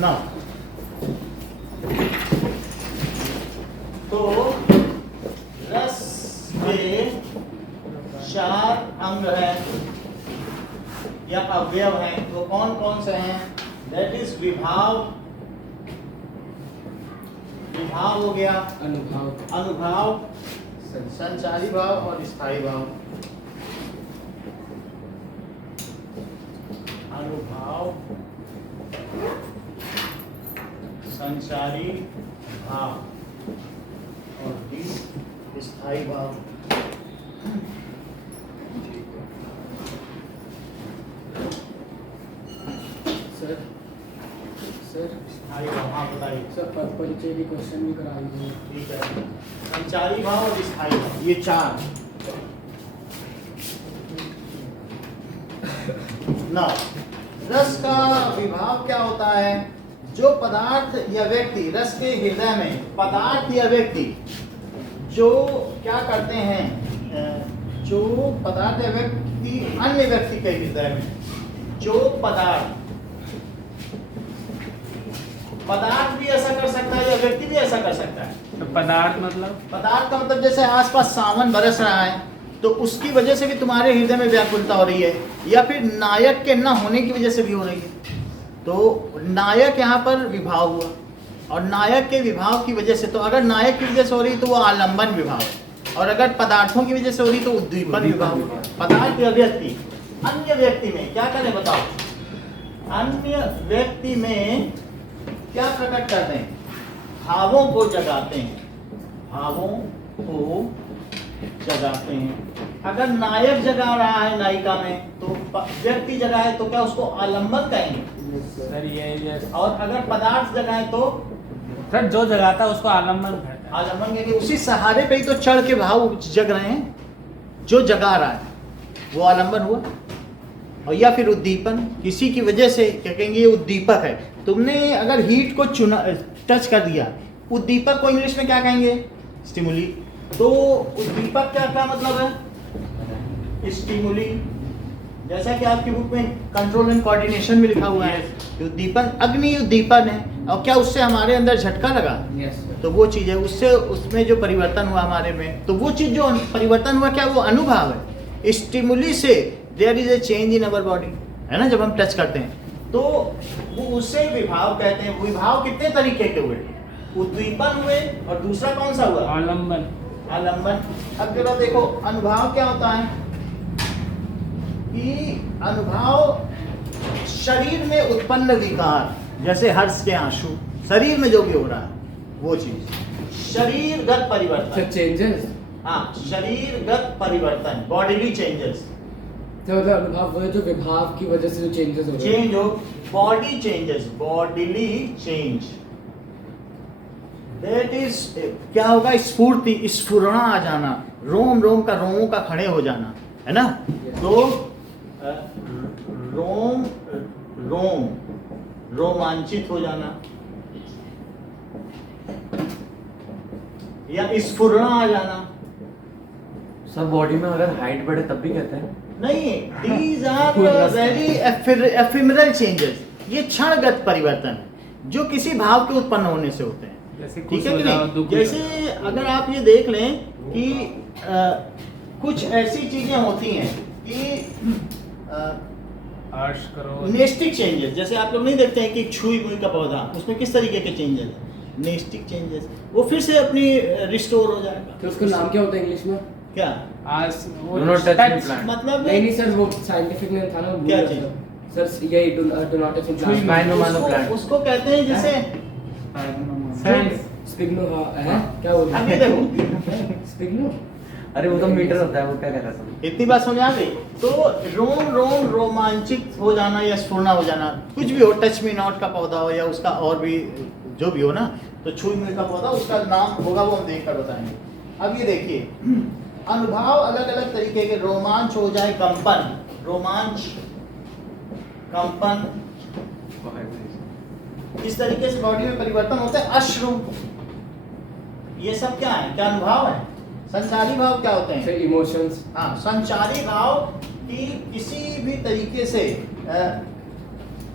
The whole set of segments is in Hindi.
नाउ तो रस के 4 अंग हैं या अवयव हैं, तो कौन कौन से हैं? दैट इज विभाव, विभाव हो गया, अनुभाव, संचारी भाव और स्थायी भाव। अनुभाव, संचारी भाव और स्थायी भाव। सर स्थायी भाव, हाँ बताइए सर। परिचय क्वेश्चन भी करा दीजिए। ठीक है, संचारी भाव और स्थायी भाव, ये 4। ना रस का विभाव क्या होता है? जो पदार्थ या व्यक्ति, रस के हृदय में पदार्थ या व्यक्ति जो क्या करते हैं, जो पदार्थ या व्यक्ति अन्य व्यक्ति के हृदय में जो पदार्थ भी ऐसा कर सकता है या व्यक्ति भी ऐसा कर सकता है। तो पदार्थ का मतलब जैसे आसपास सावन बरस रहा है तो उसकी वजह से भी तुम्हारे हृदय में व्याकुलता हो रही है, या फिर नायक के न होने की वजह से भी हो रही है। तो नायक यहाँ पर विभाव हुआ, और नायक के विभाव की वजह से, तो अगर नायक की वजह से हो रही तो वो आलंबन विभाव है, और अगर पदार्थों की वजह से हो रही तो उद्दीपन विभाव है। पदार्थ या व्यक्ति अन्य व्यक्ति में क्या करें बताओ? अन्य व्यक्ति में क्या प्रकट करते हैं? भावों को जगाते हैं, भावों को जगाते हैं। अगर नायक जगा रहा है नायिका में, तो व्यक्ति जगाए तो क्या उसको आलंबन कहेंगे? सर ये और अगर पदार्थ जगाए तो सर जो जगाता है उसको आलम्बन कहते हैं। आलंबन कहेंगे। उसी सहारे पे ही तो चढ़ के भाव जग रहे हैं, जो जगा रहा है वो आलंबन हुआ। और या फिर उद्दीपन, किसी की वजह से क्या कहेंगे, ये उद्दीपक है। तुमने अगर हीट को टच कर दिया, उद्दीपक को इंग्लिश में क्या कहेंगे? स्टिमुली। तो उद्दीपक क्या मतलब है? स्टिमुली। जैसा कि आपकी बुक में कंट्रोल एंड कोऑर्डिनेशन में लिखा हुआ है, उद्दीपन अग्नि उद्दीपन है। और क्या उससे हमारे अंदर झटका लगा? तो वो चीज़ है, उससे उसमें जो परिवर्तन हुआ हमारे में, तो वो चीज़ जो परिवर्तन हुआ क्या वो अनुभाव है। स्टिमुली से there is a change in our body, है ना, जब हम टच करते हैं तो वो उसे विभाव कहते हैं। विभाव कितने तरीके के हुए? उद्दीपन हुए, और दूसरा कौन सा हुआ? आलम्बन। आलंबन। अब जरा देखो अनुभाव क्या होता है कि अनुभाव शरीर में उत्पन्न विकार, जैसे हर्ष के आंसू, शरीर में जो भी हो रहा है वो चीज, शरीरगत परिवर्तन। चेंजेस, हाँ, शरीरगत परिवर्तन, बॉडीली चेंजेस। तो मतलब अनुभाव वो है जो विभाव की वजह से जो चेंजेस हो रहे हैं। चेंज हो, body changes, bodily change. That is क्या होगा? स्फूर्ति, स्फुरना आ जाना, रोम रोम का रोमों का खड़े हो जाना, है ना। तो रोम रोम रोमांचित हो जाना, या स्फुरना आ जाना। सब बॉडी में अगर हाइट बढ़े तब भी कहते हैं? नहीं, these are very ephemeral changes। ये क्षणगत परिवर्तन जो किसी भाव के उत्पन्न होने से होते हैं, ठीक है कि नहीं? जैसे अगर आप ये देख लें कि कुछ ऐसी चीजें होती हैं कि नेस्टिक चेंजेस, जैसे आप लोग नहीं देखते हैं कि छुई मुई का पौधा, उसमें किस तरीके के चेंजेस हैं? नेस्टिक चेंजेस, वो फिर से अपनी रिस्टोर हो जाएगा। तो उसका नाम क्या होता है इंग्लिश में? क्या मतलब? नहीं सर, वो साइंटिफिक नेम था ना, क्या चीज? सर यही डू नॉट टच प्लांट। उसको कहते हैं जैसे स्पिग्नो। है क्या बोल रहे अभी देखो स्पिग्नो? अरे वो तो मीटर होता है, वो क्या कह रहा था? इतनी बात समझ आ गई? तो रोम रोम रोमांचित हो जाना या स्फुरना हो जाना, कुछ भी हो, टच मी नॉट का पौधा हो या उसका और भी जो भी हो ना, तो छुई मुई का पौधा, उसका नाम होगा, वो हम देख कर बताएंगे। अब ये देखिए, अनुभाव अलग अलग तरीके के, रोमांच हो जाए, कंपन, रोमांच, कंपन, इस तरीके से बॉडी में परिवर्तन होता है। अश्रु, ये सब क्या है? क्या अनुभाव है? संचारी भाव क्या होते हैं? इमोशंस। हाँ, संचारी भाव की किसी भी तरीके से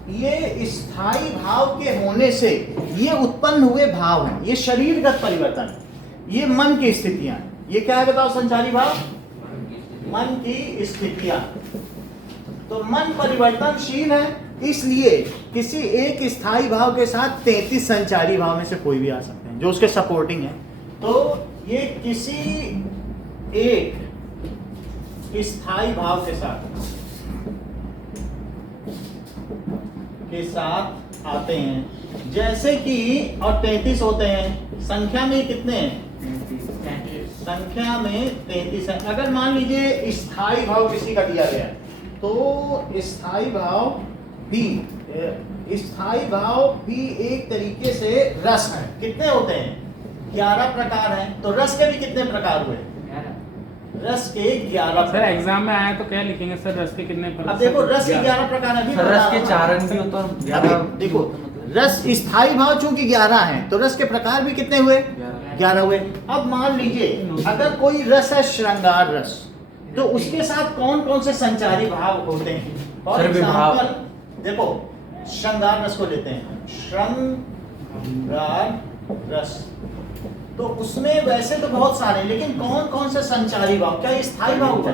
ये स्थायी भाव के होने से ये उत्पन्न हुए भाव हैं, ये शरीरगत परिवर्तन है, ये मन की स्थितियां हैं। ये क्या है बताओ संचारी भाव? मन की स्थितियां। तो मन परिवर्तनशील है, इसलिए किसी एक स्थायी भाव के साथ 33 संचारी भाव में से कोई भी आ सकते हैं जो उसके सपोर्टिंग है। तो ये किसी एक स्थायी भाव के साथ आते हैं, जैसे कि और 33 होते हैं। संख्या में कितने हैं? संख्या में 33 है। अगर मान लीजिए स्थायी भाव किसी का दिया गया है, तो स्थायी भाव भी एक तरीके से रस है। कितने होते हैं? 11 प्रकार हैं। तो रस के भी कितने प्रकार हुए? रस के 11 सर प्रकार। एग्जाम में आया तो क्या लिखेंगे सर, रस के कितने प्रकार? अब देखो रस के 11 प्रकार है। सर रस के 4 अंक भी होता है। अभी देखो रस स्थायी भाव चूंकि 11 हैं, तो रस के प्रकार भी कितने हुए? 11 हुए। अब मान लीजिए अगर कोई रस है श्रृंगार रस, तो उसके साथ कौन कौन से संचारी भाव होते हैं? For sir, Vibhav. एग्जाम्पल देखो श्रृंगार रस को लेते हैं, श्रृंगार रस, तो उसमें वैसे तो बहुत सारे, लेकिन कौन कौन से संचारी भाव? क्या स्थायी भाव हुआ?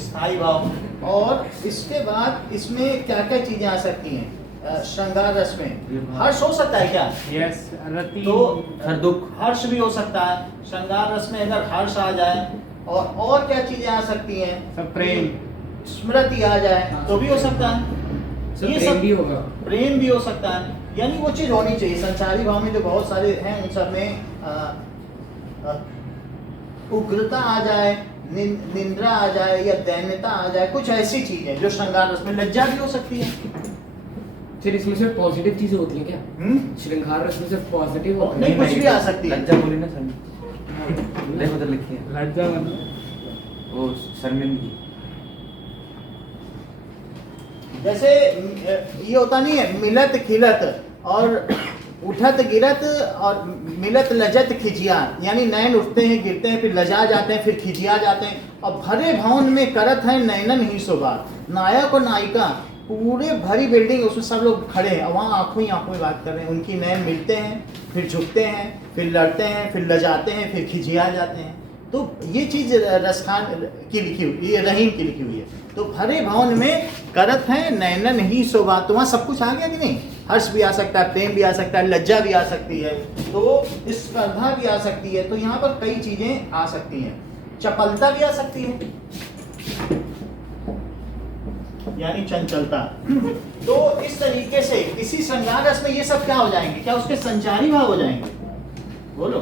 स्थायी भाव। और इसके बाद इसमें क्या क्या चीजें आ सकती हैं? श्रृंगार रस में हर्ष हो सकता है क्या? यस, रति। तो सर दुख। हर्ष भी हो सकता है श्रृंगार रस में, अगर हर्ष आ जाए। और क्या चीजें आ सकती हैं? सब प्रेम, स्मृति आ जाए तो भी हो सकता है। सर ये प्रेम सब भी होगा। प्रेम भी हो सकता है। यानी वो चीज होनी चाहिए। संचारी भाव में जो बहुत सारे हैं उन सब में उग्रता आ जाए, निंद्रा आ जाए या दैन्यता आ जाए, कुछ ऐसी चीजें जो श्रृंगार रस में। लज्जा भी हो सकती है। सर इसमें सिर्फ पॉजिटिव चीजें होती हैं क्या? श्रृंगार रस में सिर्फ पॉजिटिव होता है? नहीं, कुछ भी आ सकती है। लज्जा बोली ना सर, देखो उधर लिखी है लज्जा मतलब वो शर्मिंदगी। जैसे ये होता नहीं है, मिलत खिलत और उठत गिरत और मिलत लजत खिजिया, यानी नैन उठते हैं गिरते हैं, फिर लजा जाते हैं, फिर खिजिया जाते हैं। और भरे भवन में करत है नैनन ही शोभा। नायक और नायिका पूरे भरी बिल्डिंग, उसमें सब लोग खड़े हैं और वहाँ आंखों ही आंखों में बात कर रहे हैं। उनकी नैन मिलते हैं, फिर झुकते हैं, फिर लड़ते हैं, फिर लजाते हैं, फिर खिजिया जाते हैं। तो ये चीज रसखान की लिखी हुई, ये रहीम की लिखी हुई है। तो भरे भवन में करत है नैनन ही शोभा। तो वहाँ सब कुछ आ गया कि नहीं? हर्ष भी आ सकता है, प्रेम भी आ सकता है, लज्जा भी आ सकती है, तो स्पर्धा भी आ सकती है। तो यहाँ पर कई चीजें आ सकती हैं। चपलता भी आ सकती है, यानी चंचलता। तो इस तरीके से किसी श्रृंगार रस में ये सब क्या हो जाएंगे? क्या उसके संचारी भाव हो जाएंगे? बोलो,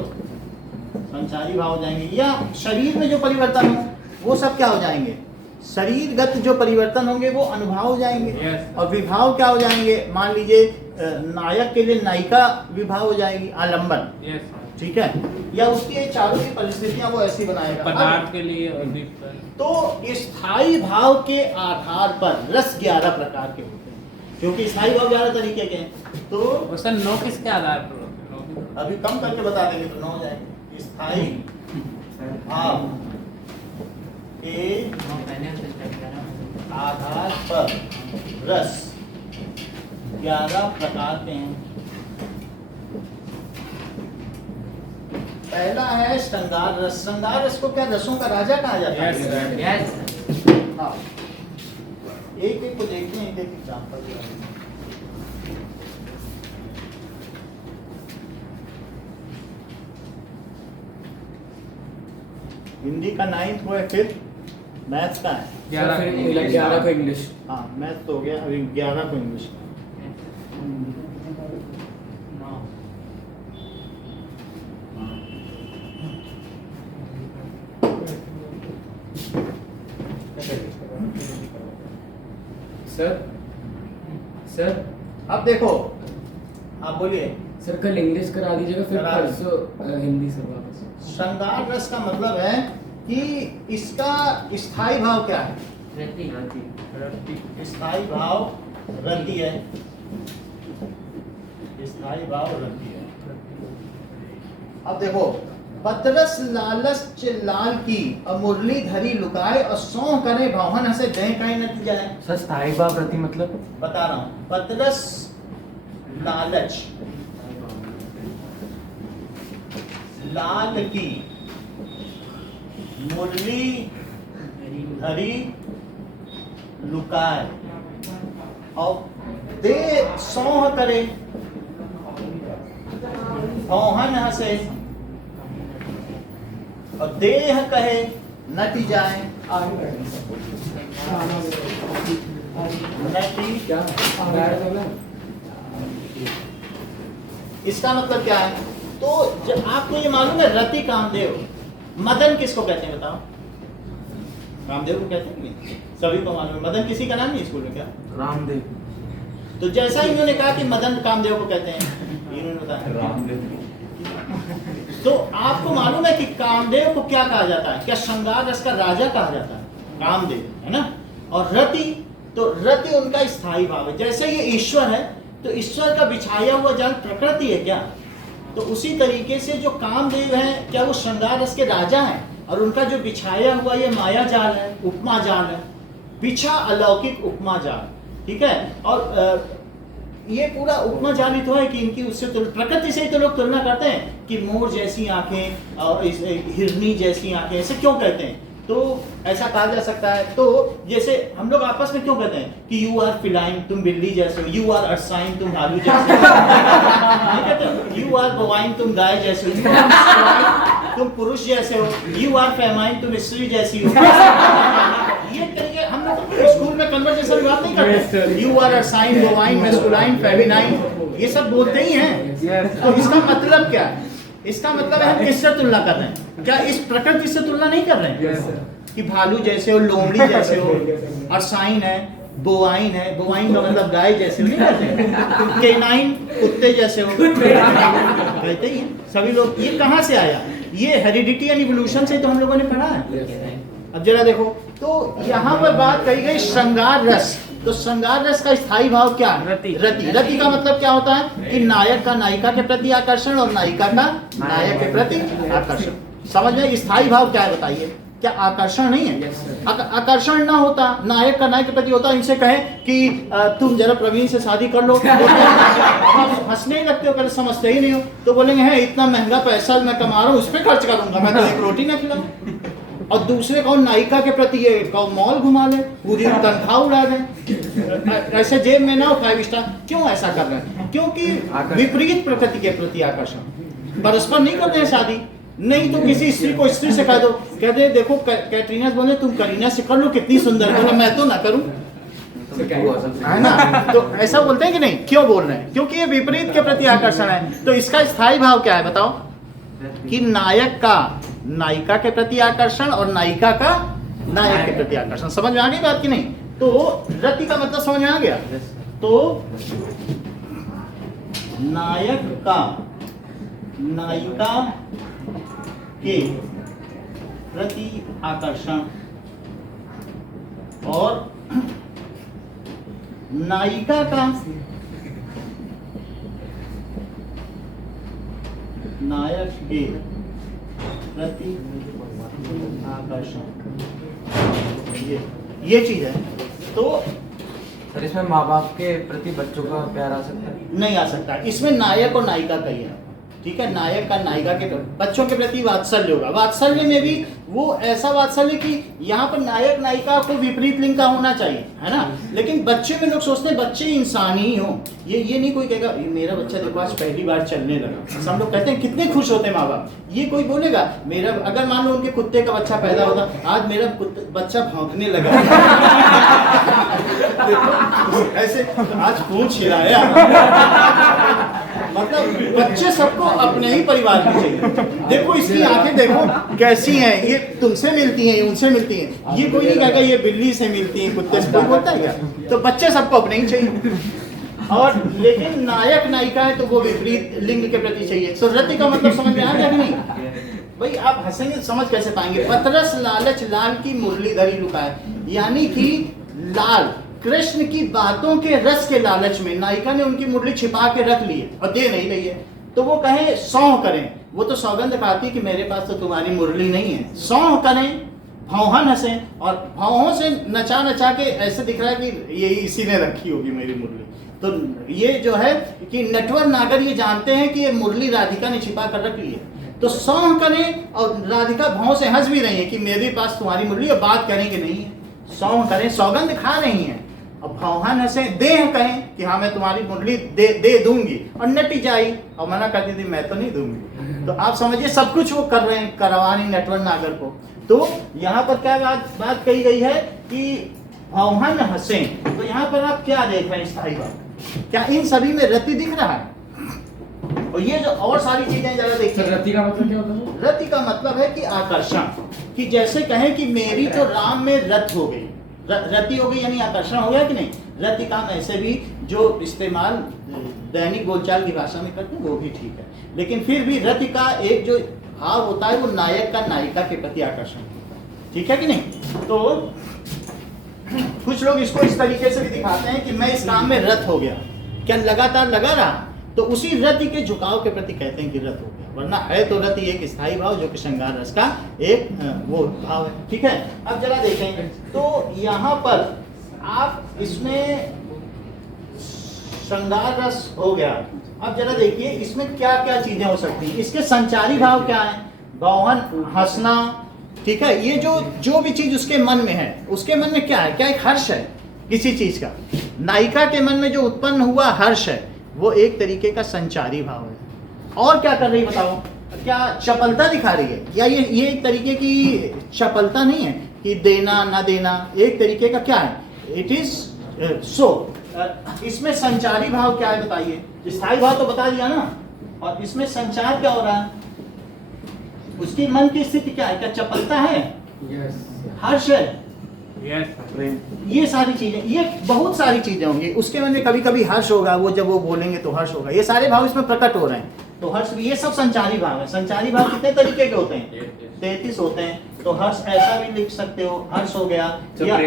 संचारी भाव हो जाएंगे। या शरीर में जो परिवर्तन हो वो सब क्या हो जाएंगे? शरीरगत जो परिवर्तन होंगे वो अनुभाव हो जाएंगे। Yes. और विभाव क्या हो जाएंगे? मान लीजिए नायक के लिए नायिका विभाव हो जाएगी, आलंबन। यस, ठीक है, या उसकी ये चारों की परिस्थितियां वो ऐसी बनाएगा। पदार्थ के लिए उद्दीप। तो स्थायी भाव के आधार पर रस 11 प्रकार के होते हैं, क्योंकि स्थायी भाव 11 तरीके के हैं। तो सर 9 किसके आधार पर होते हैं? अभी कम करके बता देंगे तो 9 हो जाएंगे। स्थायी भाव के आधार पर रस 11 प्रकार के हैं। पहला है श्रृंगार रस। श्रृंगार रस को क्या रसों का राजा कहा जाता है? Yes, sir. यस। हाँ, एक एक को देखते हैं, एक एक एग्जाम्पल। हिंदी का 9th हुआ, फिर मैथ्स का है। 11 को इंग्लिश। हाँ, मैथ्स तो हो गया, अभी 11 को इंग्लिश का। सर अब देखो, आप बोलिए। सर कल इंग्लिश करा दीजिएगा, फिर करा परसों हिंदी सर वापस। श्रृंगार रस का मतलब है कि इसका स्थायी भाव क्या है? स्थायी भाव रति है। स्थायी भाव रति है। अब देखो, पतरस लालच लाल की और मुरली धरी लुकाए और सौ करे भवन हसे दह का ही नतीजा है। सर स्थायी भाव रति मतलब बता रहा हूं, पतरस लालच लाल की मुरली धरी लुकाए और दे सौह करे भवन हसे और देह कहे नटी जाए। नटी क्या बैठ बोला इसका मतलब क्या है? तो जब आपको ये मालूम है रति कामदेव, मदन किसको कहते हैं बताओ? कामदेव को कहते हैं कि नहीं? सभी को मालूम है। मदन किसी का नाम नहीं स्कूल में क्या? रामदेव। तो जैसा इन्होंने कहा कि मदन कामदेव को कहते हैं, इन्होंने बताया रामदेव। तो आपको मालूम है कि कामदेव को क्या कहा जाता है? क्या श्रृंगार रस का राजा कहा जाता है? कामदेव, है ना? और रति, तो रति उनका स्थायी भाव है। जैसे ये ईश्वर है तो ईश्वर का बिछाया हुआ जाल प्रकृति है क्या? तो उसी तरीके से जो कामदेव है, क्या वो श्रृंगार रस के राजा हैं? और उनका जो बिछाया हुआ ये माया जाल है, उपमा जाल है, बिछा अलौकिक उपमा जाल, ठीक है? और ये पूरा उपमा जाल ही तो है कि इनकी उससे तो प्रकृति से ही तो लोग तुलना करते हैं कि मोर जैसी आंखें और हिरनी जैसी आंखें, ऐसे क्यों कहते हैं? तो ऐसा कहा जा सकता है। तो जैसे हम लोग आपस में क्यों कहते हैं कि यू आर फिलाइन, तुम बिल्ली जैसे हो, यू आर अर्साइन, तुम भालू जैसे हो, यू आर बोवाइन, तुम गाय जैसे हो, तुम पुरुष जैसे हो, यू आर फेमाइन, तुम स्त्री जैसी हो। ये तरीके हम लोग स्कूल में कन्वर्सेशन बात नहीं करते, you are asinine, bovine, masculine, feminine, ये सब बोलते ही हैं। तो इसका मतलब क्या है? इसका मतलब है हम किससे तुलना कर रहे हैं? क्या इस प्रकृति से तुलना नहीं कर रहे हैं कि भालू जैसे हो, लोमड़ी जैसे हो, अर्साइन है, बोवाइन है, बोवाइन का मतलब गाय जैसे हो, नहीं कहते? केनाइन कुत्ते जैसे हो, कहते ही हैं सभी लोग। ये कहाँ से आया? ये हेरिडिटी एंड इवोल्यूशन से तो हम लोगों ने पढ़ा है। अब जरा देखो, तो यहाँ पर बात कही गई श्रृंगार रस। तो श्रृंगार रस का स्थायी भाव क्या है? रति। रति। रति का मतलब क्या होता है? कि नायक का नायिका के प्रति आकर्षण और नायिका का नायक के प्रति आकर्षण। समझ में? स्थायी भाव क्या है बताइए? क्या आकर्षण नहीं है? आकर्षण ना होता, नायक का नायक के प्रति होता, इनसे कहे कि तुम जरा प्रवीण से शादी कर लो, हंसने ही लगते हो, कल समझते ही नहीं हो। तो बोलेंगे है इतना महंगा पैसा मैं कमा रहा हूँ, उस पर खर्च करूंगा, मैं तो एक रोटी ना खिलाऊं। और दूसरे कौन नायिका के प्रति ये कौन मॉल घुमा ले, पूरी तनख्वाह उड़ा दे, ऐसे जेब में ना हो 5 स्टार। क्यों ऐसा कर रहे हैं? क्योंकि विपरीत प्रकृति के प्रति आकर्षण। परस्पर नहीं करते हैं शादी। नहीं तो किसी स्त्री को स्त्री से कह दो, कह दे देखो कैटरीना बोले तुम करीना से कर लो, कितनी सुंदर, बोला मैं तो ना करूं, है ना? तो ऐसा बोलते हैं कि नहीं? क्यों बोल रहे हैं? क्योंकि ये विपरीत के प्रति आकर्षण है। तो इसका स्थायी भाव क्या है बताओ? कि नायक का नायिका के प्रति आकर्षण और नायिका का नायक के प्रति आकर्षण। समझ में आ गई बात कि नहीं? तो रति का मतलब समझ में आ गया। तो नायक का नायिका के प्रति आकर्षण और नायिका का नायक के प्रति आकर्षण, ये चीज है। तो सर इसमें माँ बाप के प्रति बच्चों का प्यार आ सकता है? नहीं आ सकता। इसमें नायक और नायिका का ही है, ठीक है? नायक का नायिका के बच्चों के प्रति वात्सल्य होगा। वात्सल्य में भी वो ऐसा वात्सल्य कि यहाँ पर नायक नायिका को विपरीत लिंग का होना चाहिए, है ना? लेकिन बच्चे में लोग सोचते हैं बच्चे इंसान ही हो। ये नहीं कोई कहेगा मेरा बच्चा देखो आज पहली बार चलने लगा। सब लोग कहते हैं कितने खुश होते हैं माँ बाप। ये कोई बोलेगा मेरा, अगर मान लो उनके कुत्ते का बच्चा पैदा होता, आज मेरा बच्चा भौंकने लगा, ऐसे आज पूंछ हिलाया। मतलब बच्चे सबको अपने ही परिवार की चाहिए। देखो इसकी आंखें देखो कैसी हैं, ये तुमसे मिलती हैं, ये उनसे मिलती हैं। ये कोई नहीं कहेगा ये बिल्ली से मिलती है, कुत्ते से, कोई बोलता है क्या? तो बच्चे सबको अपने ही चाहिए। और लेकिन नायक नायिका है तो वो विपरीत लिंग के प्रति चाहिए। तो रति का मतलब समझ में आ गया कि नहीं? भाई आप हंसेंगे समझ कैसे पाएंगे? पतरस लालच लाल की मुरली धरी लुकाए, यानी कि लाल कृष्ण की बातों के रस के लालच में नायिका ने उनकी मुरली छिपा के रख ली है और दे नहीं रही है। तो वो कहे सौंह करें, वो तो सौगंध खाती कि मेरे पास तो तुम्हारी मुरली नहीं है, सौंह करें, भौहन हंसे, और भौहों से नचा नचा के ऐसे दिख रहा है कि ये इसी ने रखी होगी मेरी मुरली। तो ये जो है कि नटवर नागर ये जानते हैं कि ये मुरली राधिका ने छिपा कर रख ली है, तो सौंह करें, और राधिका भाव से हंस भी रही है कि मेरे पास तुम्हारी मुरली है, बात करेंगे नहीं है, सौंह करें, सौगंध खा रही हैं, और भौहन हंसे, देह कहें कि हाँ मैं तुम्हारी मुरली दे दूंगी, और नटी जाई और मना करती थी मैं तो नहीं दूंगी। तो आप समझिए सब कुछ वो कर रहे हैं, करवा रही नटवर नागर को। तो यहाँ पर क्या बात कही गई है कि भौहन हंसे, तो यहाँ पर आप क्या देख रहे हैं स्थायी भाव, क्या इन सभी में रति दिख रहा है? और ये जो और सारी चीजें जरा देखिए, रति का मतलब क्या होता है? रति का मतलब है कि आकर्षण, कि जैसे कहें कि मेरी तो राम में रत हो गई, रति हो गई यानी आकर्षण हो गया कि नहीं। रति का ऐसे भी जो इस्तेमाल दैनिक बोलचाल की भाषा में करते हैं वो भी ठीक है, लेकिन फिर भी रति का एक जो भाव होता है वो नायक का नायिका के प्रति आकर्षण होता है, ठीक है कि नहीं। तो कुछ लोग इसको इस तरीके से भी दिखाते हैं कि मैं इस काम में रत हो गया, क्या लगातार लगा रहा, तो उसी रति के झुकाव के प्रति कहते हैं कि रत हो गया, वरना है तो रति एक स्थायी भाव जो कि श्रृंगार रस का एक वो भाव है, ठीक है। अब जरा देखें तो यहाँ पर आप इसमें श्रृंगार रस हो गया, अब जरा देखिए इसमें क्या क्या चीजें हो सकती हैं, इसके संचारी भाव क्या है, भौहन हंसना, ठीक है। ये जो भी चीज उसके मन में है, उसके मन में क्या है, क्या एक हर्ष है किसी चीज का, नायिका के मन में जो उत्पन्न हुआ हर्ष है वो एक तरीके का संचारी भाव है। और क्या कर रही बताओ, क्या चपलता दिखा रही है, या ये एक तरीके की चपलता नहीं है कि देना ना देना, एक तरीके का क्या है, इट इज सो। इसमें संचारी भाव क्या है बताइए, स्थायी भाव तो बता दिया ना, और इसमें संचार क्या हो रहा है, उसकी मन की स्थिति क्या है, क्या चपलता है, हर्ष है, ये सारी चीजें, ये बहुत सारी चीजें होंगी उसके मन में, कभी कभी हर्ष होगा, वो जब वो बोलेंगे तो हर्ष होगा, ये सारे भाव इसमें प्रकट हो रहे हैं। तो हर्ष, ये सब संचारी भाव है। संचारी भाव कितने तरीके के होते हैं, 33 होते हैं। तो हर्ष ऐसा भी लिख सकते हो, हर्ष हो गया, या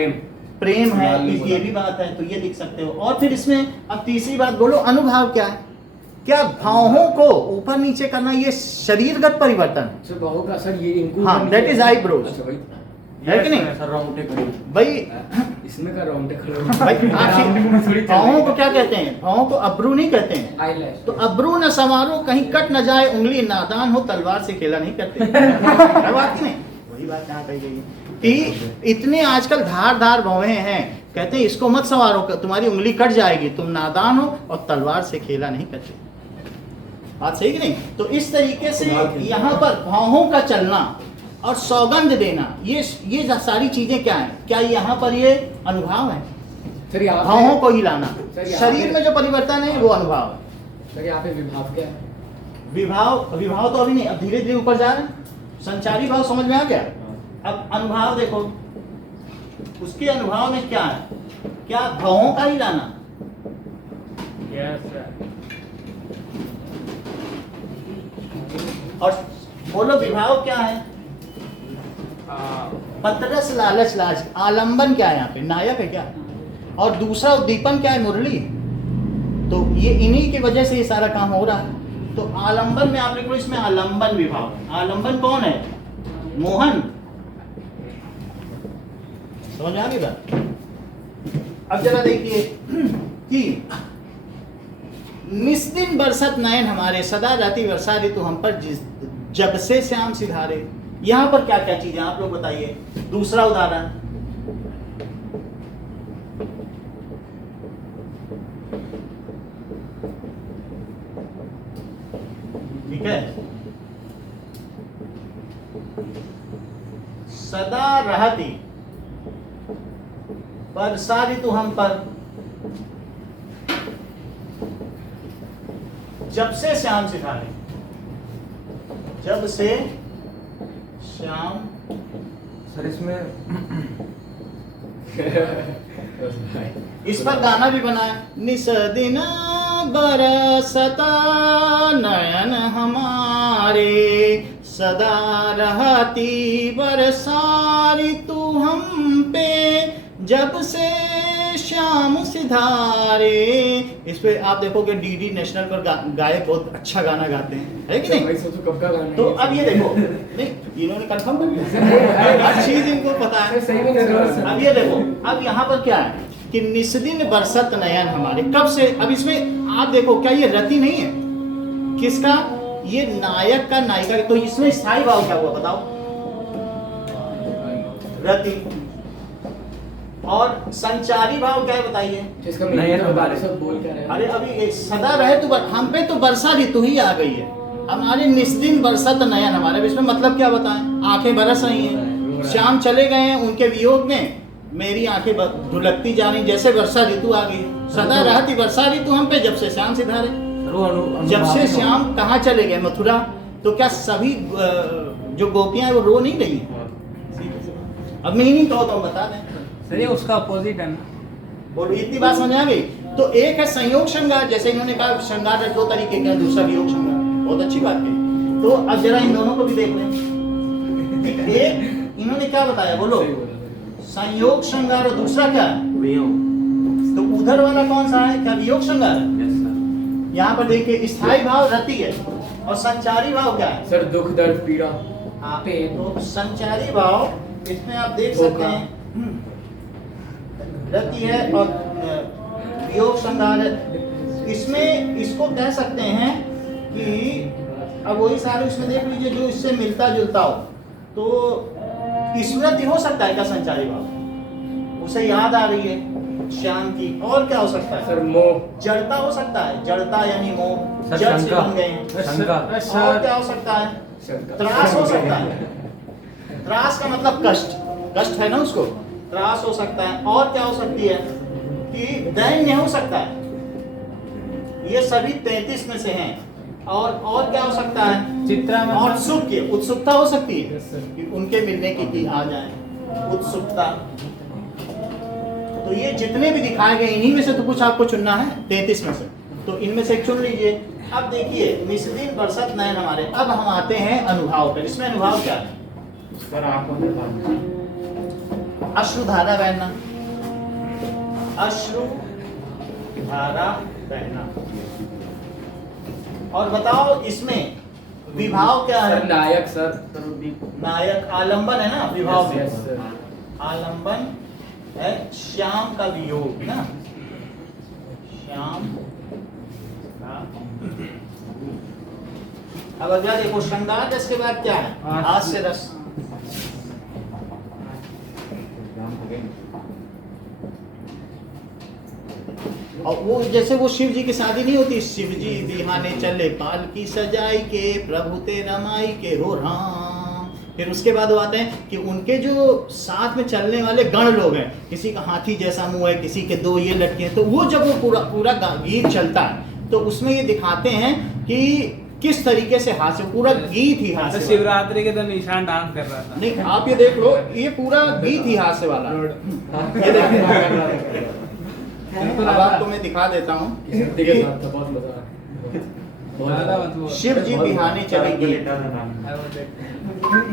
प्रेम है, ये भी बात है, तो ये लिख सकते हो। और फिर इसमें अब तीसरी बात बोलो, अनुभाव क्या है, क्या भावों को ऊपर नीचे करना, ये शरीरगत परिवर्तन सर भावों का असर ये इनको, हाँ, that is eyebrows। अच्छा भाई, है कि नहीं सर रोंगटे खड़े भाई, इसमें का रोंगटे खड़े भाई आप भावों को क्या कहते हैं, भावों को अब्रू नहीं कहते हैं, आईलैश। तो अब्रू न संवारो कहीं कट न जाए उंगली, नादान हो तलवार से खेला नहीं करते है बात की नहीं, वही बात यहाँ कही गई है कि इतने आजकल धार भावें हैं, कहते हैं इसको मत संवारो तुम्हारी उंगली कट जाएगी, तुम नादान हो और तलवार से खेला नहीं करते, बात सही कि नहीं। तो इस तरीके से यहाँ पर भावों का चलना और सौगंध देना, ये सारी चीजें क्या है, क्या यहाँ पर ये अनुभाव है, सर यहाँ भावों को हिलाना, सर यहाँ शरीर में जो परिवर्तन है वो अनुभाव है। सर यहाँ पे विभाव क्या है? विभाव तो अभी नहीं, अब धीरे धीरे ऊपर जा रहे हैं। संचारी भाव समझ में आ गया, अब अनुभाव देखो, उसके अनुभाव में क्या है, क्या भावों का हिलाना, और बोलो विभाव क्या है, पतरस लालच लाज, आलंबन क्या है यहाँ पे, नायक है क्या, और दूसरा उद्दीपन क्या है, मुरली। तो ये इन्हीं की वजह से ये सारा काम हो रहा है। तो आलंबन में आप लिख लो, इसमें आलंबन विभाव, आलंबन कौन है, मोहन, समझ में आ गई बात। अब जरा देखिए कि निस्दिन बरसत नयन हमारे, सदा रहती वर्षा ऋतु हम पर, जब से श्याम सिधारे, यहाँ पर क्या क्या चीजें आप लोग बताइए। दूसरा उदाहरण, ठीक है, सदा रहती वर्षा ऋतु हम पर, जब से श्याम सिधारे, जब से श्याम, सर इसमें इस पर गाना भी बना है, निस दिन बरसता नयन हमारे, सदा रहती वर्षा ऋतु हम पे, जब से श्याम सिधारे। इस पे आप देखोगे डीडी नेशनल पर गायक बहुत अच्छा गाना गाते हैं, है कि भाई नहीं? सोचो कब का गाना है तो ये? अब ये देखो, नहीं इन्होंने कंफर्म कर दिया, हर चीज इनको पता है। सर, सही में कर रहा हूँ, सर। अब ये देखो, अब यहाँ पर क्या है कि निस्दिन बरसत नयन हमारे, कब से? अब इसमें आप देखो, क्या ये रति नहीं है? किसका? ये नायक का, नायिका का। तो इसमें स्थायी भाव क्या हुआ बताओ? रति। और संचारी भाव क्या है बताइए? जिसका नहीं, मीनिंग तो तो बारिश- सब बोल क्या रहे हैं? अरे अभी एक सदा रहे तो हम पे तो वर्षा ऋतु ही आ गई है। हमारे निस्दिन बरसत नयन हमारे, अब इसमें मतलब क्या बताएं? आंखें बरस रही हैं, श्याम चले गए हैं, उनके वियोग में मेरी आंखें ढुलकती जा रही, जैसे वर्षा ऋतु आ गई। सदा रहती वर्षा ऋतु हम पे, जब से श्याम सिधारे। जब से श्याम कहाँ चले गए? मथुरा। तो क्या सभी जो गोपियां हैं वो रो नहीं रही हैं? अब मीनिंग कहो तो बता दें। सर ये उसका अपोजिट है ना। और इतनी बात समझ आ गई? तो एक है संयोग श्रृंगार, जैसे इन्होंने कहा श्रृंगार दो तरीके का, दूसरा वियोग श्रृंगार। बहुत अच्छी बात की। तो अब जरा इन दोनों को भी देख लें। एक इन्होंने क्या बताया बोलो? सही बोला, सही संयोग श्रृंगार, और दूसरा क्या है? वियोग। तो उधर वाला कौन सा है? क्या वियोग श्रृंगार है? Yes sir. यहाँ पर देखिए, स्थायी भाव रति है और संचारी भाव क्या है? बोला। सर दुख दर्द पीड़ा हाँ, पेन। तो संचारी भाव इसमें आप देख सकते धोखा। हैं, रति है और वियोग श्रृंगार है। इसमें इसको कह सकते हैं कि अब वही सारे इसमें देख लीजिए जो इससे मिलता जुलता हो। तो स्मृति हो सकता है क्या संचारी भाव? उसे याद आ रही है श्याम की। और क्या हो सकता है? सर मोह जड़ता हो सकता है, जड़ता यानी मोह, सर, जड़ से शंका। बन गए हैं। शंका। और क्या हो सकता है? त्रास हो सकता है। त्रास का मतलब कष्ट, कष्ट है ना उसको, त्रास हो सकता है। और क्या हो सकती है कि दैन्य हो सकता है। ये सभी 33 में से हैं। और क्या हो सकता है? चित्रा में और सुख की उत्सुकता हो सकती है Yes, sir. कि उनके मिलने की आ जाए, उत्सुकता। तो ये जितने भी दिखाए गए इन्हीं में से तो कुछ आपको चुनना है 33 में से, तो इनमें से एक चुन लीजिए। अब देखिए निस्दिन बरसत नयन हमारे। अब हम आते हैं अनुभाव पर। इसमें अनुभाव क्या है? सर आंखों में पानी। अश्रुधारा बहना, अश्रु धारा बहना। और बताओ इसमें विभाव क्या है? सर नायक सर। नायक आलंबन है ना विभाव में। Yes, sir. आलंबन है श्याम का वियोग ना, श्याम का। अब अगला देखो श्रृंगार रस के बाद क्या है? हास्य रस। और वो जैसे वो शिव जी की शादी नहीं होती, शिव जी बिहाने चले पालकी सजाई के, प्रभु ते रमाई के हो राम। फिर उसके बाद वो आते हैं कि उनके जो साथ में चलने वाले गण लोग हैं, किसी का हाथी जैसा मुंह है, किसी के दो ये लटके हैं। तो वो जब वो पूरा गीत चलता है तो उसमें ये दिखाते हैं कि किस तरीके से हास्य, पूरा गीत ही तो हास्य वाला। शिवरात्रि के दिन निशान डांस कर रहा था। नहीं आप ये देख लो, ये पूरा गीत ही हास्य वाला। ये देखिए, अब आपको मैं दिखा देता हूँ। के साथ था, बहुत मजा आया। ज्यादा मत बोल। शिव जी बिहाने चलेंगे।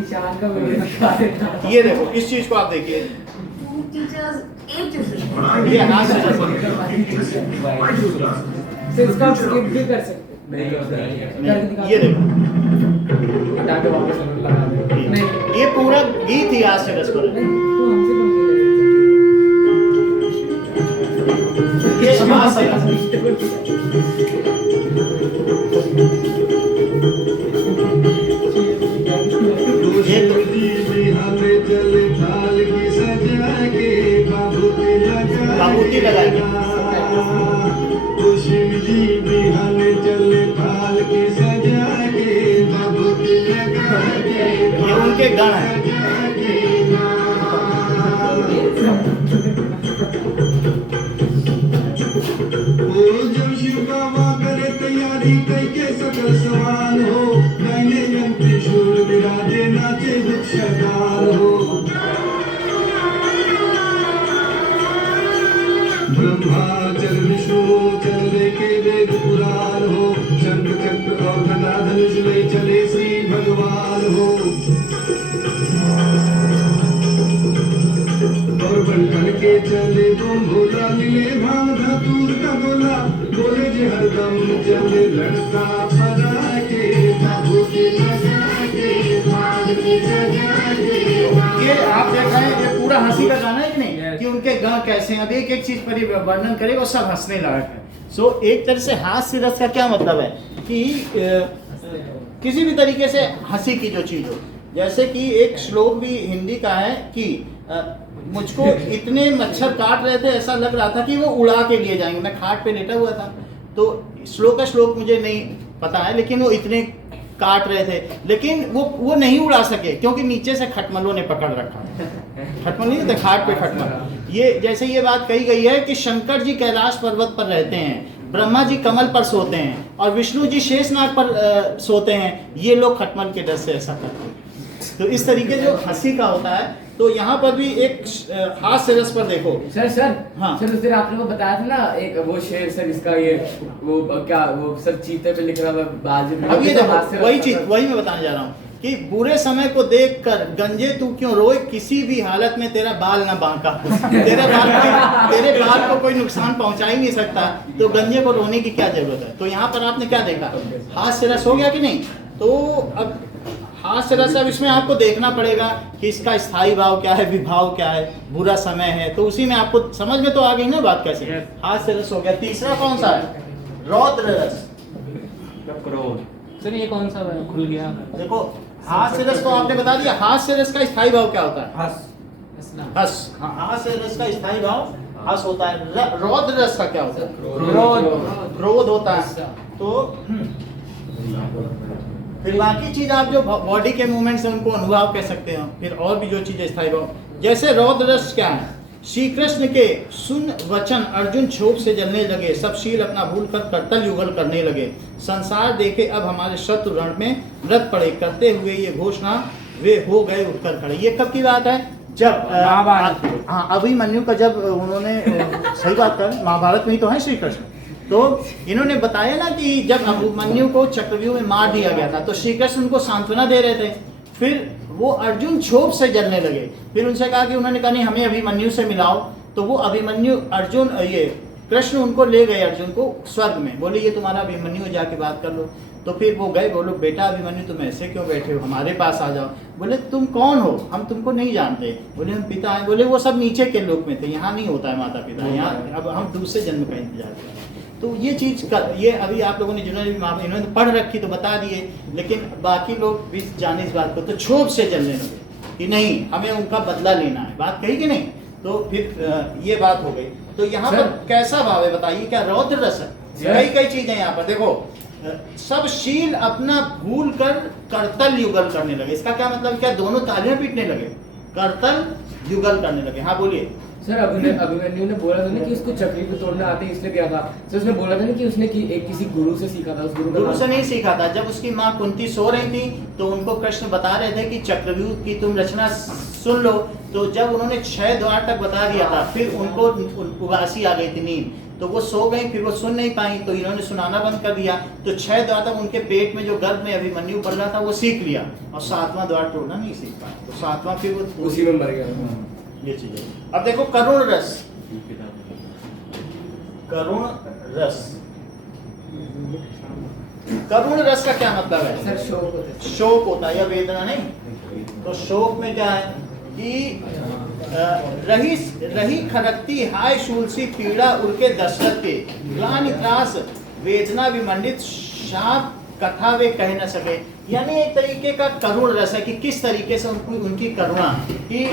ईशान का वीडियो दिखा देता। ये देखो इस चीज को आप देखिए, Two teachers, 8 different. ये हास्य रस। सर इसका आप स्किप भी कर सकते हैं। ये देखो, हटा के वापस लगा दे। नहीं ये पूरा गीत ही हास्य रस पर है। तो हमसे कम ये हास्य रस। ये तो बाबूती लगाएंगे। ये उनके गण हैं। तैयारी करके सकल सवाल हो, पहले यंत्री शूर विराजे नाचे दुख शकाल हो। ब्रह्मा चल विष्णु चल लेके वेद पुराण हो, शंख चक्र और गदा धनुष ले चले श्री भगवान हो। और बन के चले तुम भोला लीले बोले जी हरदम चले लड़का फरा के बाबू की लगा के बाग की सजा के। ये आप देख रहे हैं, ये पूरा हंसी का गाना है कि नहीं, Yes. कि उनके गाँव कैसे हैं। अब एक एक चीज पर ही वर्णन करेगा और सब हंसने लायक है। सो एक तरह से हास्य रस का क्या मतलब है कि किसी भी तरीके से हंसी की जो चीज हो, जैसे कि एक श्लोक भी हिंदी का है कि मुझको इतने मच्छर काट रहे थे, ऐसा लग रहा था कि वो उड़ा के लिए जाएंगे। मैं खाट पे लेटा हुआ था, तो श्लोक मुझे नहीं पता है, लेकिन वो इतने काट रहे थे, लेकिन वो नहीं उड़ा सके क्योंकि नीचे से खटमलों ने पकड़ रखा। खटमल नहीं होते, खाट पे खटमल। ये जैसे ये बात कही गई है कि शंकर जी कैलाश पर्वत पर रहते हैं, ब्रह्मा जी कमल पर सोते हैं और विष्णु जी शेषनाग पर सोते हैं। ये लोग खटमल के डर से ऐसा करते हैं। तो इस तरीके जो हंसी का होता है, तो यहाँ पर भी एक हास्य रस पर देखो। सर हाँ। सर उस दिन आपने वो बताया था ना, एक वो शेर सर, इसका ये वो क्या वो सर चीते पे लिख रहा है बाजी में। अब ये तो देखो, हास्य रस वही था, चीज सर। वही मैं बताने जा रहा हूँ कि बुरे समय को देखकर गंजे तू क्यों रोए, किसी भी हालत में तेरा बाल ना बांका। तेरे बाल को कोई नुकसान पहुंचा ही नहीं सकता, तो गंजे को रोने की क्या जरूरत है। तो यहाँ पर आपने क्या देखा, हास्य रस हो गया कि नहीं। तो अब हास्य रस, अब इसमें आपको देखना पड़ेगा कि इसका स्थायी भाव क्या है, विभाव क्या है, बुरा समय है, तो उसी में आपको समझ में तो आ गई ना बात कैसे। हास्य रस हो गया। तीसरा कौन सा है, रौद्र रस। क्रोध। सर ये कौन सा खुल गया? देखो हास्य रस तो आपने बता दिया, हास्य रस का स्थायी भाव क्या होता है, हस। हाँ, हास्य रस का स्थायी भाव हस होता है। रौद्र रस का क्या होता है, क्रोध होता है। तो फिर बाकी चीज आप जो बॉडी के मूवमेंट से उनको अनुभव कह सकते हो। फिर और भी जो चीजें स्थायी भाव, जैसे रौद्र रस क्या है, श्री कृष्ण के सुन वचन अर्जुन क्षोभ से जलने लगे, सब शील अपना भूल कर करतल युगल करने लगे, संसार देखे अब हमारे शत्रु रण में व्रत पड़े, करते हुए ये घोषणा वे हो गए उठकर खड़े। ये कब की बात है, जब महाभारत। हाँ, अभिमन्यु का जब उन्होंने सही बात कर, महाभारत में ही तो है श्री कृष्ण। तो इन्होंने बताया ना कि जब अभिमन्यु को चक्रव्यूह में मार दिया गया था, तो श्री कृष्ण उनको सांत्वना दे रहे थे। फिर वो अर्जुन क्षोभ से जलने लगे। फिर उनसे कहा कि उन्होंने कहा नहीं, हमें अभिमन्यु से मिलाओ। तो वो अभिमन्यु अर्जुन, ये कृष्ण उनको ले गए अर्जुन को स्वर्ग में, बोले ये तुम्हारा अभिमन्यु, जाके बात कर लो। तो फिर वो गए, बोलो बेटा अभिमन्यु तुम ऐसे क्यों बैठे हो, हमारे पास आ जाओ। बोले तुम कौन हो, हम तुमको नहीं जानते। बोले हम पिता हैं। बोले वो सब नीचे के लोक में थे, यहाँ नहीं होता है माता पिता, यहाँ अब हम दूसरे जन्म का इंतजार कर रहे हैं। तो ये चीज ये अभी आप लोगों ने जिन्होंने भी इन्होंने पढ़ रखी तो बता दिए, लेकिन बाकी लोग भी जाने इस बात को, तो क्षोभ से जलने लगे कि नहीं हमें उनका बदला लेना है, बात कही कि नहीं। तो फिर ये बात हो गई। तो यहाँ पर कैसा भाव है बताइए, क्या रौद्र रस है। कई चीजें यहाँ पर देखो, सब शील अपना भूल कर करतल युगल करने लगे। इसका क्या मतलब, क्या दोनों तालियां पीटने लगे, करतल युगल करने लगे। हाँ बोलिए। सर अभिमन्यु ने बोला था ना कि उसको चक्री को तोड़ना आते इसलिए क्या था। सर उसने बोला था ना कि उसने किसी गुरु से सीखा था। उस गुरु से नहीं सीखा था। जब उसकी माँ कुंती सो रही थी तो उनको कृष्ण बता रहे थे कि चक्रव्यूह की तुम रचना सुन लो। तो जब उन्होंने 6 द्वार तक बता दिया था, फिर उनको उबासी आ गई थी, नींद, तो वो सो गई। फिर वो सुन नहीं पाई, तो इन्होंने सुनाना बंद कर दिया। तो 6 द्वार तक उनके पेट में जो गर्भ में अभिमन्यु पड़ रहा था वो सीख लिया, और 7वां द्वार तोड़ना नहीं सीख पाया। तो 7वां फिर वो उसी में मर गया। ये चीज है। अब देखो करुण रस। करुण रस, करुण रस का क्या मतलब है, सर शोक होता है। शोक होता है या वेदना नहीं। तो शोक में क्या है कि रही खरकती हाय शूल सी पीड़ा उनके दशरथ के, ग्लानि त्रास वेदना विमंडित शाप कथा वे कह न सके। यानी एक तरीके का करुण रस है कि किस तरीके से उनकी करुणा कि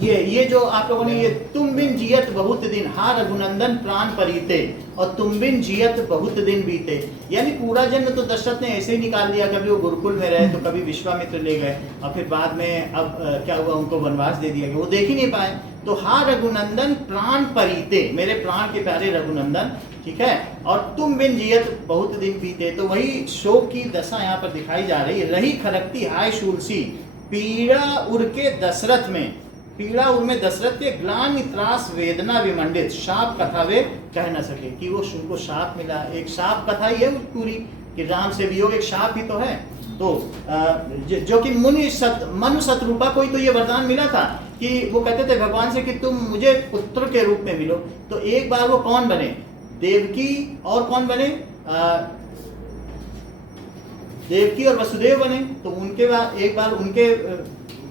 ये जो आप लोगों ने ये तुम बिन जियत बहुत दिन, हा रघुनंदन प्राण परीते, और तुम बिन जियत बहुत दिन बीते। यानी पूरा जन्म तो दशरथ ने ऐसे ही निकाल दिया, कभी वो गुरुकुल में रहे तो कभी विश्वामित्र ले गए, और फिर बाद में अब क्या हुआ, उनको वनवास दे दिया गया, वो देख ही नहीं पाए। तो हा रघुनंदन प्राण परीते, मेरे प्राण के प्यारे रघुनंदन, ठीक है, और तुम बिन जियत बहुत दिन बीते। तो वही शोक की दशा यहाँ पर दिखाई जा रही है। रही खरकती हाय शूलसी, पीड़ा उरके दशरथ में, पीड़ा उनमें दशरथ के, ग्लानि त्रास वेदना विमंडित, शाप कथा वे कह न सके। कि वो उनको शाप मिला, एक शाप कथा ही है पूरी, कि राम से वियोग एक शाप ही तो है। तो जो कि मनु शत्रुपा को ही तो ये वरदान मिला था कि वो कहते थे भगवान से कि तुम मुझे पुत्र के रूप में मिलो। तो एक बार वो कौन बने, देवकी और कौन बने, देवकी और वसुदेव बने। तो उनके बाद एक बार उनके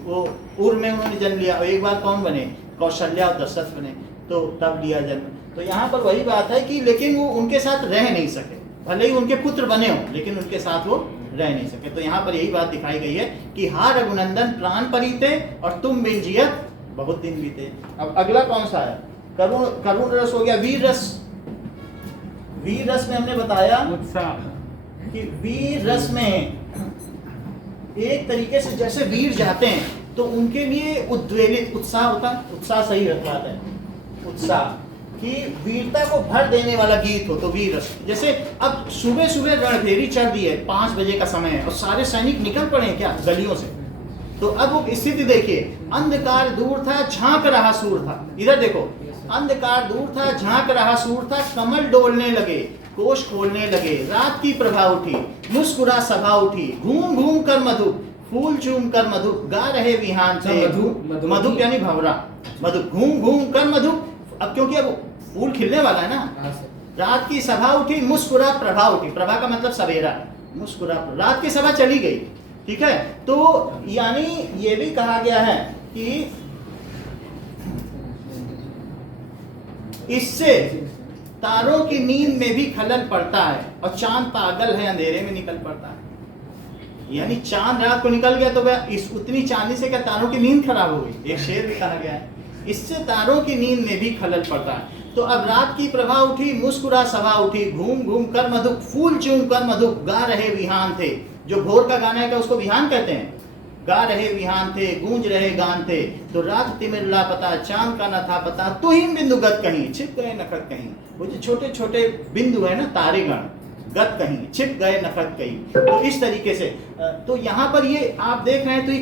वो उर में उन्होंने जन्म लिया, और एक बार कौन बने, कौशल्या और दशरथ बने, तो तब लिया जन्म। तो यहाँ पर वही बात है कि लेकिन वो उनके साथ रह नहीं सके, भले ही उनके पुत्र बने हो लेकिन उनके साथ वो रह नहीं सके। तो यहाँ पर यही बात दिखाई गई है कि हा रघुनंदन प्राण परीते और तुम बिन जियत बहुत दिन बीते। अब अगला कौन सा है, करुण करुण रस हो गया, वीर रस। वीर रस में हमने बताया उत्साह। कि वीर रस में एक तरीके से जैसे वीर जाते हैं तो उनके लिए उद्वेलित उत्साह होता है, उत्साह सही रहता है, उत्साह कि वीरता को भर देने वाला गीत हो तो वीर रस। जैसे अब सुबह सुबह रणभेरी चढ़ दी है, 5 बजे का समय है और सारे सैनिक निकल पड़े हैं क्या गलियों से। तो अब वो स्थिति देखिए, अंधकार दूर था झांक रहा सूर था, इधर देखो, अंधकार दूर था झांक रहा सूर था, कमल डोलने लगे कोष खोलने लगे, रात की प्रभा उठी मुस्कुरा सभा उठी, घूम घूम कर मधु फूल चूम कर मधु गा रहे विहान थे। मधु यानी भंवरा, मधु घूम घूम कर मधु, अब क्योंकि अब फूल खिलने वाला है ना। रात की सभा उठी मुस्कुरा प्रभा उठी, प्रभा का मतलब सवेरा, मुस्कुरा रात की सभा चली गई, ठीक है। तो यानी ये भी कहा गया है कि इससे तारों की नींद में भी खलल पड़ता है और चांद पागल है अंधेरे में निकल पड़ता है। यानी चांद रात को निकल गया तो वह इस उतनी चांदनी से क्या तारों की नींद खराब हो गई, एक शेर भी कहा गया है, इससे तारों की नींद में भी खलल पड़ता है। तो अब रात की प्रभा उठी मुस्कुरा सभा उठी, घूम घूम कर मधु फूल चूम कर मधु गा रहे विहान थे। जो भोर का गाना है क्या उसको विहान कहते हैं, गा रहे विहान थे गूंज रहे गान थे। तो रात तिमिर लापता चांद का न था पता, तू ही बिंदुगत कहीं छिप गए नखत कहीं। वो जो छोटे छोटे बिंदु है ना तारेगण, गत कहीं छिप गए नखत कहीं। तो इस तरीके से तो यहाँ पर ये आप देख रहे हैं तो ये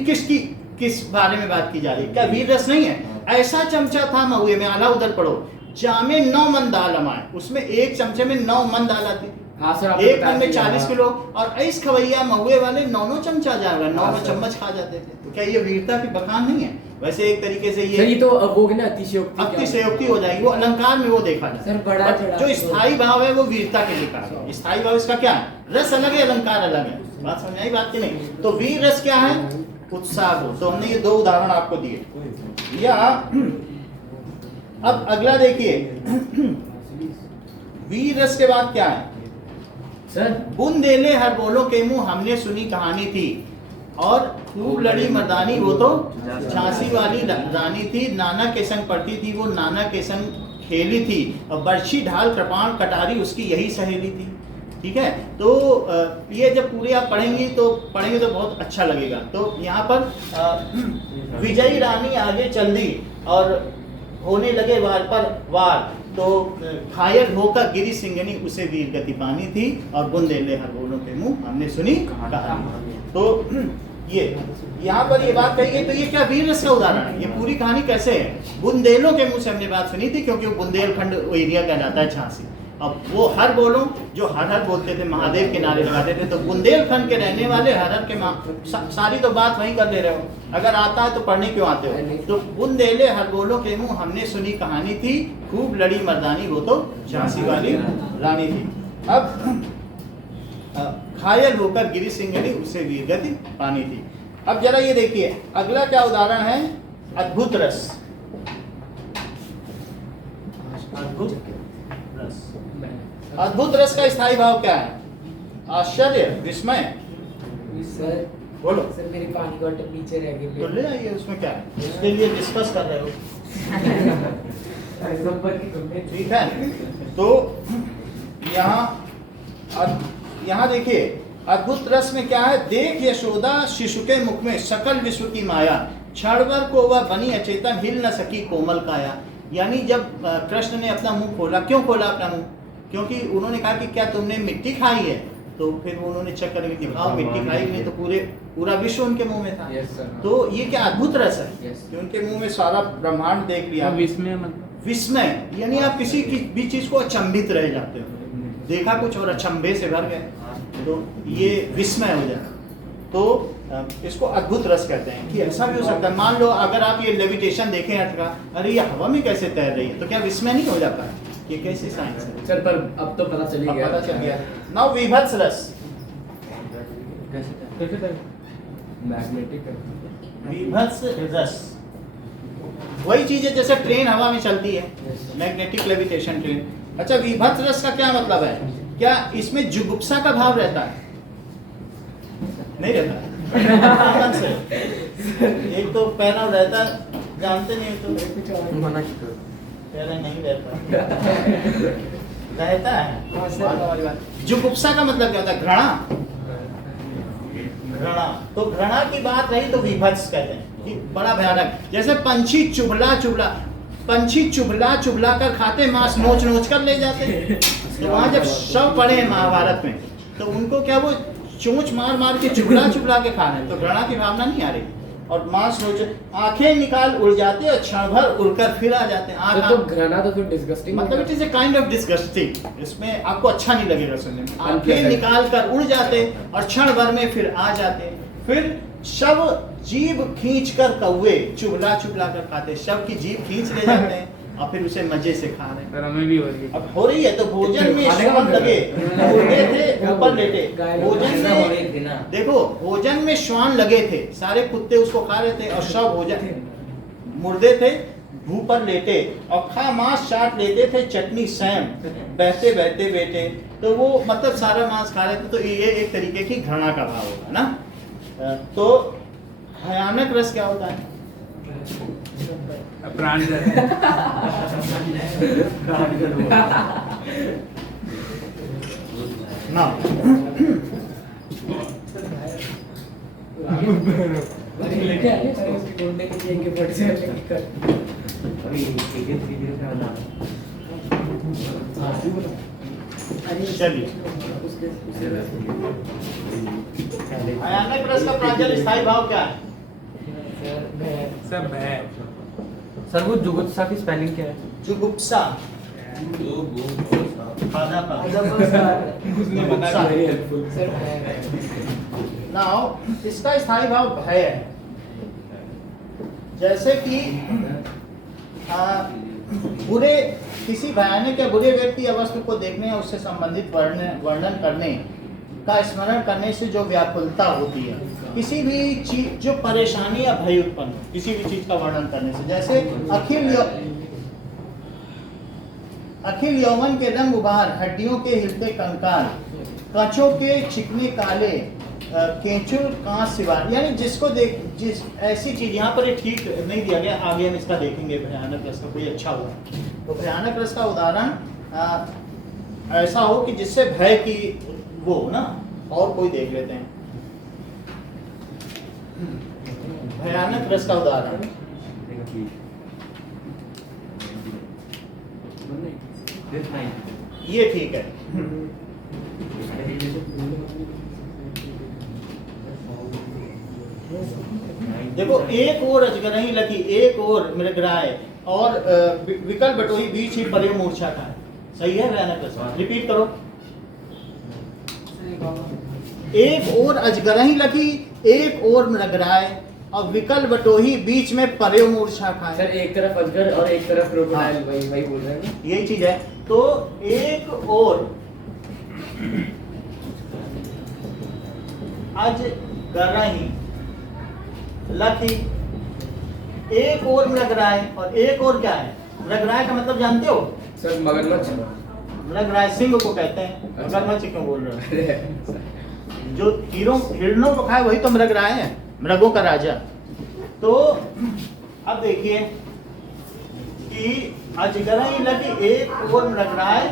किस बारे में बात की जा रही है, क्या वीर रस नहीं है। ऐसा चमचा था महुए में, आला उधर पढ़ो, जामे 9 मन दाल अमाए, उसमें एक चमचे में 9 मन दाल आती थी। हाँ सर, एक मन में 40 किलो, और ऐस खवैया महुए वाले 9 चमचा जाएगा, 9 चम्मच खा जाते थे। तो क्या ये वीरता की बखान नहीं है? वैसे एक तरीके से ये तो अब वो ना अतिशयोक्ति हो जाएगी, वो अलंकार में वो देखा जाए। सर बड़ा जो स्थायी भाव है वो वीरता के लिए कहा गया। स्थायी भाव इसका क्या है, रस अलग है अलंकार अलग है, बात समझ आई बात की नहीं। तो वीर रस क्या है, उत्साह हो। तो हमने ये 2 उदाहरण आपको दिए। या अब अगला देखिए, वीर रस के बाद क्या है सर, बुंदेले हर बोलो के मुंह हमने सुनी कहानी थी, और खूब लड़ी मर्दानी वो तो झांसी वाली रानी थी, नाना के संग पढ़ती थी वो नाना के संग खेली थी, और बर्छी ढाल कृपाण कटारी उसकी यही सहेली थी। ठीक है, तो ये जब पूरे आप पढ़ेंगे तो बहुत अच्छा लगेगा। तो यहाँ पर विजयी रानी आगे चल दी और होने लगे वार पर वार, तो घायल होकर गिरी सिंगनी उसे वीर गति पानी थी, और बुंदेले हर बोलों के मुंह हमने सुनी कहानी। तो ये यहाँ पर ये बात कही गई, तो ये क्या वीर रस का उदाहरण है। ये पूरी कहानी कैसे है, बुंदेलों के मुंह से हमने बात सुनी थी, क्योंकि वो बुंदेलखंड एरिया कहलाता है झांसी। अब वो हर बोलो जो हर हर बोलते थे, महादेव के नारे लगाते थे, तो बुंदेलखंड के रहने वाले हर हर के सारी तो बात वहीं कर ले रहे हो, अगर आता है तो पढ़ने क्यों आते हो। तो बुंदेले हर बोलो के मुंह हमने सुनी कहानी थी, खूब लड़ी मर्दानी वो तो झांसी वाली रानी थी। अब घायल होकर गिरी सिंगनी उसे वीर गति पानी थी। अब जरा ये देखिए अगला क्या उदाहरण है, अद्भुत रस। अद्भुत रस का स्थायी भाव क्या है, आश्चर्य विस्मय। सर बोलो सर, मेरी पानी बॉटल पीछे रह गई। तो ले आइए, उसमें क्या है, उसके लिए डिस्कस कर रहे हो। ठीक है, तो यहाँ देखिए अद्भुत रस में क्या है, देख यशोदा शिशु के मुख में सकल विश्व की माया, क्षणभर को वह बनी अचेतन हिल न सकी कोमल काया। यानी जब कृष्ण ने अपना मुंह खोला, क्यों खोला अपना मुंह, क्योंकि उन्होंने कहा कि क्या तुमने मिट्टी खाई है, तो फिर उन्होंने चेक करके दिखाओ मिट्टी खाई नहीं, तो पूरा विश्व उनके मुंह में था। तो ये क्या अद्भुत रस है कि उनके मुंह में सारा ब्रह्मांड देख लिया। विस्मय मतलब विस्मय यानी आप किसी भी चीज को अचंभित रह जाते हो, देखा कुछ और अचंभे से भर गए, तो ये विस्मय हो जाए। तो इसको अद्भुत रस कहते हैं कि ऐसा भी हो सकता है। मान लो अगर आप ये लेविटेशन देखें अर्थ का, अरे ये हवा में कैसे तैर रही है, तो क्या विस्मय नहीं हो जाता है? ये कैसी साइंस है? सर पर अब तो पता चल ही अब गया। पता चल गया। नाउ विभत्स रस, कैसे मैग्नेटिक विभत्स रस वही चीज है जैसे ट्रेन हवा में चलती है, मैग्नेटिक लेविटेशन ट्रेन। अच्छा, विभत्स रस का क्या मतलब है? क्या इसमें जुगुप्सा का भाव रहता है? नहीं रहता है। एक तो पहनाव रहता है, जानते नहीं तो मना क्यों? पहले नहीं रहता है। जुगुप्सा का मतलब क्या होता है? घृणा। घृणा, तो घृणा की बात रही तो विभत्स कहते हैं कि बड़ा भयानक। जैसे पंछी चुभला चुभला कर खाते, मांस नोच नोच कर ले जाते। तो वहां जब शव पड़े हैं महाभारत में, तो उनको क्या वो चोंच मार मार के चुभला के खा रहे हैं, तो घृणा की भावना नहीं आ रही। और मांस नोच, आंखें निकाल उड़ जाते और क्षण भर उड़कर फिर आ जाते हैं। तो घृणा तो फिर डिस्गस्टिंग, मतलब it is a kind of disgusting. इसमें आपको अच्छा नहीं लगेगा सुनने में। आंखें निकाल कर उड़ जाते और क्षण भर में फिर आ जाते। फिर शव जीभ खींच कर कौवे चुभला कर खाते, शव की जीभ खींच ले जाते हैं और फिर उसे मजे से खा रहे हैं। सर हमें भी हो रही है। अब हो रही है तो भोजन में श्वान लगे, मुर्दे थे ऊपर लेटे। भोजन में देखो, भोजन में श्वान लगे थे, सारे कुत्ते उसको खा रहे थे और शव भोजन मुर्दे थे भू पर लेटे और खा मांस चाट लेते थे चटनी सैम बहते बहते बेटे। तो वो मतलब सारा मांस खा रहे थे। तो ये एक तरीके की घृणा का भाव होगा ना। तो भयानक रस क्या होता है? प्राण ना चलिए, भयानक रस का प्रांजल स्थायी भाव क्या है? सब है। सर वो जुगुत्सा की स्पेलिंग क्या है? जुगुप्सा। खाना का जुगुप्सा। नाउ इसका स्थायी भाव भय है। जैसे कि बुरे किसी भयानक या बुरे व्यक्ति या वस्तु को देखने या उससे संबंधित वर्णन करने का स्मरण करने से जो व्याकुलता होती है, किसी भी चीज जो परेशानी या भय उत्पन्न, किसी भी चीज का वर्णन करने से। जैसे अखिल यौवन के रंग उबार, हड्डियों के हिलते कंकाल, कांचों के चिकने काले, केंचुर कांच सिवार। यानी जिसको देख जिस ऐसी चीज, यहाँ पर ये ठीक नहीं दिया गया, आगे हम इसका देखेंगे भयानक रस का कोई अच्छा हुआ। तो भयानक रस का उदाहरण ऐसा हो कि जिससे भय की वो ना, और कोई देख लेते हैं। भयानक रस का उदाहरण ये ठीक है। देखो, एक ओर अजगरही लगी, एक ओर मृगराय और विकल बटोही, बीच ही परे मूर्छा था। सही है भयानक रस? रिपीट करो। एक ओर अजगरही लगी, एक ओर मृगराय और विकल बटोही, बीच में परे मूर्छा खाए। सर एक तरफ अजगर और एक तरफ क्रोकोडाइल, वही बोल रहे हैं। यही चीज है। तो एक ओर अजगरही लगी, एक और मृगराय और एक और क्या है? मृगराय का मतलब जानते हो? सर मगरमच्छ। मृगराय सिंह को कहते हैं। मगरमच्छ क्यों बोल रहे हो? जो हिरणों को खाए वही तो मृगराय है, मृगों का राजा। तो अब देखिए कि अजगरही लगी, एक और मृगराय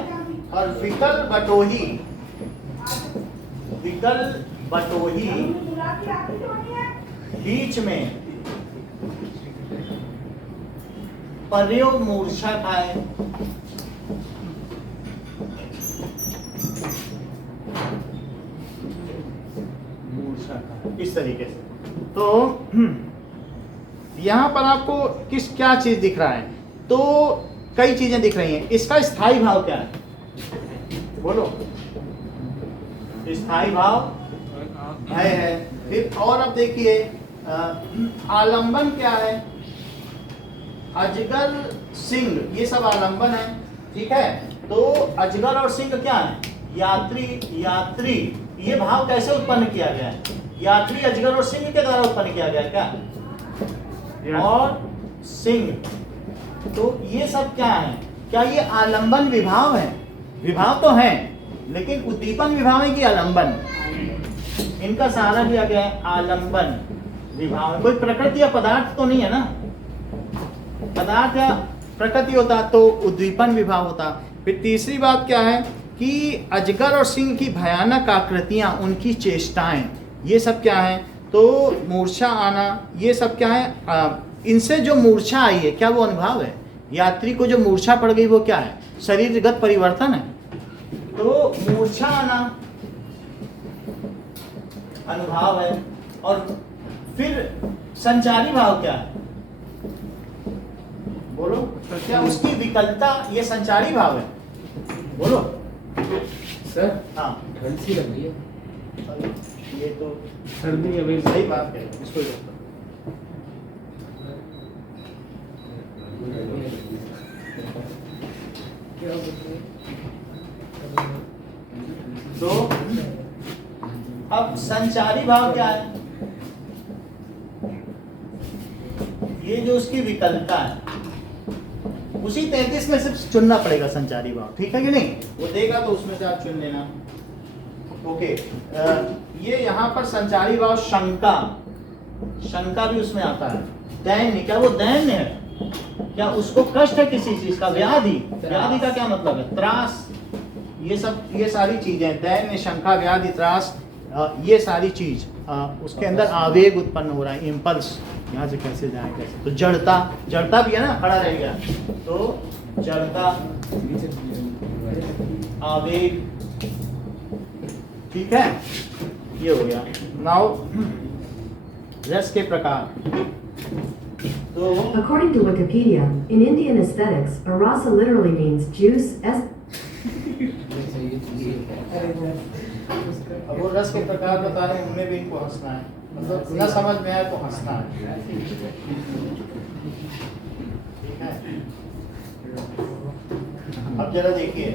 और विकल बटोही बीच में पर्यो मूर्छा खाए। मूर्छा खाए इस तरीके से। तो यहां पर आपको क्या चीज दिख रहा है? तो कई चीजें दिख रही हैं। इसका स्थायी भाव क्या है? बोलो। स्थायी भाव भय है। फिर और अब देखिए आलंबन क्या है, अजगर सिंह, ये सब आलंबन है, ठीक है। तो अजगर और सिंह क्या है, यात्री, यात्री, ये भाव कैसे उत्पन्न किया गया है, यात्री अजगर और सिंह के द्वारा उत्पन्न किया गया है क्या, और सिंह, तो ये सब क्या है, क्या ये आलंबन विभाव है, विभाव तो है लेकिन उद्दीपन विभाव है कि आलंबन, इनका सहारा दिया गया है, आलंबन विभाव है। कोई प्रकृति या पदार्थ तो नहीं है ना, पदार्थ या प्रकृति होता तो उद्दीपन विभाव होता। फिर तीसरी बात क्या है कि अजगर और सिंह की भयानक आकृतियां, उनकी चेष्टाएं, ये सब क्या है, तो मूर्छा आना, ये सब क्या है, इनसे जो मूर्छा आई है क्या वो अनुभव है, यात्री को जो मूर्छा पड़ गई वो क्या है, शरीरगत परिवर्तन है, तो मूर्छा आना अनुभव है। और फिर संचारी भाव क्या है, बोलो, क्या उसकी विकलता ये संचारी भाव है, बोलो सर हाँ, ठंड सी लग रही है। ये तो सर्दी अभी सही बात है, इसको ही रोको। क्या बोलते हैं? तो अब संचारी भाव क्या है, ये जो उसकी विकलता है, उसी 33 में सिर्फ चुनना पड़ेगा संचारी भाव, ठीक है कि नहीं, वो देगा तो उसमें से आप चुन लेना। ओके, ये यहाँ पर संचारी भाव शंका, शंका भी उसमें आता है, दैन्य, क्या वो दैन्य है, क्या उसको कष्ट है किसी चीज का, व्याधि, व्याधि का क्या मतलब है, त्रास, ये सब, ये सारी चीजें, दैन्य, शंका, व्याधि, त्रास, ये सारी चीज उसके अंदर आवेग उत्पन्न हो रहा है, इम्पल्स, यहाँ से कैसे जाए कैसे, तो जड़ता, जड़ता भी है ना, खड़ा रह गया, तो जड़ता, आवेग, ठीक है, ये हो गया। नाउ रस के प्रकार, तो According to Wikipedia, in Indian aesthetics, a rasa literally means juice, अब वो रस के प्रकार बता रहे हैं, उनमें भी इनको हंसना है, मतलब न समझ में आए तो हंसना है, ठीक है। अब जरा देखिए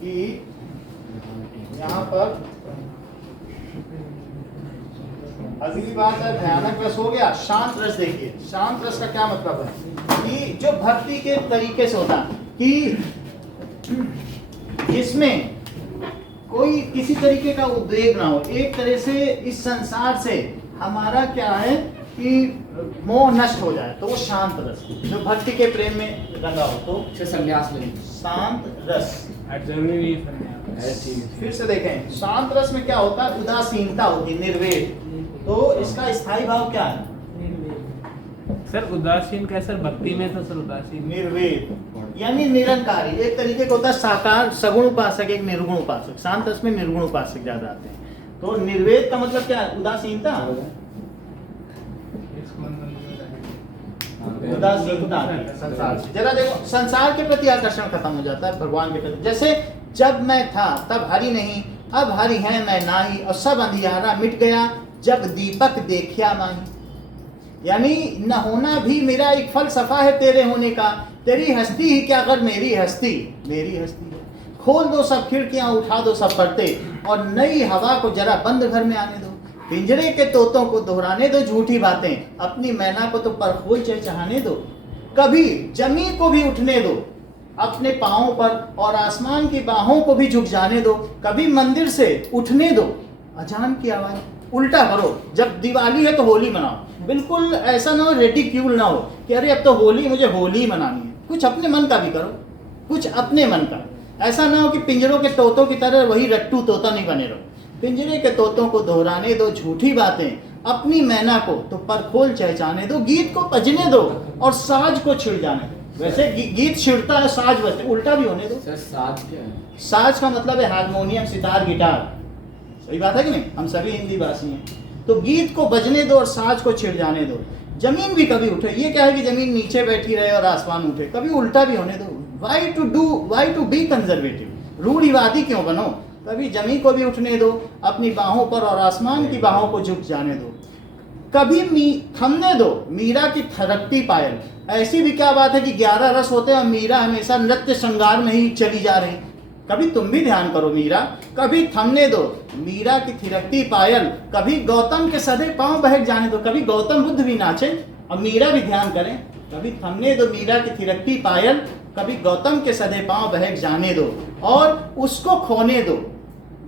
कि यहाँ पर अगली बात है, भयानक रस हो गया, शांत रस देखिए, शांत रस का क्या मतलब है कि जो भक्ति के तरीके से होता है कि जिसमें कोई किसी तरीके का उद्वेग ना हो, एक तरह से इस संसार से हमारा क्या है कि मोह नष्ट हो जाए, तो वो शांत रस, जो भक्ति के प्रेम में रंगा हो, तो संन्यास लेंगे, शांत रस। जरूरी नहीं है। फिर से देखें, शांत रस में क्या होता है, उदासीनता होती है, निर्वेद, तो इसका स्थायी भाव क्या है, सर उदासीन का सर भक्ति में तो सर उदासीन निर्वेद, यानी निरंकारी, एक तरीके का होता है साकार, सगुण उपासक, एक निर्गुण उपासक, शांत रस में निर्गुण उपासक ज्यादा आते हैं, तो निर्वेद का मतलब क्या है, उदासीनता, उदासीनता संसार से, जरा देखो, संसार के प्रति आकर्षण खत्म हो जाता है, भगवान के प्रति, जैसे जब मैं था तब हरि नहीं, अब हरि है मैं नाही, और सब अंधियारा मिट गया जब दीपक देखिया माही, यानी न होना भी मेरा एक फलसफा है तेरे होने का, तेरी हस्ती ही क्या अगर मेरी हस्ती, मेरी हस्ती है, खोल दो सब खिड़कियां, उठा दो सब पर्दे, और नई हवा को जरा बंद घर में आने दो, पिंजरे के तोतों को दोहराने दो झूठी बातें, अपनी मैना को तो परखोल चहचहाने दो, कभी जमीन को भी उठने दो अपने पांवों पर, और आसमान की बाहों को भी झुक जाने दो, कभी मंदिर से उठने दो अजान की आवाज, उल्टा करो, जब दिवाली है तो होली मनाओ, बिल्कुल ऐसा ना हो, रेडिक्यूल ना हो कि अरे अब तो होली, मुझे होली मनानी है, कुछ अपने मन का भी करो, कुछ अपने मन का, ऐसा ना हो कि पिंजरों के तोतों की तरह वही रट्टू तोता नहीं बने रहो, पिंजरे के तोतों को दोहराने दो झूठी बातें, अपनी मैना को तो परखोल चहचाने दो, गीत को बजने दो और साज को छिड़ जाने दो, वैसे गीत छिड़ता है, साज बजते, उल्टा भी होने दो। सर साज क्या है? साज का मतलब है हारमोनियम, सितार, गिटार, सही बात है कि नहीं, हम सभी हिंदी भाषी हैं, तो गीत को बजने दो और साज को छिड़ जाने दो, जमीन भी कभी उठे, ये क्या है कि जमीन नीचे बैठी रहे और आसमान उठे, कभी उल्टा भी होने दो, वाई टू बी कंजर्वेटिव, रूढ़िवादी क्यों बनो, कभी जमीन को भी उठने दो अपनी बाहों पर और आसमान की बाहों को झुक जाने दो। कभी थमने दो मीरा की थरकती पायल। ऐसी भी क्या बात है कि 11 रस होते हैं और मीरा हमेशा नृत्य श्रृंगार में ही चली जा रही। कभी तुम भी ध्यान करो मीरा, कभी थमने दो मीरा की थिरकती पायल, कभी गौतम के सधे पांव बहक जाने दो। कभी गौतम बुद्ध भी नाचे और मीरा भी ध्यान करें। कभी थमने दो मीरा की थिरकती पायल, कभी गौतम के सधे पांव बहक जाने दो, और उसको खोने दो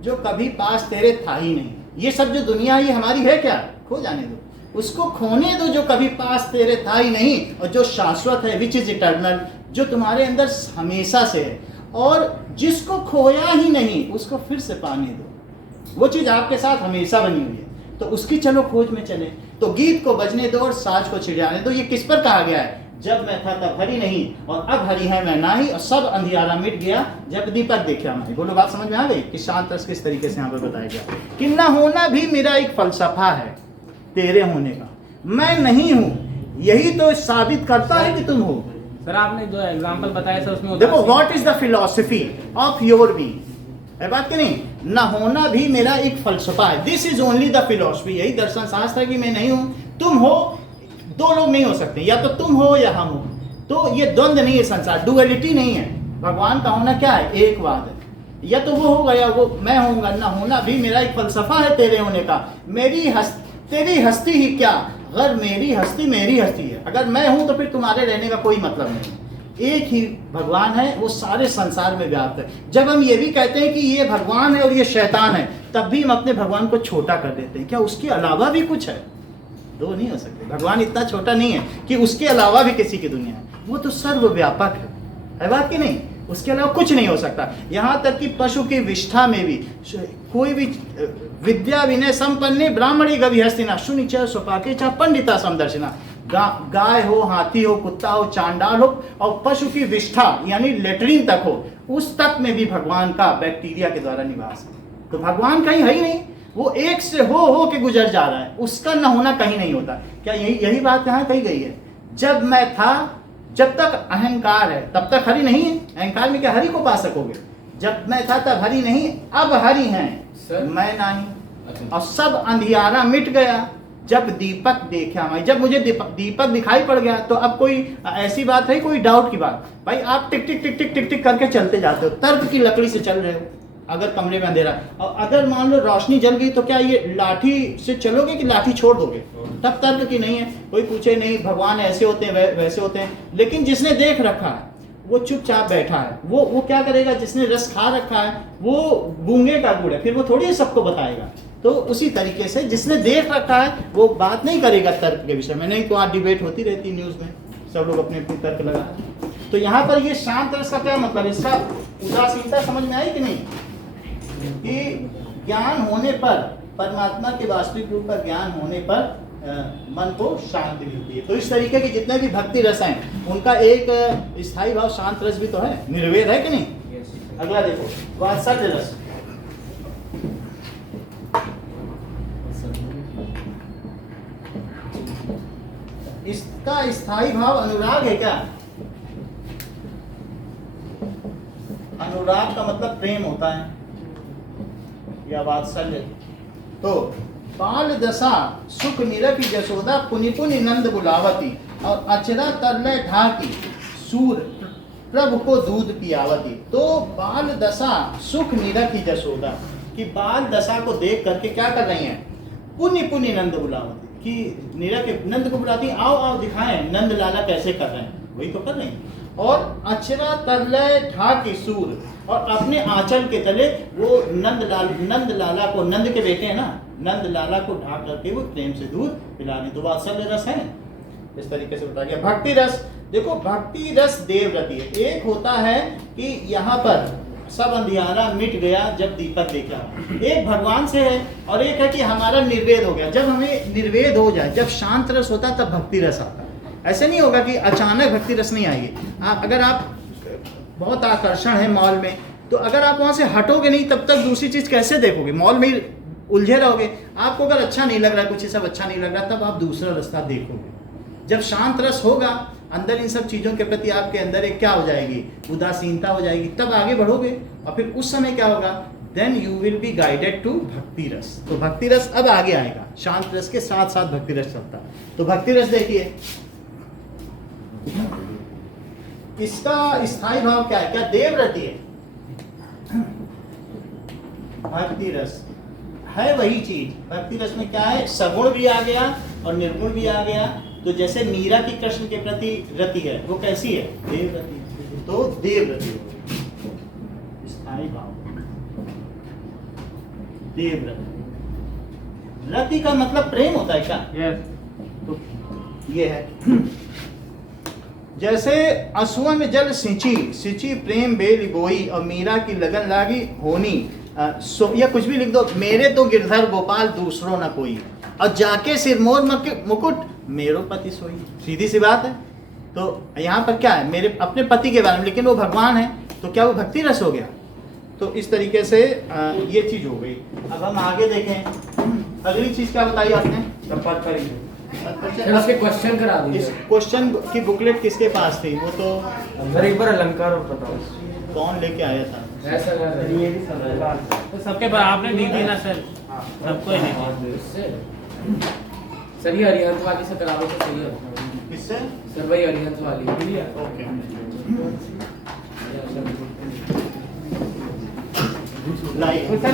जो कभी पास तेरे था ही नहीं। ये सब जो दुनिया ये हमारी है क्या, खो जाने दो। उसको खोने दो जो कभी पास तेरे था ही नहीं, और जो शाश्वत है, विच इज इटर्नल, जो तुम्हारे अंदर हमेशा से है, और जिसको खोया ही नहीं उसको फिर से पाने दो। वो चीज आपके साथ हमेशा बनी हुई है, तो उसकी चलो खोज में चले। तो गीत को बजने दो और साज को छिड़ाने दो। ये किस पर कहा गया है? जब मैं था तब हरी नहीं और अब हरी है मैं नाही, और सब अंधियारा मिट गया जब दीपक देखा मैं। बोलो बात समझ में आ गई कि शांत रस किस तरीके से यहाँ पर बताया गया कि न होना भी मेरा एक फलसफा है तेरे होने का, मैं नहीं हूँ यही तो साबित करता है कि तुम हो। सर आपने जो एग्जांपल बताया सर उसमें देखो what is the philosophy of your being, है बात कि नहीं? न होना भी मेरा एक फलसफा है, this is only the philosophy. यही दर्शन शास्त्र है कि मैं नहीं हूं तुम हो, दो लोग नहीं हो सकते, या तो तुम हो या हम हो। तो ये द्वंद्व नहीं है, संसार डुअलिटी नहीं है। भगवान का होना क्या है? एकवाद है, या तो वो होगा या वो मैं होऊंगा। न होना भी मेरा एक फलसफा है तेरे होने का, तेरी हस्ती ही क्या, अगर मेरी हस्ती मेरी हस्ती है, अगर मैं हूं तो फिर तुम्हारे रहने का कोई मतलब नहीं। एक ही भगवान है, वो सारे संसार में व्याप्त है। जब हम ये भी कहते हैं कि ये भगवान है और ये शैतान है, तब भी हम अपने भगवान को छोटा कर देते हैं। क्या उसके अलावा भी कुछ है? दो नहीं हो सकते। भगवान इतना छोटा नहीं है कि उसके अलावा भी किसी की दुनिया है, वो तो सर्वव्यापक है बात कि नहीं? उसके अलावा कुछ नहीं हो सकता। यहाँ तक कि पशु की विष्ठा में भी कोई भी विद्या विनय संपन्ने ब्राह्मणी गविहस्तिना सुनिचय स्वपाके चा पंडिता समदर्शिना, गाय हो, हाथी हो, कुत्ता हो, चांडाल हो, और पशु की विष्ठा यानी लेटरिन तक हो, उस तक में भी भगवान का बैक्टीरिया के द्वारा निवास है। तो भगवान कहीं है ही नहीं, वो एक से हो के गुजर जा रहा है, उसका न होना कहीं नहीं होता। क्या यही बात यहाँ कही गई है? जब मैं था, जब तक अहंकार है तब तक हरि नहीं है। अहंकार में क्या हरि को पा सकोगे? जब मैं था तब हरि नहीं, अब हरि हैं, मैं नहीं। और सब अंधियारा मिट गया जब दीपक देखा मैं। जब मुझे दीपक दिखाई पड़ गया, तो अब कोई ऐसी बात है, कोई डाउट की बात? भाई आप टिक टिक टिक टिक टिक टिक करके चलते जाते हो, तर्क की लकड़ी से चल रहे हो। अगर कमरे में अंधेरा, और अगर मान लो रोशनी जल गई, तो क्या ये लाठी से चलोगे कि लाठी छोड़ दोगे? तब तर्क की नहीं है। कोई पूछे नहीं भगवान ऐसे होते हैं वैसे होते हैं, लेकिन जिसने देख रखा है वो चुपचाप बैठा है। वो क्या करेगा? जिसने रस खा रखा है वो गूंगे का गुड़ है, फिर वो थोड़ी सबको बताएगा। तो उसी तरीके से जिसने देख रखा है वो बात नहीं करेगा तर्क के विषय में। नहीं तो आज डिबेट होती रहती न्यूज में, सब लोग अपने अपने तर्क लगा। तो यहाँ पर ये शांत रस का क्या मतलब? इसका उदासीनता समझ में आई कि नहीं? कि ज्ञान होने पर, परमात्मा के वास्तविक रूप का ज्ञान होने पर मन को शांति मिलती है। तो इस तरीके के जितने भी भक्ति रस हैं उनका एक स्थायी भाव शांत रस भी तो है, निर्वेद है कि नहीं? अगला देखो, वात्सल्य रस। इसका स्थायी भाव अनुराग है क्या? अनुराग का मतलब प्रेम होता है या वात्सल्य। तो बाल दशा सुख निरपि जशोदा पुनि पुनि नंद बुलावती, और अचरा तरलय ढाकी सूर प्रभु को दूध पियावती। तो बाल दशा सुख निरपि जशोदा, कि बाल दशा को देख करके क्या कर रही हैं? पुनि पुनि नंद बुलावती, कि निरपि नंद को बुलाती, आओ आओ दिखाएं नंद लाला कैसे कर रहे हैं, वही तो कर रहे हैं। और अचरा तरलय ढाकी सूर, और अपने आंचल के तले वो नंद लाला को, नंद के बेटे हैं ना, नंद लाला को ढाक करके वो प्रेम से दूध पिलाने। तो वात्सल्य रस है, इस तरीके से बताया गया। भक्ति रस, देखो भक्ति रस देवव्रती है। एक होता है कि यहाँ पर सब अंधियारा मिट गया जब दीपक देखा, एक भगवान से है, और एक है कि हमारा निर्वेद हो गया। जब हमें निर्वेद हो जाए, जब शांत रस होता है, तब भक्ति रस आता है। ऐसे नहीं होगा कि अचानक भक्ति रस नहीं आएगी। अगर आप बहुत आकर्षण है मॉल में, तो अगर आप वहाँ से हटोगे नहीं, तब तक दूसरी चीज़ कैसे देखोगे? मॉल में ही उलझे रहोगे। आपको अगर अच्छा नहीं लग रहा, कुछ ये सब अच्छा नहीं लग रहा, तब आप दूसरा रास्ता देखोगे। जब शांत रस होगा अंदर, इन सब चीज़ों के प्रति आपके अंदर एक क्या हो जाएगी? उदासीनता हो जाएगी, तब आगे बढ़ोगे। और फिर उस समय क्या होगा? Then you will be guided to भक्ति रस। तो भक्ति रस अब आगे आएगा, शांत रस के साथ साथ भक्ति रस चलता है। तो भक्ति रस देखिए, इसका स्थायी भाव क्या है? क्या देवव्रती है? भक्ति रस है वही चीज। भक्ति रस में क्या है? सगुण भी आ गया और निर्गुण भी आ गया। तो जैसे मीरा की कृष्ण के प्रति रति है, वो कैसी है? देवव्रती। तो देवव्रती हो गई। स्थायी भाव देवव्रती। रति का मतलब प्रेम होता है क्या? यस। तो ये है जैसे असुवन में जल सिंची, सिंची प्रेम बेल बोई, और मीरा की लगन लागी होनी। या कुछ भी लिख दो, मेरे तो गिरधर गोपाल दूसरों न कोई, और जाके सिरमोर मुकुट मेरो पति सोई। सीधी सी बात है। तो यहाँ पर क्या है? मेरे अपने पति के बारे में, लेकिन वो भगवान है, तो क्या वो भक्ति रस हो गया? तो इस तरीके से ये चीज हो गई। अब हम आगे देखें, अगली चीज क्या बताई आपने? उसके क्वेश्चन करा इस दीजिए। क्वेश्चन की बुकलेट किसके पास थी? वो तो सर एक बार अलंकार और बताओ। कौन लेके आया था? ऐसा तो सबके पास आपने दी थी ना सर, सबको ही दी थी। सर ये अरिहंत वाली से करा दो तो सही है। किससे? सर भाई अरिहंत वाली। ओके। लाइक तो सर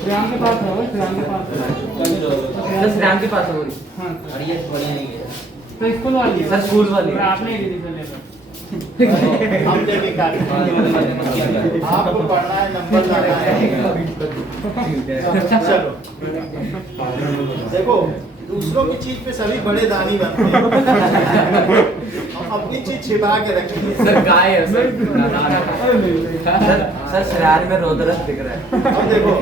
श्रीराम के पास हो, श्रीराम के पास सर श्रीराम के पास है वो। हाँ और ये वाली नहीं है तो स्कूल वाली है। सर स्कूल वाली। और आपने ही दी थी सर लेकर। हम लेके क्या करें? आपको पढ़ना है, नंबर लाना है। चलो देखो, दूसरों की चीज पे सभी बड़े दानी बनते हैं, हम अपनी चीज छिपा के रखेंगे। सर गाय है सर। सर शरार में रोदरस दिख रहा है। अब देखो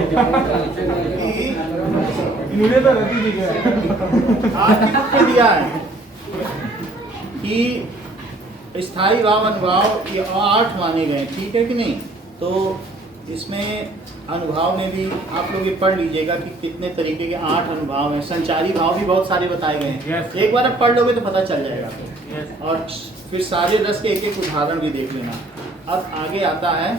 इन्होंने तो रति दी है। आपकी बुक में दिया है कि स्थायी भाव अनुभाव ये 8 माने गए, ठीक है कि नहीं? तो इसमें अनुभाव में भी आप लोग ये पढ़ लीजिएगा कि कितने तरीके के 8 अनुभाव हैं। संचारी भाव भी बहुत सारे बताए गए हैं। Yes. एक बार आप पढ़ लोगे तो पता चल जाएगा। Yes. और फिर सारे रस के एक एक उदाहरण भी देख लेना। अब आगे आता है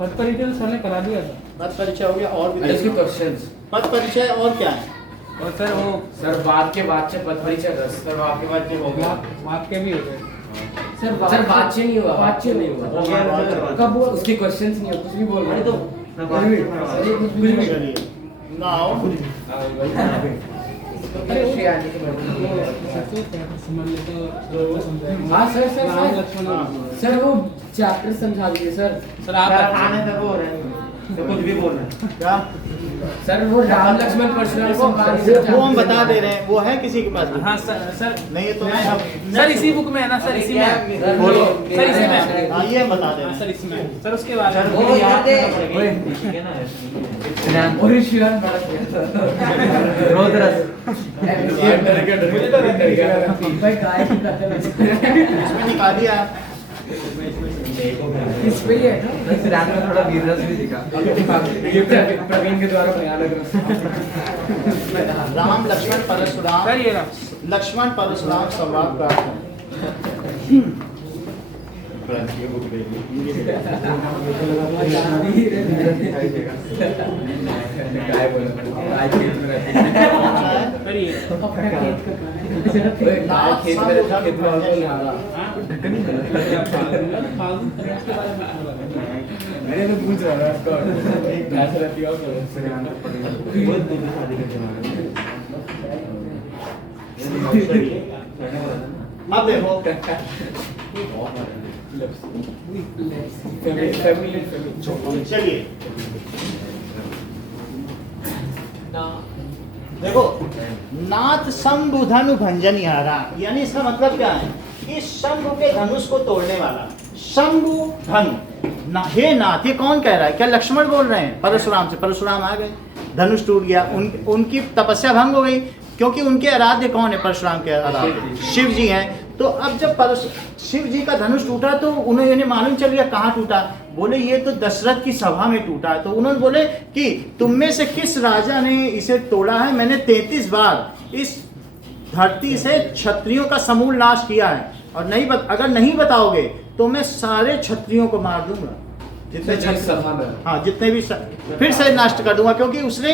पद परिचय, तो सर ने करा दिया था। पद परिचय हो गया, और भी इसके देख लो। क्वेश्चंस। पद परिचय और क्या है? और सर वो सर बाद के वाच्य पद परिचय रस। सर वाक्य वाच्य हो गया। वाक्य भी हो गए। सर वाच्य नहीं हुआ, वाच्य नहीं हुआ। कब हुआ? उसके क्वेश्चंस नहीं हो, कुछ भी बोल रहे तो कुछ भी। चलिए नाउ हाँ sir sir Ram sir Lakshman. Sir वो चैप्टर समझा दीजिए सर। सर आप कुछ भी बोल रहे हैं। क्या? सर वो राम लक्ष्मण परशुराम संवाद वो हम बता दे रहे हैं, वो है किसी के पास? हाँ सर नहीं है तो मैं अब सर इसी बुक में है ना सर, इसी में बोलो। सर इसी में। हाँ ये हम बता दे रहे हाँ हैं। सर इसमें सर उसके बाद सर वो याद है ना और शिवान रोदरस। मुझे तो भाई गाय की कथन इसमें निकाल दिया आप। इस पे ही है ना। श्रीराम में थोड़ा वीररस भी दिखा। ये प्रवीण के द्वारा भयानक रस। राम लक्ष्मण परशुराम, सर ये रहा। लक्ष्मण परशुराम संवाद का गाय बोला गाय खेत में रहती है। सर ये गाय खेत में रहती है, खेत में और नहीं आ रहा। फालतू करने के बारे में क्या बोला? मैंने तो पूछ रहा था उसको। भैंस रहती है और अब देखो चलिए देखो, नाथ शंभु धनु भंजनिहारा, यानी इसका मतलब क्या है? कि शंभु के धनुष को तोड़ने वाला शंभु धनु ना, हे नाथ, ये कौन कह रहा है? क्या लक्ष्मण बोल रहे हैं? परशुराम से। परशुराम आ गए, धनुष टूट गया, उनकी तपस्या भंग हो गई, क्योंकि उनके आराध्य कौन है? परशुराम के आराध्य शिव जी हैं। तो अब जब शिव जी का धनुष टूटा तो उन्हें मालूम चल गया कहाँ टूटा। बोले ये तो दशरथ की सभा में टूटा है। तो उन्होंने बोले कि तुम में से किस राजा ने इसे तोड़ा है? मैंने 33 बार इस धरती से क्षत्रियों का समूल नाश किया है, और अगर नहीं बताओगे तो मैं सारे क्षत्रियों को मार दूंगा। जितने जितने सभा में हाँ जितने भी फिर से नष्ट कर दूंगा, क्योंकि उसने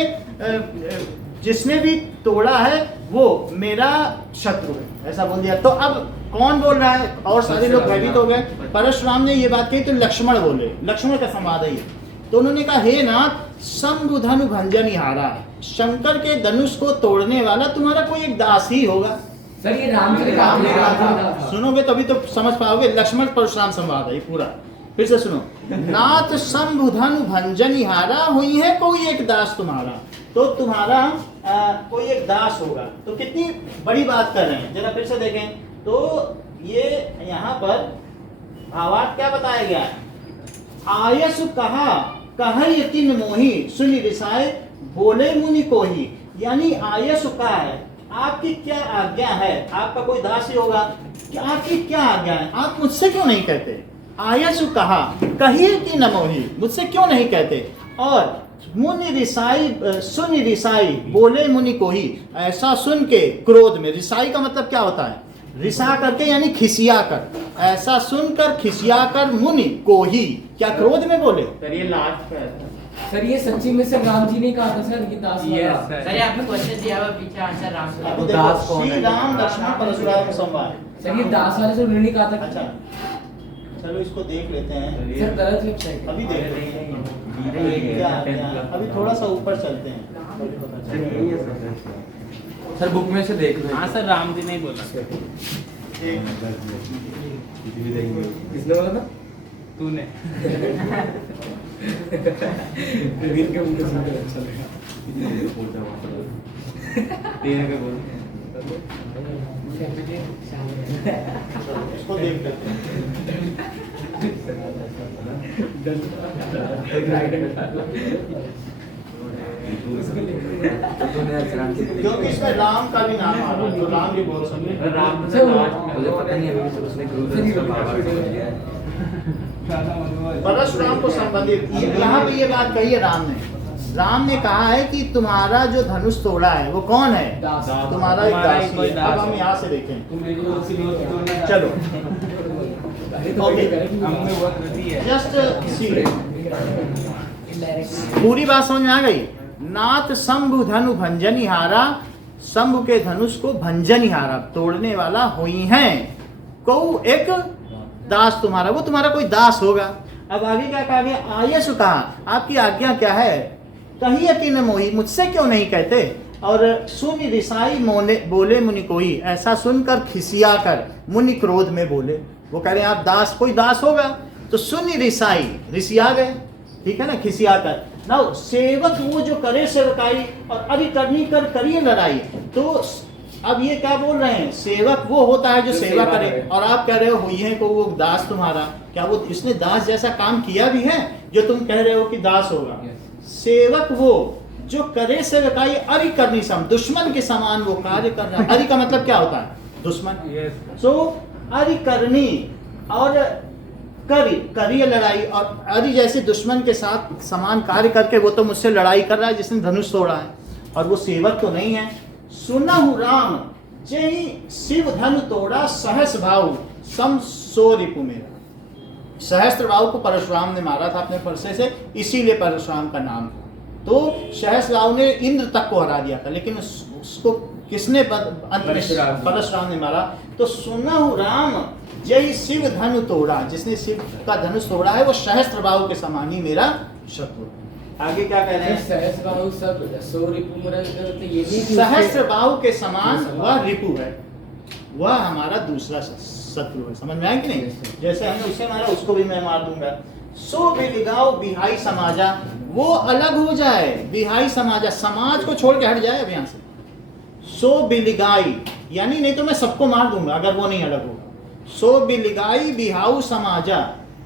जिसने भी तोड़ा है वो मेरा शत्रु है, ऐसा बोल दिया। तो अब कौन बोल रहा है? और सारे लोग भयभीत हो गए। परशुराम ने ये बात कही तो लक्ष्मण बोले, लक्ष्मण का संवाद है ये। तो उन्होंने कहा, हे नाथ, शंभुधनु भंजनिहारा, शंकर के धनुष को तोड़ने वाला तुम्हारा कोई एक दास ही होगा। सर ये राम जी का सुनोगे तभी तो समझ पाओगे। लक्ष्मण परशुराम संवाद है ये पूरा। फिर से सुनो, नाथ शंभुधनु भंजनिहारा, हुई है कोई एक दास तुम्हारा, तो तुम्हारा कोई एक दास होगा। तो कितनी बड़ी बात कर रहे हैं, जरा फिर से देखें। तो ये यहाँ पर भावार्थ क्या बताया गया है? आयसु कहा कहयतिन मोहि, सुनि रिसाए बोले मुनि कोहि। यानी आयसु कहा है, आपकी क्या आज्ञा है? आपका कोई दास ही होगा कि आपकी क्या आज्ञा है? आप मुझसे क्यों नहीं कहते? आयसु कहा कहिए कि न मोहि, मुझसे क्यों नहीं कहते? और मुनि रिसाई, सुनि रिसाई बोले मुनि कोहि, ऐसा सुन के क्रोध में, रिसाई का मतलब क्या होता है? रिसा करके यानी खिसिया कर, ऐसा सुनकर खिसिया कर मुनि कोहि, क्या क्रोध में बोले? सर ये लास्ट पे है सर ये सच्ची में सर राम जी ने कहा था सर कि दास वाला। सर ये आपने क्वेश्चन दिया हुआ पीछे आंसर राम से। अब दास देखो, कौन है? श्री राम लक्ष्मण परशुराम का संवाद। सर ये दास वाले से उन्होंने कहा था। अच्छा चलो इसको देख लेते हैं, सर गलत वेबसाइट अभी देख लेते हैं क्या। अभी थोड़ा सा ऊपर चलते हैं। सर बुक में से देख लो। हाँ सर राम जी ने ही बोला। किसने बोला था? तूने। प्रवीण के मुंह से सुनकर अच्छा लगा। तेरे के बोल। इसको देख लेते हैं। क्योंकि इसमें राम का भी नाम आ रहा है, तो राम भी बोल सकते हैं। राम सर, मुझे पता नहीं अभी से उसने क्रूज का पावर बोल दिया है। परशुराम को संबंधित यहाँ पे ये बात कही है राम ने। राम ने कहा है कि तुम्हारा जो धनुष तोड़ा है वो कौन है? दास। तुम्हारा एक तुम्हारा दास ही ही कोई है। दास अब हम है। यहाँ से देखें, तुम मेरी ओर से नहीं होते। चलो अरे तो ओके। हमने बहुत रदी है। जस्ट सी, पूरी बात समझ में आ गई? नाथ शंभु धनु भंजनिहारा, शंभु के धनुष को भंजनिहारा, तोड़ने वाला हुई हैं को एक दास तुम्हारा, वो तुम्हारा कोई दास होगा। अब आगे क्या कहा गया? आयसु कहा, आपकी आज्ञा क्या है? कहिए कि न मोहि, मुझसे क्यों नहीं कहते? और सुनि रिसाई बोले मुनि कोई, ऐसा सुनकर खिसिया कर मुनि क्रोध में बोले। वो कह रहे हैं आप दास, कोई दास होगा। तो सुनि रिसाई, रिसिया गए, ठीक है ना, खिसिया कर। ना सेवक वो जो करे सेवकाई, और अरे करनी कर करिए लड़ाई। तो अब ये क्या बोल रहे हैं? सेवक वो होता है जो सेवा करे, और आप कह रहे हो हुई है को वो दास तुम्हारा। क्या वो इसने दास जैसा काम किया भी है जो तुम कह रहे हो कि दास होगा? सेवक वो जो करे सेवकाई, अरि करनी सम, दुश्मन के समान वो कार्य कर रहा है। अरि का मतलब क्या होता है? दुश्मन। सो अरि करनी और करिए लड़ाई, और अरि जैसे दुश्मन के साथ समान कार्य करके वो तो मुझसे लड़ाई कर रहा है जिसने धनुष तोड़ा है, और वो सेवक तो नहीं है। सुनहु राम जय शिव धनु तोड़ा, सहस्र भाव सम सो रिपु मेरा। सहस्त्र भाव को परशुराम ने मारा था अपने फरसे से, इसीलिए परशुराम का नाम था। तो सहस्त्र भाव ने इंद्र तक को हरा दिया था, लेकिन उसको किसने परशुराम ने मारा। तो सुनहु राम जय शिव धनु तोड़ा, जिसने शिव का धनुष तोड़ा है वो सहस्त्र भाव के समान ही मेरा शत्रु। आगे क्या कह रहे हैं? सहस्र बाहु सब सो रिपु मेरा, तो ये नहीं कि सहस्त्र बाहु के समान वह रिपु है, वह हमारा दूसरा शत्रु है। समझ में आया कि नहीं? जैसे हमने उसे मारा उसको भी मैं मार दूंगा। सो बिलिगाओ बिहाई समाजा, वो अलग हो जाए, बिहाई समाजा, समाज को छोड़ के हट जाए अब यहाँ से। सो बिलिगाई यानी नहीं तो मैं सबको मार दूंगा अगर वो नहीं अलग होगा। सो बिलिगाई बिहाऊ समाजा,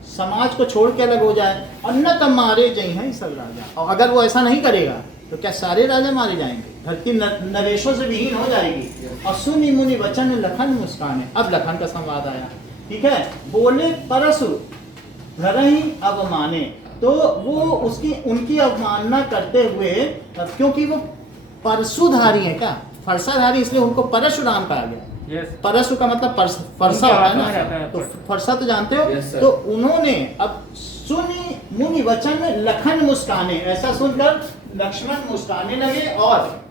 समाज को छोड़ के अलग हो जाए। और न तब मारे जई हैं सब राजा, और अगर वो ऐसा नहीं करेगा तो क्या सारे राजा मारे जाएंगे? धरती नरेशों से विहीन हो जाएगी। और सुनि मुनि वचन लखन मुस्काने, अब लखन का संवाद आया, ठीक है। बोले परशु धरहि अवमाने, तो वो उसकी उनकी अवमानना करते हुए, क्योंकि वो परशुधारी है, क्या फरसाधारी, इसलिए उनको परशुराम कहा गया। Yes. परशु का मतलब फरसा होता है ना, तो फरसा तो जानते हो। Yes, sir. तो उन्होंने अब सुनि मुनि वचन लखन मुस्काने, ऐसा सुनकर लक्ष्मण मुस्काने लगे और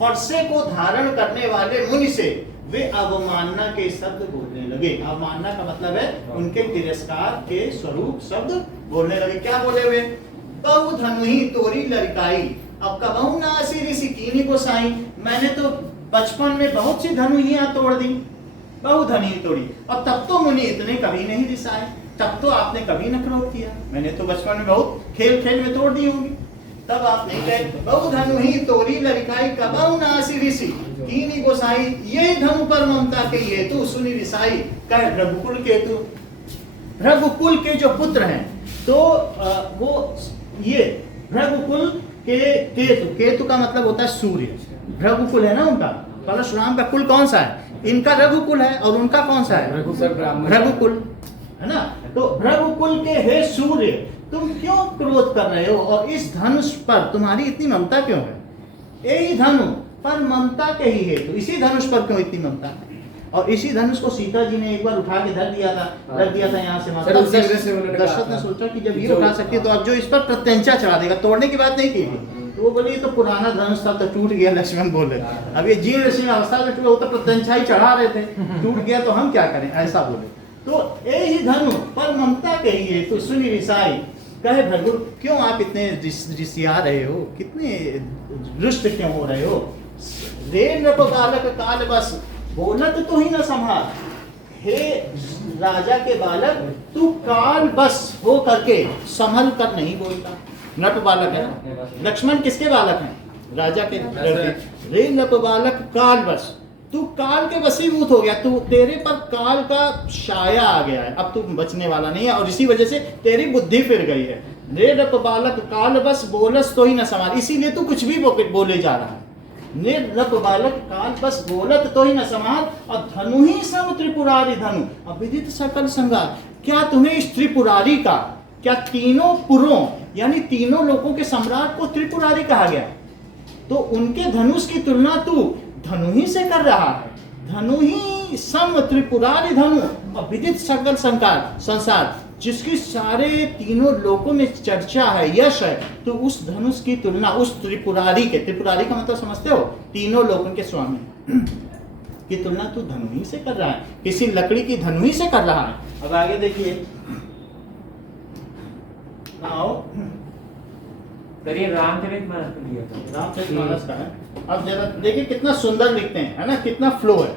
फरसे को धारण करने वाले मुनि से वे अवमानना के शब्द बोलने लगे। अवमानना का मतलब है उनके तिरस्कार के स्वरूप शब्द बोलने लगे। क्या बोले हुए? बहु धनुही तोरी लड़काई, अब कबहू ना ऐसी ऋषि कीनी को साई, मैंने तो बचपन में बहुत सी धनुहियां तोड़ दी, बहु धनी तोड़ी, और तब तो मुनि इतने कभी नहीं रिसाए, तब तो आपने कभी न क्रोध किया, मैंने तो बचपन में बहुत खेल खेल में तोड़ दी होगी, तब आप नहीं कहे बहु धनुही तोरी लड़काई कबहू ना ऐसी ऋषि कीनी गोसाई, ये धनु पर ममता के हेतु सुनी रिसाई, कह रघुकुल केतु। रघुकुल के जो पुत्र हैं तो वो ये रघुकुल के केतु, केतु का मतलब होता है सूर्य, रघुकुल है ना उनका, परशुराम का कुल कौन सा है? इनका रघुकुल है और उनका कौन सा है? रघुकुल है ना। तो रघुकुल के हे सूर्य, तुम क्यों क्रोध कर रहे हो और इस धनुष पर तुम्हारी इतनी ममता क्यों है? यही धनु पर ममता के ही है, तो इसी धनुष पर क्यों इतनी ममता? और इसी धनुष को सीता जी ने एक बार उठा के रख दिया था यहाँ से। दशरथ ने सोचा कि जब ये उठा सकती है तो अब जो इस पर प्रत्यंचा चढ़ा देगा, तोड़ने की बात नहीं की थी, तो वो बोले ये तो पुराना धनुष था तो टूट गया। लक्ष्मण बोले अब ये जीर्ण ऋषि अवस्था में वो तो प्रत्यंचा ही चढ़ा रहे थे, टूट गया तो हम क्या करें, ऐसा बोले। तो यही धनु पर ममता के ही है, तो सुनी रिसाई, कहे भृगु क्यों आप इतने रिसिया रहे हो, कितने रुष्ट क्यों हो रहे हो? रे नृप बालक काल बस बोलत तो ही न संभाल, हे राजा के बालक तू काल बस हो करके संभल कर नहीं बोलता। नृप बालक है, लक्ष्मण किसके बालक हैं? राजा के लड़के। रे नृप बालक काल बस, तू काल के वशीभूत हो गया, तू तेरे पर काल का साया आ गया है, अब तू बचने वाला नहीं है और इसी वजह से तेरी बुद्धि फिर गई है। रे नृप बालक काल बस बोलस तो ही न संभाल, इसीलिए तू कुछ भी बोले जा रहा है। निर्लप बालक काल बस बोलत तो ही न समार, और धनु ही सम त्रिपुरारी धनु अविदित सकल संगार। क्या तुम्हें इस त्रिपुरारी का, क्या तीनों पुरों यानी तीनों लोगों के सम्राट को त्रिपुरारी कहा गया? तो उनके धनुष की तुलना तू धनु ही से कर रहा है। धनु ही सम त्रिपुरारी धनु अविदित सकल संसार, जिसकी सारे तीनों लोकों में चर्चा है, यश है, तो उस धनुष की तुलना उस त्रिपुरारी के, त्रिपुरारी का मतलब समझते हो? तीनों लोगों के स्वामी की तुलना तू धनु ही से कर रहा है, किसी लकड़ी की धनु ही से कर रहा है। अब आगे देखिए, आओ रामचरितमानस का है। अब जरा देखिए कितना सुंदर लिखते हैं, है ना, कितना फ्लो है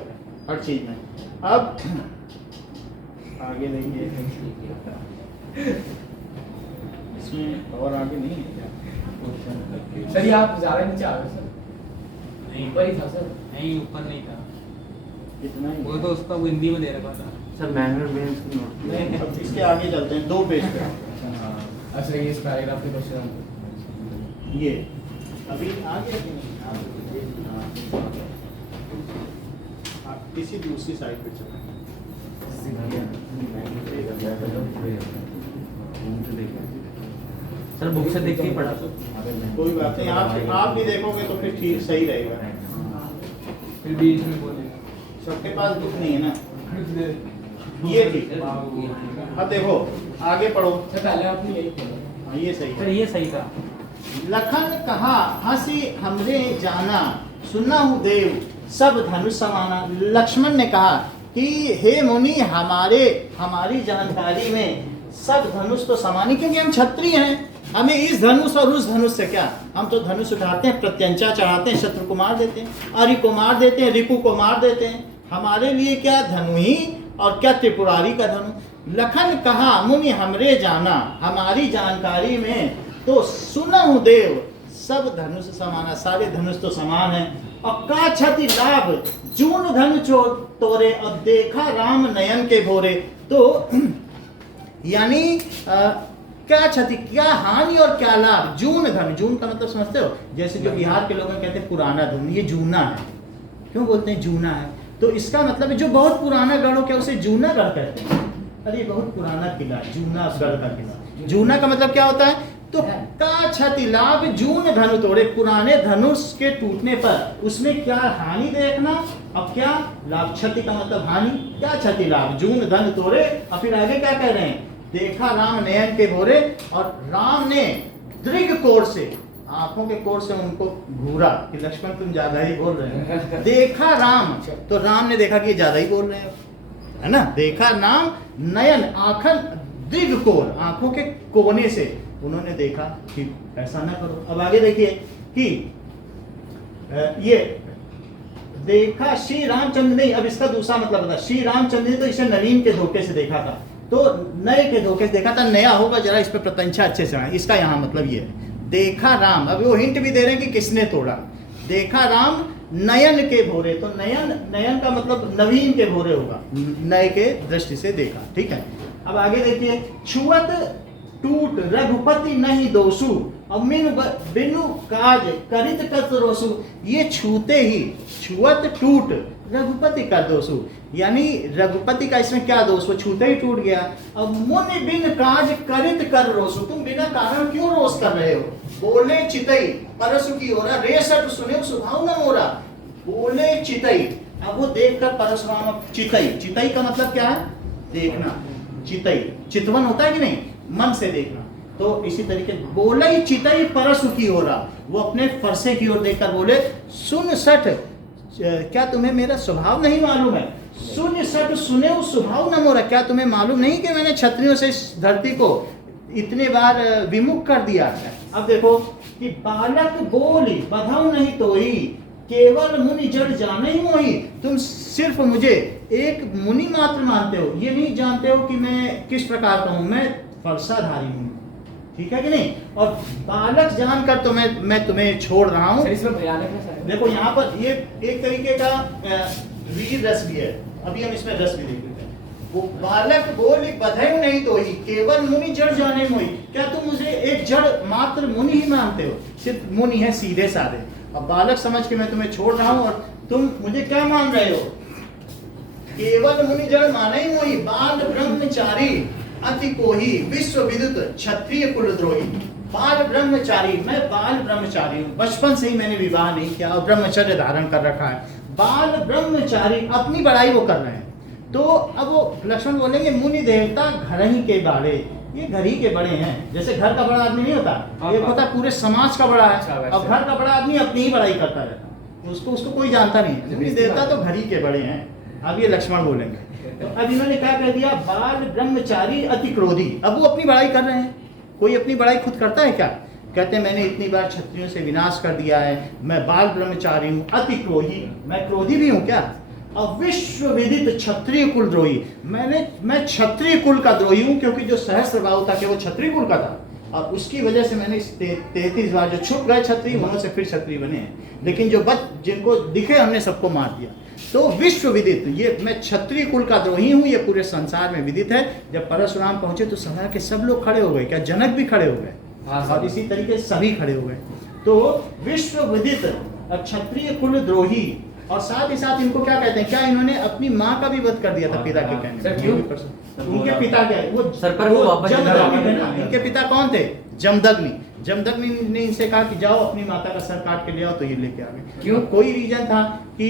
हर चीज में। अब आगे देखिए, इसमें और आगे नहीं है क्या? सर ये आप ज्यादा नीचे आ गए सर, नहीं ऊपर ही था सर। नहीं ऊपर नहीं था, कितना ही वो तो उसका वो हिंदी में दे रखा था सर मैनुअल बेंच की नोट नहीं। अब इसके आगे चलते हैं, 2 पेज पे। अच्छा ये इस पैराग्राफ के क्वेश्चन, ये अभी आगे कि नहीं? आप किसी दूसरी साइड पे चलें। सर बुक से देख के पढ़ा कोई बात नहीं, आप भी देखोगे तो फिर ठीक सही रहेगा। फिर बीच में बोले सबके पास बुक नहीं है ना, ये ठीक है। अब देखो आगे पढ़ो। सर पहले आपने यही बोला। हाँ, ये सही सर है। ये सही था। लखन कहा हंसी हमरे जाना, सुना हूँ देव सब धनुष समाना। लक्ष्मण ने कहा कि हे मुनि, हमारी जानकारी में सब धनुष तो समान ही, क्योंकि हम क्षत्रिय हैं, हमें इस धनुष और उस धनुष से क्या, हम तो धनुष उठाते हैं, प्रत्यंचा चढ़ाते हैं, शत्रु को मार देते हैं, अरि को मार देते हैं, रिपु को मार देते हैं, हमारे लिए क्या धनु ही और क्या त्रिपुरारी का धनु। लखन कहा मुनि हमरे जाना, हमारी जानकारी में तो सुना हूँ देव सब धनुष समाना, सारे धनुष तो समान है। और का क्षति लाभ जून धनु तोरे, और देखा राम नयन के भोरे। तो यानी क्या क्षति, क्या हानि और क्या लाभ। जून धनु, जून का मतलब समझते हो, जैसे जो बिहार के लोग कहते हैं पुराना धनु, ये जूना है। क्यों बोलते हैं जूना है? तो इसका मतलब है जो बहुत पुराना गढ़ हो, क्या उसे जूना गढ़ कहते हैं? अरे बहुत पुराना किला, जूना गढ़ का किला। जूना का मतलब क्या होता है? तो का क्षति लाभ जून धनु तोड़े, पुराने धनुष के टूटने पर उसमें क्या हानि देखना और क्या लाभ। क्षति का मतलब हानि, क्या क्षति लाभ जून धनु तोड़े। और फिर आगे क्या कह रहे हैं देखा राम नयन के भोरे, और राम ने दृढ़ कोर से, आंखों के कोर से उनको घूरा कि लक्ष्मण तुम ज्यादा ही बोल रहे हो। देखा राम, तो राम ने देखा कि ये ज्यादा ही बोल रहे हो, है ना। देखा राम नयन, आंखन दृढ़ कोर, आंखों के कोने से उन्होंने देखा कि ऐसा ना करो। अब आगे देखिए कि ये देखा श्री रामचंद्र ने, अब इसका दूसरा मतलब बता, श्री रामचंद्र ने तो इसे नवीन के धोखे से देखा था, तो नए के धोखे से देखा था, नया होगा जरा इस पे प्रत्यंछा अच्छे से आए। इसका यहाँ मतलब ये है, देखा राम, अब वो हिंट भी दे रहे हैं कि किसने तोड़ा। देखा राम नयन के भोरे, तो नयन, नयन का मतलब नवीन के भोरे होगा, नए के दृष्टि से देखा, ठीक है। अब आगे देखिए, छुअत टूट रघुपति नहीं दोषु, और बिनु काज करित कत रोसु, ये छूते ही, छुअत टूट रघुपति का दोषु, यानी रघुपति का इसमें क्या दोष, वो छूते ही टूट गया। अब मुनि बिन काज करित कर रोसु, तुम बिना कारण क्यों रोष कर रहे हो। बोले चितई परसु की ओरा, रेसट सुने सुभाव न मोरा, बोले चितई। अब वो देखकर परशुराम, चितई, चितई का मतलब क्या है, देखना, चितई, चितवन होता है कि नहीं, मन से देखना। तो इसी तरीके बोले चितई परसु की ओरा, वो अपने फरसे की ओर देखकर बोले, सुन सठ, क्या तुम्हें मेरा स्वभाव नहीं मालूम है। सुन सठ सुने स्वभाव न मोरा, क्या तुम्हें मालूम नहीं कि मैंने क्षत्रियों से इस धरती को इतने बार विमुख कर दिया है। अब देखो कि बालक बोली बधाऊ नहीं तोई, केवल मुनि जड़ जाने ही मोही, तुम सिर्फ मुझे एक मुनि मात्र मानते हो, ये नहीं जानते हो कि मैं किस प्रकार का हूं, मैं फरसाधारी हूं, ठीक है कि नहीं। और बालक जानकर तो मैं तुम्हें छोड़ रहा हूं। इसमें भयानक है सर। देखो यहाँ पर ये एक तरीके का वीर रस भी है, अभी हम इसमें रस भी देख लेते हैं। वो बालक बोली बधाई नहीं तो ही, केवल मुनि जड़ जाने मोही, क्या तुम मुझे एक जड़ मात्र मुनि ही मानते हो, सिर्फ मुनि है सीधे साधे। अब बालक समझ के मैं तुम्हें छोड़ रहा हूं और तुम मुझे क्या मान रहे हो, केवल मुनि जड़ माने ही मोही, बाल ब्रह्मचारी अति कोही, विश्व विदित क्षत्रिय कुलद्रोही। बाल ब्रह्मचारी, मैं बाल ब्रह्मचारी हूँ, बचपन से ही मैंने विवाह नहीं किया और ब्रह्मचर्य धारण कर रखा है। बाल ब्रह्मचारी, अपनी बड़ाई वो कर रहे हैं। तो अब वो लक्ष्मण बोलेंगे मुनि देवता घर ही के बाड़े, ये घर ही के बड़े हैं। जैसे घर का बड़ा आदमी नहीं होता, ये होता पूरे समाज का बड़ा है, और घर का बड़ा आदमी अपनी ही बड़ाई करता रहता, उसको कोई जानता नहीं है। मुनि देवता तो घर ही के बड़े हैं। अब ये लक्ष्मण बोलेंगे, तो अब इन्होंने क्या कह दिया, बाल ब्रह्मचारी अति क्रोधी। अब वो अपनी बड़ाई कर रहे हैं, कोई अपनी बड़ाई खुद करता है क्या। कहते हैं मैंने इतनी बार क्षत्रियों से विनाश कर दिया है, मैं बाल ब्रह्मचारी हूँ, अति क्रोधी, मैं क्रोधी भी हूँ क्या। और विश्व विदित क्षत्रिय कुल द्रोही, मैं क्षत्रिय कुल का द्रोही हूँ, क्योंकि जो सहस्त्रबाहु था कि वो क्षत्रिय कुल का था, और उसकी वजह से मैंने 33 बार जो छुप गए क्षत्रिय, वहां से फिर क्षत्रिय बने हैं, लेकिन जो जिनको दिखे हमने सबको मार दिया। तो विश्व विदित, ये मैं क्षत्रिय कुल का द्रोही हूँ, ये पूरे संसार में विदित है। जब परशुराम पहुंचे तो सभा के सब लोग खड़े हो गए, क्या जनक भी खड़े हो गए, और इसी तरीके से सभी खड़े हो गए। तो विश्व विदित क्षत्रिय कुल द्रोही, और साथ ही साथ इनको क्या कहते हैं, क्या इन्होंने अपनी माँ का भी वध कर दिया था पिता के कहने सर क्यों? उनके पिता क्या वो सर पर वो वापस जमदग्नि थे ना, इनके पिता कौन थे, जमदग्नि। जमदग्नि ने इनसे कहा कि जाओ अपनी माता का सर काट के ले आओ, तो ये लेके आ गए। क्यों? कोई रीजन था कि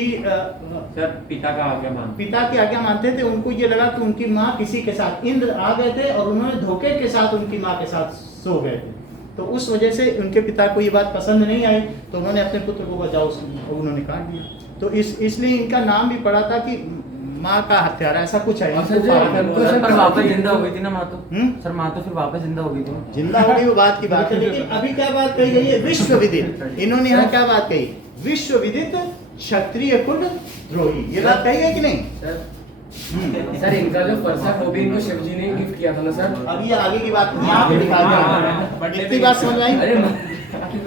सर पिता का आज्ञा मान, पिता की आज्ञा मानते थे। उनको ये लगा कि उनकी माँ किसी के साथ, इंद्र आ गए थे और उन्होंने धोखे के साथ उनकी माँ के साथ सो गए थे, तो उस वजह से उनके पिता को ये बात पसंद नहीं आई, तो उन्होंने अपने पुत्र को बचाओ उन्होंने काट दिया। तो इसलिए इनका नाम भी पड़ा था कि माँ का हत्यारा, ऐसा कुछ है। सर पर वापस जिंदा हो गई थी ना माँ तो, सर माँ तो फिर वापस जिंदा हो गई थी, जिंदा हो गई वो बात की बात है, लेकिन अभी क्या बात कही गई है, विश्व विदित। इन्होंने यहाँ क्या बात कही, विश्व विदित क्षत्रिय कुल द्रोही, ये बात कही गई कि नहीं। सर इनका जो फरसा वो भी इनको शिवजी ने गिफ्ट किया था ना सर। अभी आगे की बात यहाँ पे दिखा दिया, इतनी बात समझ आई,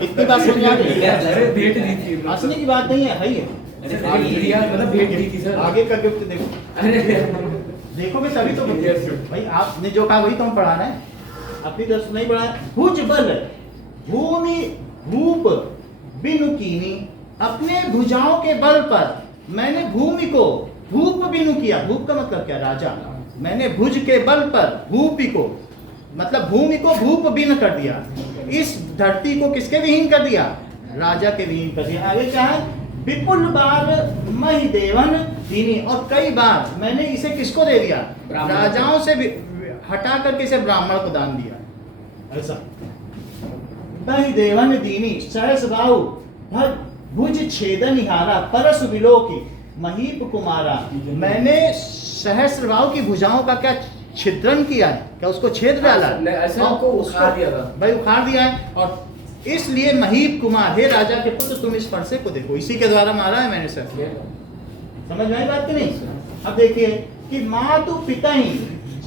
इतनी बात समझ आ गई। अरे भेंट दी थी, हंसने की बात नहीं है, है मतलब भेंट दी थी सर। आगे का गिफ्ट देखो, अरे देखोगे तभी तो भाई आपने जो कहा वही तो हम पढ़ाना है, अपनी तरफ से नहीं पढ़ाया। भुज बल भूमि भूप बिनु कीनी, अपने भुजाओं के बल पर मैंने भूमि को भूप बिनु किया। भूप का मतलब क्या, राजा। मैंने भुज के बल पर भूपि को, मतलब भूमि को भूप बिन कर दिया, इस धरती को किसके विहीन कर दिया, राजा के विहीन कर दिया। आगे क्या है, विपुल बार मही देवन दीनी, और कई बार मैंने इसे किसको दे दिया, राजाओं से हटा करके इसे ब्राह्मण को दान दिया ऐसा। तहि देवन दीनी सहस बाहु भुज छेदन निहारा परस विलो की महीप कुमारा। मैंने सहस्र बाहु की भुजाओं का क्या छिद्रन किया है, क्या उसको छेद डाला है? ऐसा उनको उखाड़ दिया था भाई, उखाड़ दिया है। और इसलिए महीप कुमार, हे राजा के पुत्र, तुम इस फरसे को देखो, इसी के द्वारा मारा है मैंने सर। समझ में आई बात की नहीं? अब देखिए कि मातु पिता ही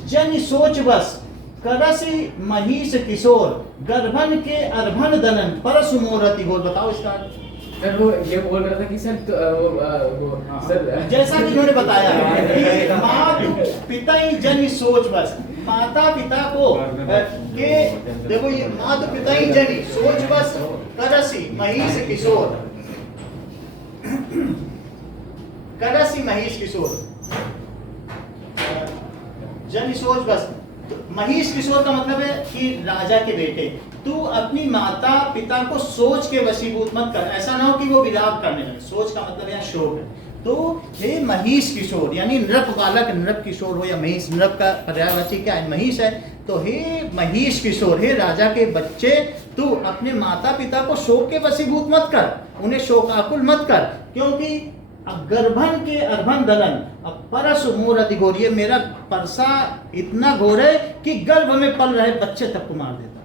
जन सोच बस करसी महिष किशोर गर्भन के अर्भन दनन परसु मोरति गोल। बताओ इसका अर्थ। सर वो ये बोल रहा था कि सर सर जैसा कि उन्होंने बताया कि मातु पिता ही जन सोच बस, माता पिता को के देखो, ये मातु पिता ही जन सोच बस करसी महिष किशोर, करसी महिष किशोर जन सोच बस। महिष किशोर का मतलब है कि राजा के बेटे, तू अपनी माता पिता को सोच के वशीभूत मत कर, ऐसा ना हो कि वो विलाप करने लगे। सोच का मतलब यहाँ शोक है। तो हे महिष किशोर, यानी नृप बालक, नृप किशोर हो या महिष, नृप का पर्यायवाची क्या है? महिष है। तो हे महिष किशोर, हे राजा के बच्चे, तू अपने माता पिता को शोक के वशीभूत मत कर, उन्हें शोकाकुल मत कर, क्योंकि अब गर्भन के अर्भन दलन, अब परस मोर अधि घोर, ये मेरा परसा इतना घोर है कि गर्भ में पल रहे बच्चे तक को मार देता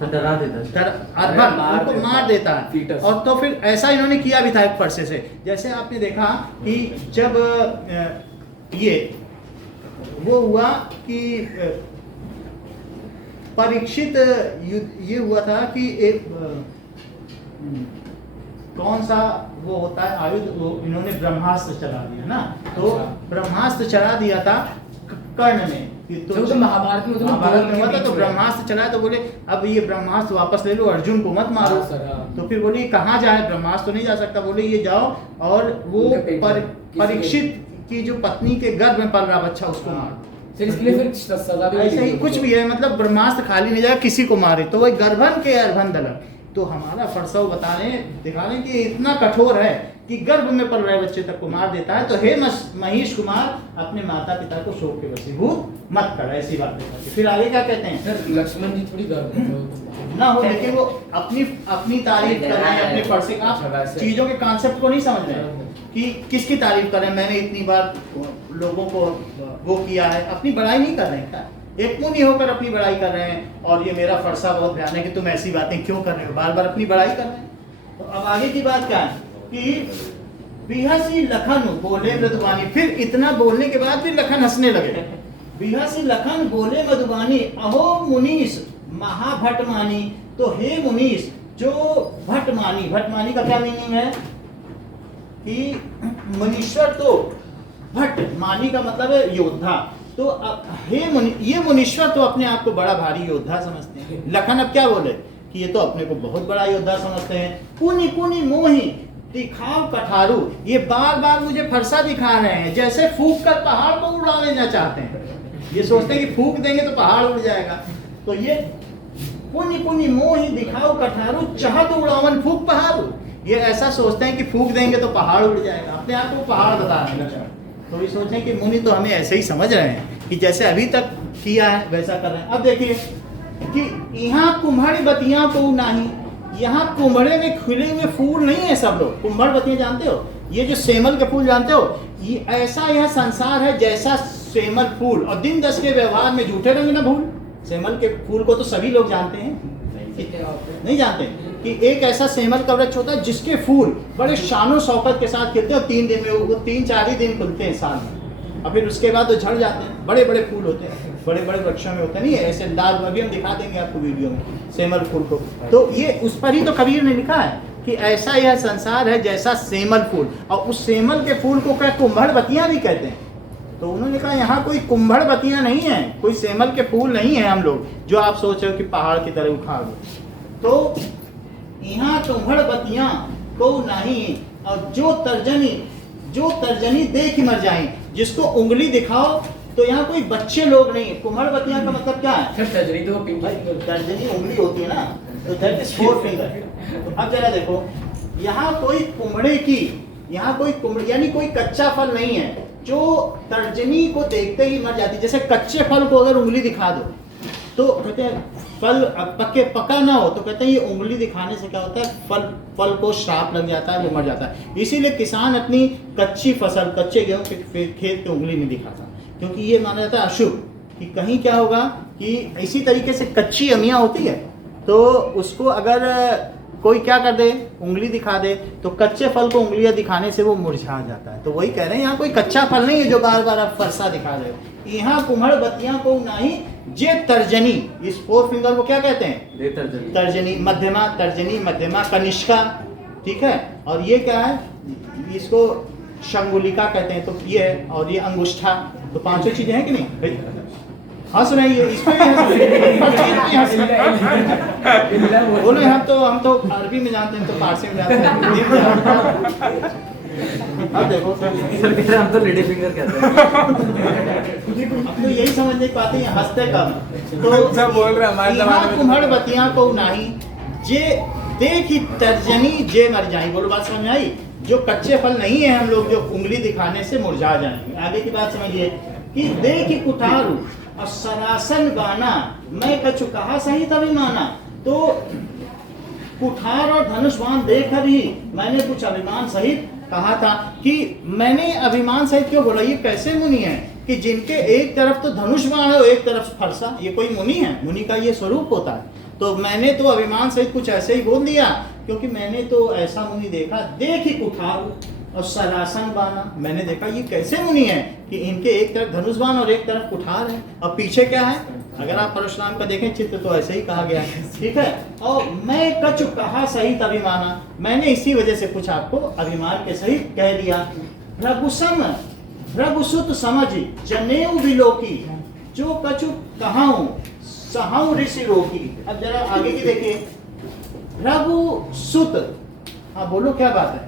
है, डरा देता है, अर्भन उनको मार देता है। फीटस। और तो फिर ऐसा इन्होंने किया भी था एक फरसे से। जैसे आपने देखा कि जब ये वो हुआ कि परीक्षित ये हुआ था कि एक कौन सा वो होता है आयुध, वो इन्होंने ब्रह्मास्त्र चला दिया ना। तो ब्रह्मास्त्र चला दिया था कर्ण ने, तो महाभारत में हुआ था। तो ब्रह्मास्त्र चला तो बोले अब ये ब्रह्मास्त्र वापस ले लो, अर्जुन को मत मारो। तो फिर बोले कहाँ जाए, ब्रह्मास्त्र तो नहीं जा सकता। बोले ये जाओ और वो परीक्षित की जो पत्नी के गर्भ में पल रहा बच्चा उसको मारो। इसके लिए फिर सजा भी ऐसे ही कुछ भी है, मतलब ब्रह्मास्त्र खाली नहीं जाए, किसी को मारे। तो वही गर्भन के अर्भन दलन। तो हमारा फरसव बता रहे हैं, दिखा रहे हैं कि इतना कठोर है कि गर्भ में पल रहे बच्चे तक को मार देता है। तो हे महिष कुमार, अपने माता पिता को शोक के वशीभूत मत कर, ऐसी बात है। फिर आगे क्या कहते हैं? सर लक्ष्मण जी थोड़ी गर्भ ना हो, लेकिन वो अपनी तारीफ कर रहे हैं, अपने फरसे का चीजों के कॉन्सेप्ट को नहीं समझ रहे हैं कि किसकी तारीफ कर रहे हैं। मैंने इतनी बार लोगों को वो किया है, अपनी बड़ाई नहीं कर रहे हैं क्या? एक मुनि होकर अपनी बड़ाई कर रहे हैं, और ये मेरा फरसा बहुत ध्यान है कि तुम ऐसी बातें क्यों कर रहे हो, बार बार अपनी बड़ाई कर रहे हैं। तो अब आगे की बात क्या है कि बिहसी लखन बोले मृदुबानी। फिर इतना बोलने के बाद फिर लखन हंसने लगे। बिहसी लखन बोले मधुबानी, अहो मुनीस महाभटमानी। तो हे मुनीस, जो भटमानी, भटमानी का क्या मीनिंग है कि मुनीश्वर, तो भट मानी का मतलब है योद्धा। तो हे ये मुनीश्वर तो अपने आप को बड़ा भारी योद्धा समझते हैं। लखन अब क्या बोले कि ये तो अपने को बहुत बड़ा योद्धा समझते हैं। पुनि पुनि मोहि दिखाओ कठारू, ये बार बार मुझे फरसा दिखा रहे हैं, जैसे फूंक कर पहाड़ को उड़ा लेना चाहते हैं। ये सोचते हैं कि फूंक देंगे तो पहाड़ उड़ जाएगा। तो ये पुनि पुनि मोहि दिखाओ कठारू, चाहत उड़ावन फूंक पहाड़ू, ये ऐसा सोचते हैं कि फूंक देंगे तो पहाड़ उड़ जाएगा, अपने आप को पहाड़ बता रहे हैं। तो ये सोचें कि मुनि तो हमें ऐसे ही समझ रहे हैं कि जैसे अभी तक किया है वैसा कर रहे हैं। अब देखिए कि यहाँ कुम्हड़ बतियां तो नहीं, यहाँ कुम्हड़े में खिले हुए फूल नहीं है सब लोग। कुम्हड़ बतियां जानते हो, ये जो सेमल के फूल जानते हो, ये ऐसा यह संसार है जैसा सेमल फूल। और दिन दस के व्यवहार में झूठे रंग न भूल। सेमल के फूल को तो सभी लोग जानते हैं, नहीं जानते कि एक ऐसा सेमल का वृक्ष होता है जिसके फूल बड़े शानो शौकत के साथ खिलते हैं, और 3 दिन में वो 3-4 ही दिन खुलते हैं साल में, और फिर उसके बाद वो झड़ जाते हैं। बड़े बड़े फूल होते हैं, बड़े बड़े वृक्षों में होते नहीं है ऐसे लाल, अभी हम दिखा देंगे आपको वीडियो में सेमल फूल को। तो ये उस पर ही तो कबीर ने लिखा है कि ऐसा यह संसार है जैसा सेमल फूल, और उस सेमल के फूल को क्या कुम्भड़ बतियां भी कहते हैं। तो उन्होंने कहा यहाँ कोई कुम्भड़ बतियां नहीं है, कोई सेमल के फूल नहीं है हम लोग जो आप सोच रहे हो कि पहाड़ की तरह उखाड़ दो। तो यहाँ कुम्भड़ बतियां को नहीं, और जो तर्जनी देख मर जाए, जिसको उंगली दिखाओ। तो यहाँ कोई बच्चे लोग नहीं है। कुम्भड़ बतियां का मतलब क्या है? तर्जनी तो वो पिंकी तर्जनी उंगली होती है ना, तो दैट इज 4 फिंगर। तो अब जरा देखो, यहाँ कोई कुम्भड़े की यहाँ कोई कुम्हड़ी यानी कोई कच्चा फल नहीं है जो तर्जनी को देखते ही मर जाती। जैसे कच्चे फल को अगर उंगली दिखा दो तो कहते हैं फल पका ना हो तो कहते हैं ये उंगली दिखाने से क्या होता है, फल को श्राप लग जाता है, वो मर जाता है। इसीलिए किसान अपनी कच्ची फसल, कच्चे गेहूं के खेत पे उंगली नहीं दिखाता, क्योंकि ये माना जाता है अशुभ कि कहीं क्या होगा कि इसी तरीके से कच्ची अमियाँ होती है तो उसको अगर कोई क्या कर दे, उंगली दिखा दे, तो कच्चे फल को उंगलियां दिखाने से वो मुरझा जाता है। तो वही कह रहे हैं यहाँ कोई कच्चा फल नहीं है जो बार बार आप फरसा दिखा रहे हो। यहाँ कुम्हड़ बत्तियां को नहीं, जे तर्जनी, इस 4 फिंगर को क्या कहते हैं, तर्जनी, मध्यमा, तर्जनी, मध्यमा, कनिष्का, ठीक है। और ये क्या है, इसको शंगुलिका कहते हैं, तो ये है, और ये अंगुष्ठा, तो 5 चीजें हैं कि नहीं भाई? हंस रही है, इसमें भी हंस बोले हम तो अरबी में जानते हैं, तो फारसी में जानते हैं, हिंदी में जानते हैं। अब देखो सर कह रहे हम तो लेडी फिंगर कहते हैं। अब तो यही समझ नहीं पाते हैं, हंसते कम। तो सब बोल रहे हैं हमारे जमाने में। कुम्हड़ बतियां को नहीं, जे देखी तर्जनी जे मर जाई। बोलो बात समझ में आई? जो कच्चे फल नहीं है हम लोग जो उंगली दिखाने से मुरझा जाएंगे। आगे की बात समझिए कि देखी कुठारू और सरासन गाना, मैं कछु कहा सही तभी माना। तो कुठार और धनुष बाण देखकर ही मैंने कुछ अभिमान सहित कहा था कि मैंने अभिमान सहित क्यों बोला। ये कैसे मुनि है कि जिनके एक तरफ तो धनुष बाण है और एक तरफ फरसा, ये कोई मुनि है? मुनि का ये स्वरूप होता है। तो मैंने तो अभिमान सहित कुछ ऐसे ही बोल दिया, क्योंकि मैंने तो ऐसा मुनि देखा, देख ही कुठार और सरासन बाना, मैंने देखा ये कैसे मुनि है कि इनके एक तरफ धनुष बाण और एक तरफ कुठार है, और पीछे क्या है? अगर आप परशुराम का देखें चित्र तो ऐसे ही कहा गया है, ठीक है। और मैं कछु कहा सहित अभिमाना, मैंने इसी वजह से कुछ आपको अभिमान के सहित कह दिया। रघुसम रघुसुत समझ जनेऊ विलोकी, जो कछु कहाऊं सहाऊं ऋषि रोकी। अब जरा आगे की देखिए, रघुसुत, हाँ बोलो क्या बात है?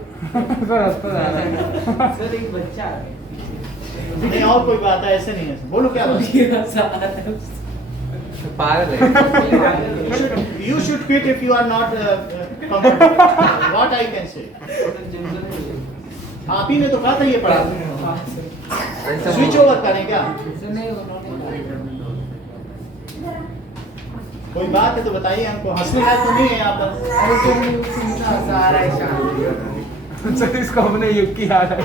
सर एक बच्चा नहीं और कोई बात है, ऐसे नहीं है, बोलो क्या बात है? पागल है। You should quit if you are not comfortable. What I can say? आप ही ने तो कहा था ये पढ़ा, स्विच ओवर करें क्या? कोई बात है तो बताइए हमको, हंसने लायक तो नहीं है यहाँ पर। सर इसको हमने युग की याद आई।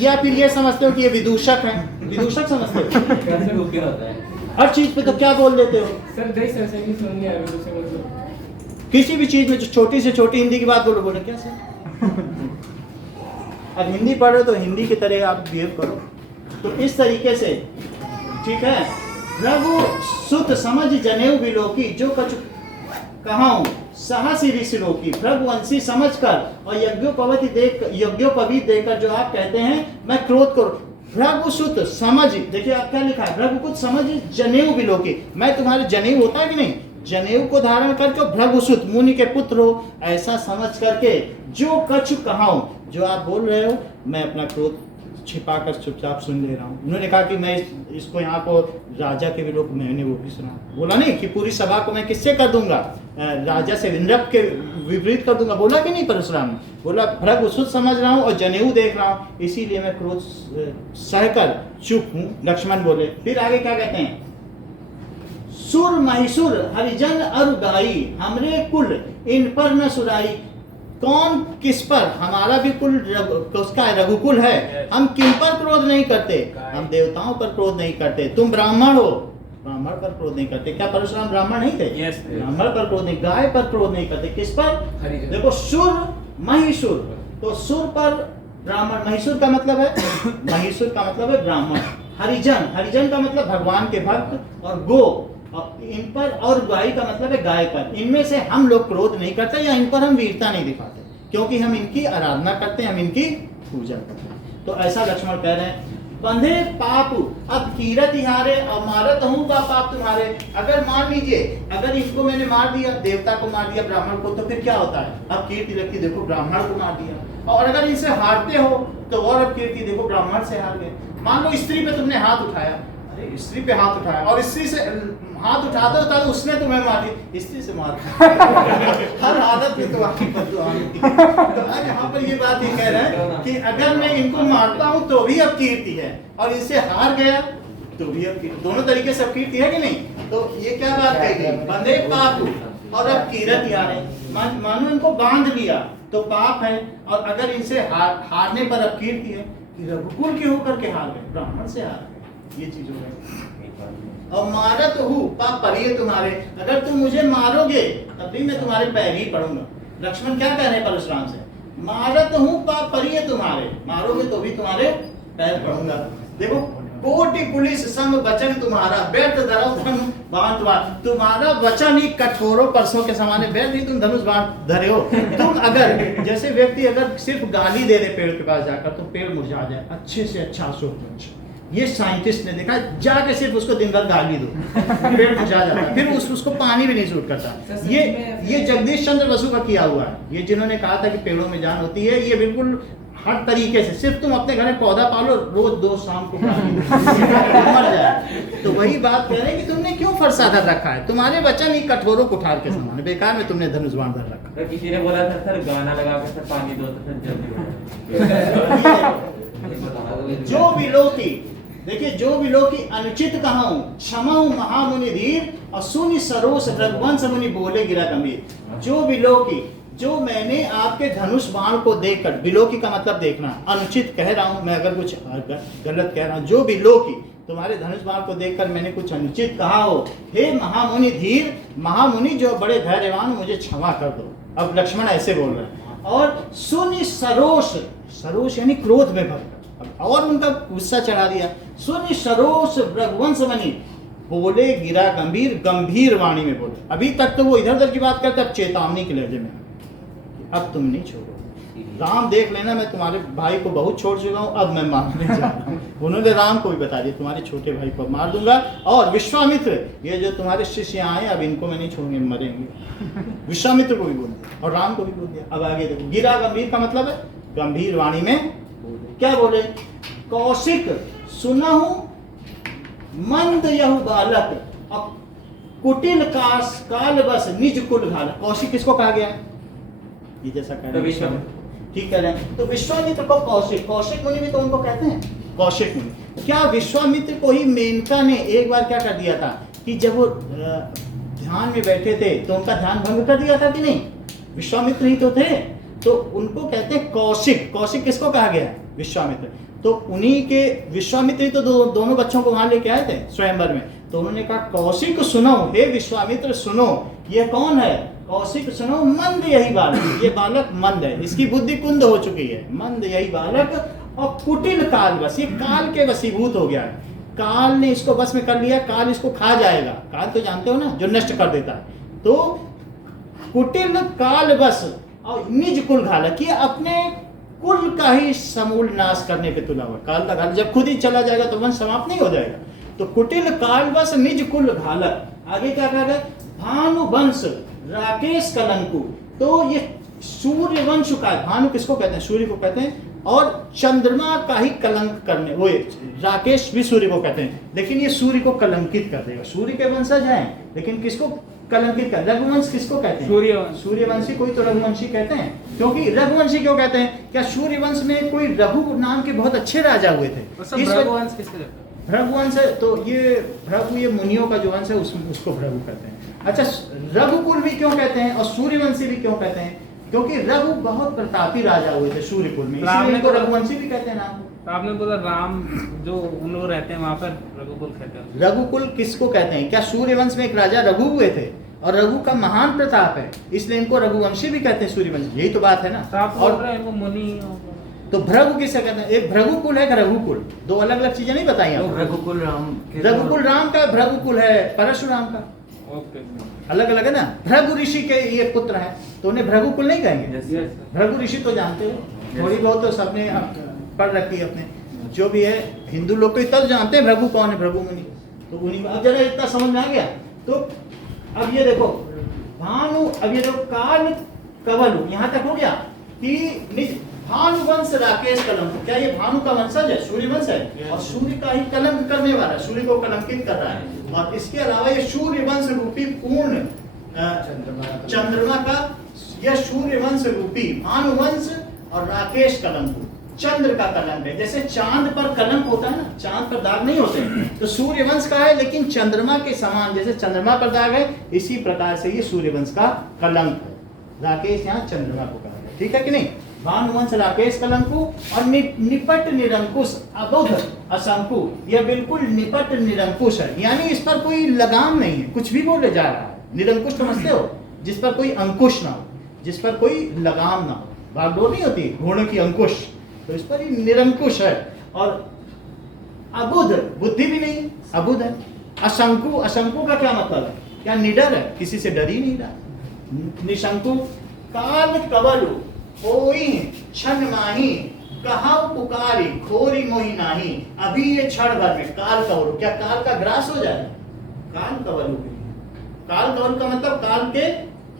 या फिर ये समझते हो कि ये विदूषक है? विदूषक समझते हो? हर चीज पे तो क्या बोल देते हो? सर दही सर की सुन नहीं आ रही दूसरे मतलब। किसी भी चीज में जो छोटी से छोटी हिंदी की बात बोलो, बोलो क्या सर? अब हिंदी पढ़ रहे हो तो हिंदी की तरह आप बिहेव करो। तो इस तरीके से, ठीक है। रघु सुत समझ जनेऊ विलोकी, जो कछु कहाऊं साहसी ऋषि रोकी। रघुवंशी समझ कर और यज्ञोपवीत देकर जो आप कहते हैं मैं क्रोध करो। रघुसुत समझ, देखिए आप क्या लिखा है, रघुकुत समझ जनेऊ विलोकी, मैं तुम्हारे जनेऊ होता है कि नहीं, जनेऊ को धारण करके भृगुसुत मुनि के पुत्र हो, ऐसा समझ करके जो कछु कहाऊं, जो आप बोल रहे हो मैं अपना क्रोध छिपा कर चुपचाप सुन ले रहा हूँ। उन्होंने कहा कि मैं इसको यहाँ को राजा के विलोक, मैंने वो भी सुना, बोला नहीं कि पूरी सभा को मैं किससे कर दूंगा, राजा से विनरप के विपरीत कर दूंगा, बोला कि नहीं परशुराम? बोला भृगुसुत समझ रहा हूँ और जनेऊ देख रहा हूँ, इसीलिए मैं क्रोध सहकर चुप हूँ, लक्ष्मण बोले। फिर आगे क्या कहते हैं, सुर महिसुर हरिजन अरु गाई, हमरे कुल इन पर न सुराई। कौन किस पर, हमारा भी कुल उसका रघुकुल है, हम किन पर क्रोध नहीं करते, हम देवताओं पर क्रोध नहीं करते। तुम ब्राह्मण हो, ब्राह्मण पर क्रोध नहीं करते। क्या परशुराम ब्राह्मण नहीं थे? Yes, yes. ब्राह्मण पर क्रोध नहीं, गाय पर क्रोध नहीं करते। किस पर? देखो सुर महिसुर, तो सुर पर ब्राह्मण, महिसुर का मतलब है महिसुर का मतलब है ब्राह्मण। हरिजन, हरिजन का मतलब भगवान के भक्त, और गो इन पर, और गाय का मतलब है गाय पर। इनमें से हम लोग क्रोध नहीं करते या इन पर हम वीरता नहीं दिखाते, क्योंकि हम इनकी आराधना करते हैं, हम इनकी पूजा करते हैं। तो ऐसा लक्ष्मण कह रहे हैं। बंधे पाप अब कीरत हारे, और मारत हूँ का पाप तुम्हारे। अगर मान लीजिए, अगर इनको मैंने मार दिया, देवता को मार दिया, ब्राह्मण को, तो फिर क्या होता है? अब कीर्ति लगती, देखो ब्राह्मण को मार दिया। और अगर इनसे हारते हो तो और अब कीर्ति, देखो ब्राह्मण से हार गए। मान लो स्त्री पे तुमने हाथ उठाया, स्त्री पे हाथ उठाया और स्त्री से हाथ उठाते हो तब उसने तुम्हें मारी, स्त्री से मार हर हालत में तुम्हारी बद्दुआ होती है। तो अब यहाँ पर ये बात ये कह रहे हैं कि अगर मैं इनको मारता हूँ तो भी अब कीर्ति है, और इनसे हार गया तो भी अब कीर्ति, दोनों तरीके से अब कीर्ति है कि नहीं। तो ये क्या बात कही गई, बंदे पाप और अब कीरत आ रही। मानो इनको बांध लिया तो पाप है, और अगर इनसे हारने पर अब कीर्ति है कि रघुकुल के होकर के हार गए, ब्राह्मण से हार गए, ये चीज हो गई। और मारत हूँ पाप परिये तुम्हारे, अगर तुम मुझे मारोगे तब भी मैं तुम्हारे पैर ही पड़ूंगा। लक्ष्मण क्या कह रहे हैं परशुराम से, मारत हूँ पाप परिये तुम्हारे, मारोगे तो भी तुम्हारे पैर पड़ूंगा। देखो कोटि पुलिस संग वचन तुम्हारा, व्यर्थ धरौ धन बाण तुम्हारा वचन ही कठोरों परसों के समान है, व्यर्थ ही तुम धनुष बाण धरे हो। तुम अगर जैसे व्यक्ति अगर सिर्फ गाली दे दे पेड़ के पास जाकर तो पेड़ मुरझा जाए, अच्छे से अच्छा अशोक वृक्ष, ये साइंटिस्ट ने देखा, जाके सिर्फ उसको दिन भर गाली दो पेड़ मुरझा जाता है, फिर उसको पानी भी नहीं सूट करता। ये जगदीश चंद्र बसु का किया हुआ है, ये जिन्होंने कहा था कि पेड़ों में जान होती है, ये बिल्कुल हर तरीके से, सिर्फ तुम अपने घर में पौधा पालो, रोज 2 शाम को मर जाए। तो वही बात कह रहे हैं कि तुमने क्यों फरसा धर रखा है, तुम्हारे वचन ही कठोरों कुठार के समान है, बेकार में तुमने धनुष बाण धर रखा। तो किसी ने बोला था सर गाना लगा के सर पानी दो तो सर जल्दी जो बिलोकी, देखिए जो बिलोकी अनुचित कहाऊं, क्षमा महामुनि धीर, और सुनि सरोस रघुवंश मुनि बोले गिरा गंभीर। जो बिलोकी, जो मैंने आपके धनुष बाण को देखकर, बिलोकी का मतलब देखना, अनुचित कह रहा हूं मैं, अगर कुछ गलत कह रहा हूं, जो बिलोकी तुम्हारे धनुष बाण को देखकर मैंने कुछ अनुचित कहा हो, हे महामुनि धीर, महामुनि जो बड़े धैर्यवान, मुझे क्षमा कर दो। अब लक्ष्मण ऐसे बोल रहे हैं। और सुनि सरोष, सरोष यानी क्रोध में भर, और उनका गुस्सा चढ़ा दिया। सुनि सरोष रघुवंश मुनि बोले गिरा गंभीर, गंभीर वाणी में बोले। अभी तक तो वो इधर उधर की बात करते, अब चेतावनी के लहजे में, अब तुम नहीं छोड़ो, राम देख लेना, मैं तुम्हारे भाई को बहुत छोड़ चुका हूँ, अब मैं मारने जा रहा हूँ। उन्होंने राम को भी बता दिया, तुम्हारे छोटे भाई को मार दूंगा, और विश्वामित्र, ये जो तुम्हारे शिष्य आए अब इनको मैं नहीं छोड़ूंगा, मरेंगे। विश्वामित्र को भी बोल दिया और राम को भी बोल दिया। अब आगे देखो, गिरा गंभीर का मतलब है गंभीर वाणी में क्या बोले, कौशिक सुनहु मंद यहु बालक, और कुटिल काल बस निज कुल घाल। कौशिक किसको कहा गया है, ये जैसा कह रहे हैं, ठीक कह रहे हैं। तो विश्वामित्र को कौशिक, कौशिक मुनि भी तो उनको कहते हैं कौशिक मुनि। क्या विश्वामित्र को ही मेनका ने एक बार क्या कर दिया था कि जब वो ध्यान में बैठे थे तो उनका ध्यान भंग कर दिया था कि नहीं, विश्वामित्र ही तो थे, तो उनको कहते हैं कौशिक। कौशिक किसको कहा गया, विश्वामित्र। तो उन्हीं के विश्वामित्र ही तो दोनों बच्चों को वहां लेके आए थे स्वयंवर में, तो उन्होंने कहा कौशिक सुनो, हे विश्वामित्र सुनो, ये कौन है, कौशिक सुनो मंद यही बालक, ये बालक मंद है, इसकी बुद्धि कुंद हो चुकी है, मंद यही बालक, और कुटिल काल बस, ये काल के वशीभूत हो गया है, काल ने इसको बस में कर लिया, काल इसको खा जाएगा। काल तो जानते हो ना, जो नष्ट कर देता है। तो कुटिल काल बस और निज कुल घालक, ये अपने कुल का ही समूल नाश करने पे तुला हुआ। काल का घाल जब खुद ही चला जाएगा तो वंश समाप्त नहीं हो जाएगा। तो कुटिल काल बस निज कुल घालक, आगे क्या कह रहे, भानु वंश राकेश कलंकु। तो ये सूर्य वंश का, भानु किसको कहते हैं, सूर्य को कहते हैं, और चंद्रमा का ही कलंक करने, वो राकेश भी सूर्य को कहते हैं, लेकिन ये सूर्य को कलंकित कर देगा। सूर्य के वंशज हैं, लेकिन किसको कलंकित कर, रघुवंश किसको कहते हैं, सूर्यवंशी, कोई तो रघुवंशी कहते हैं। क्योंकि रघुवंशी क्यों कहते हैं, क्या सूर्यवंश में कोई रघु नाम के बहुत अच्छे राजा हुए थे, रघुवंश किसके कहते हैं, भृगुवंश है, तो ये भृगु, ये मुनियों का जो वंश है उसको भृगु कहते हैं। अच्छा, रघुकुल भी क्यों कहते हैं और सूर्यवंशी भी क्यों कहते हैं, क्योंकि रघु बहुत प्रतापी राजा हुए थे सूर्यकुल में, इसलिए इनको रघुवंशी भी कहते हैं नाम। तो आपने बोला राम जो उन लोग रहते हैं वहाँ पर रघुकुल कहते हैं। रघुकुल किसको कहते हैं, क्या सूर्यवंश में एक राजा रघु हुए थे और रघु का महान प्रताप है, इसलिए इनको रघुवंशी भी कहते हैं, सूर्यवंशी, यही तो बात है ना। तो आप बोल रहे हैं इनको मुनि, तो भृगु किसे कहते हैं, एक भृगुकुल है कि रघुकुल, दो अलग अलग चीजें नहीं बताई आपको। रघुकुल राम, रघुकुल राम का, भृगुकुल है परशुराम का, ओके, अलग अलग है ना। भृगु ऋषि के ये पुत्र हैं, तो उन्हें भृगुकुल नहीं कहेंगे। भृगु ऋषि तो जानते हो, थोड़ी बहुत तो सबने पढ़ रखी है अपने, जो भी है हिंदू लोग को तब जानते हैं भृगु कौन है, भृगु मुनि, तो उन्हीं को। अब जरा इतना समझ में आ गया। तो अब ये देखो भानु, अब ये देखो काल कवल, यहाँ तक हो गया कि निज भानु वंश राकेश कलंक। क्या ये भानु का वंशज है, सूर्य वंश है, और सूर्य का ही कलंक करने वाला है, सूर्य को कलंकित कर रहा है। और इसके अलावा ये सूर्यवंश रूपी पूर्ण चंद्रमा का, यह सूर्यवंश रूपी भानुवंश और राकेश कलंक चंद्र का कलंक है। जैसे चांद पर कलंक होता है ना, चांद पर दाग नहीं होते, तो सूर्यवंश का है, लेकिन चंद्रमा के समान जैसे चंद्रमा पर दाग है, इसी प्रकार से ये सूर्यवंश का कलंक है। राकेश यहाँ चंद्रमा को कहा गया, ठीक है कि नहीं। भानुवंश राकेश कलंकु और निपट निरंकुश अबुध असंकु, यह बिल्कुल निपट निरंकुश है, यानी इस पर कोई लगाम नहीं है, कुछ भी बोले जा रहा है। निरंकुश समझते हो, जिस पर कोई अंकुश ना हो, जिस पर कोई लगाम ना हो, बागडोर नहीं होती घोड़े की अंकुश, तो इस पर ही निरंकुश है। और अबुध, बुद्धि भी नहीं, अबुध है। असंकु, असंकु का क्या मतलब है, क्या निडर है, किसी से डर ही नहीं रहा। निशंकु, काल कवलु कोई क्षण माही, कहा पुकारी खोरी मोही नाही, अभी ये क्षण भर में काल कवलु, क्या काल का ग्रास हो जाए, काल कवलु, काल कवलु का मतलब काल के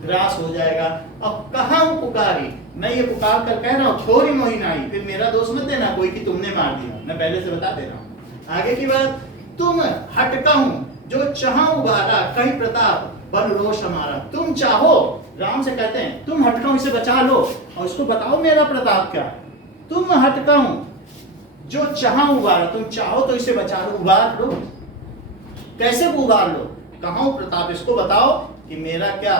ग्रास हो जाएगा। अब कहा पुकारी, मैं ये पुकार कर कह रहा हूँ, खोरी मोही नाही, फिर मेरा दोष मत देना कोई कि तुमने मार दिया, मैं पहले से बता दे रहा हूँ। आगे की बात, तुम हटका हूं जो चाहा उबारा, कहीं प्रताप बल रोष हमारा। तुम चाहो, राम से कहते हैं तुम हटका हूं, इसे बचा लो और इसको बताओ मेरा प्रताप क्या है। तुम हटका हूं जो चाहा उबारा, तुम चाहो तो इसे बचा लो, उबार लो। कैसे उबार लो, कहाँ प्रताप, इसको बताओ कि मेरा क्या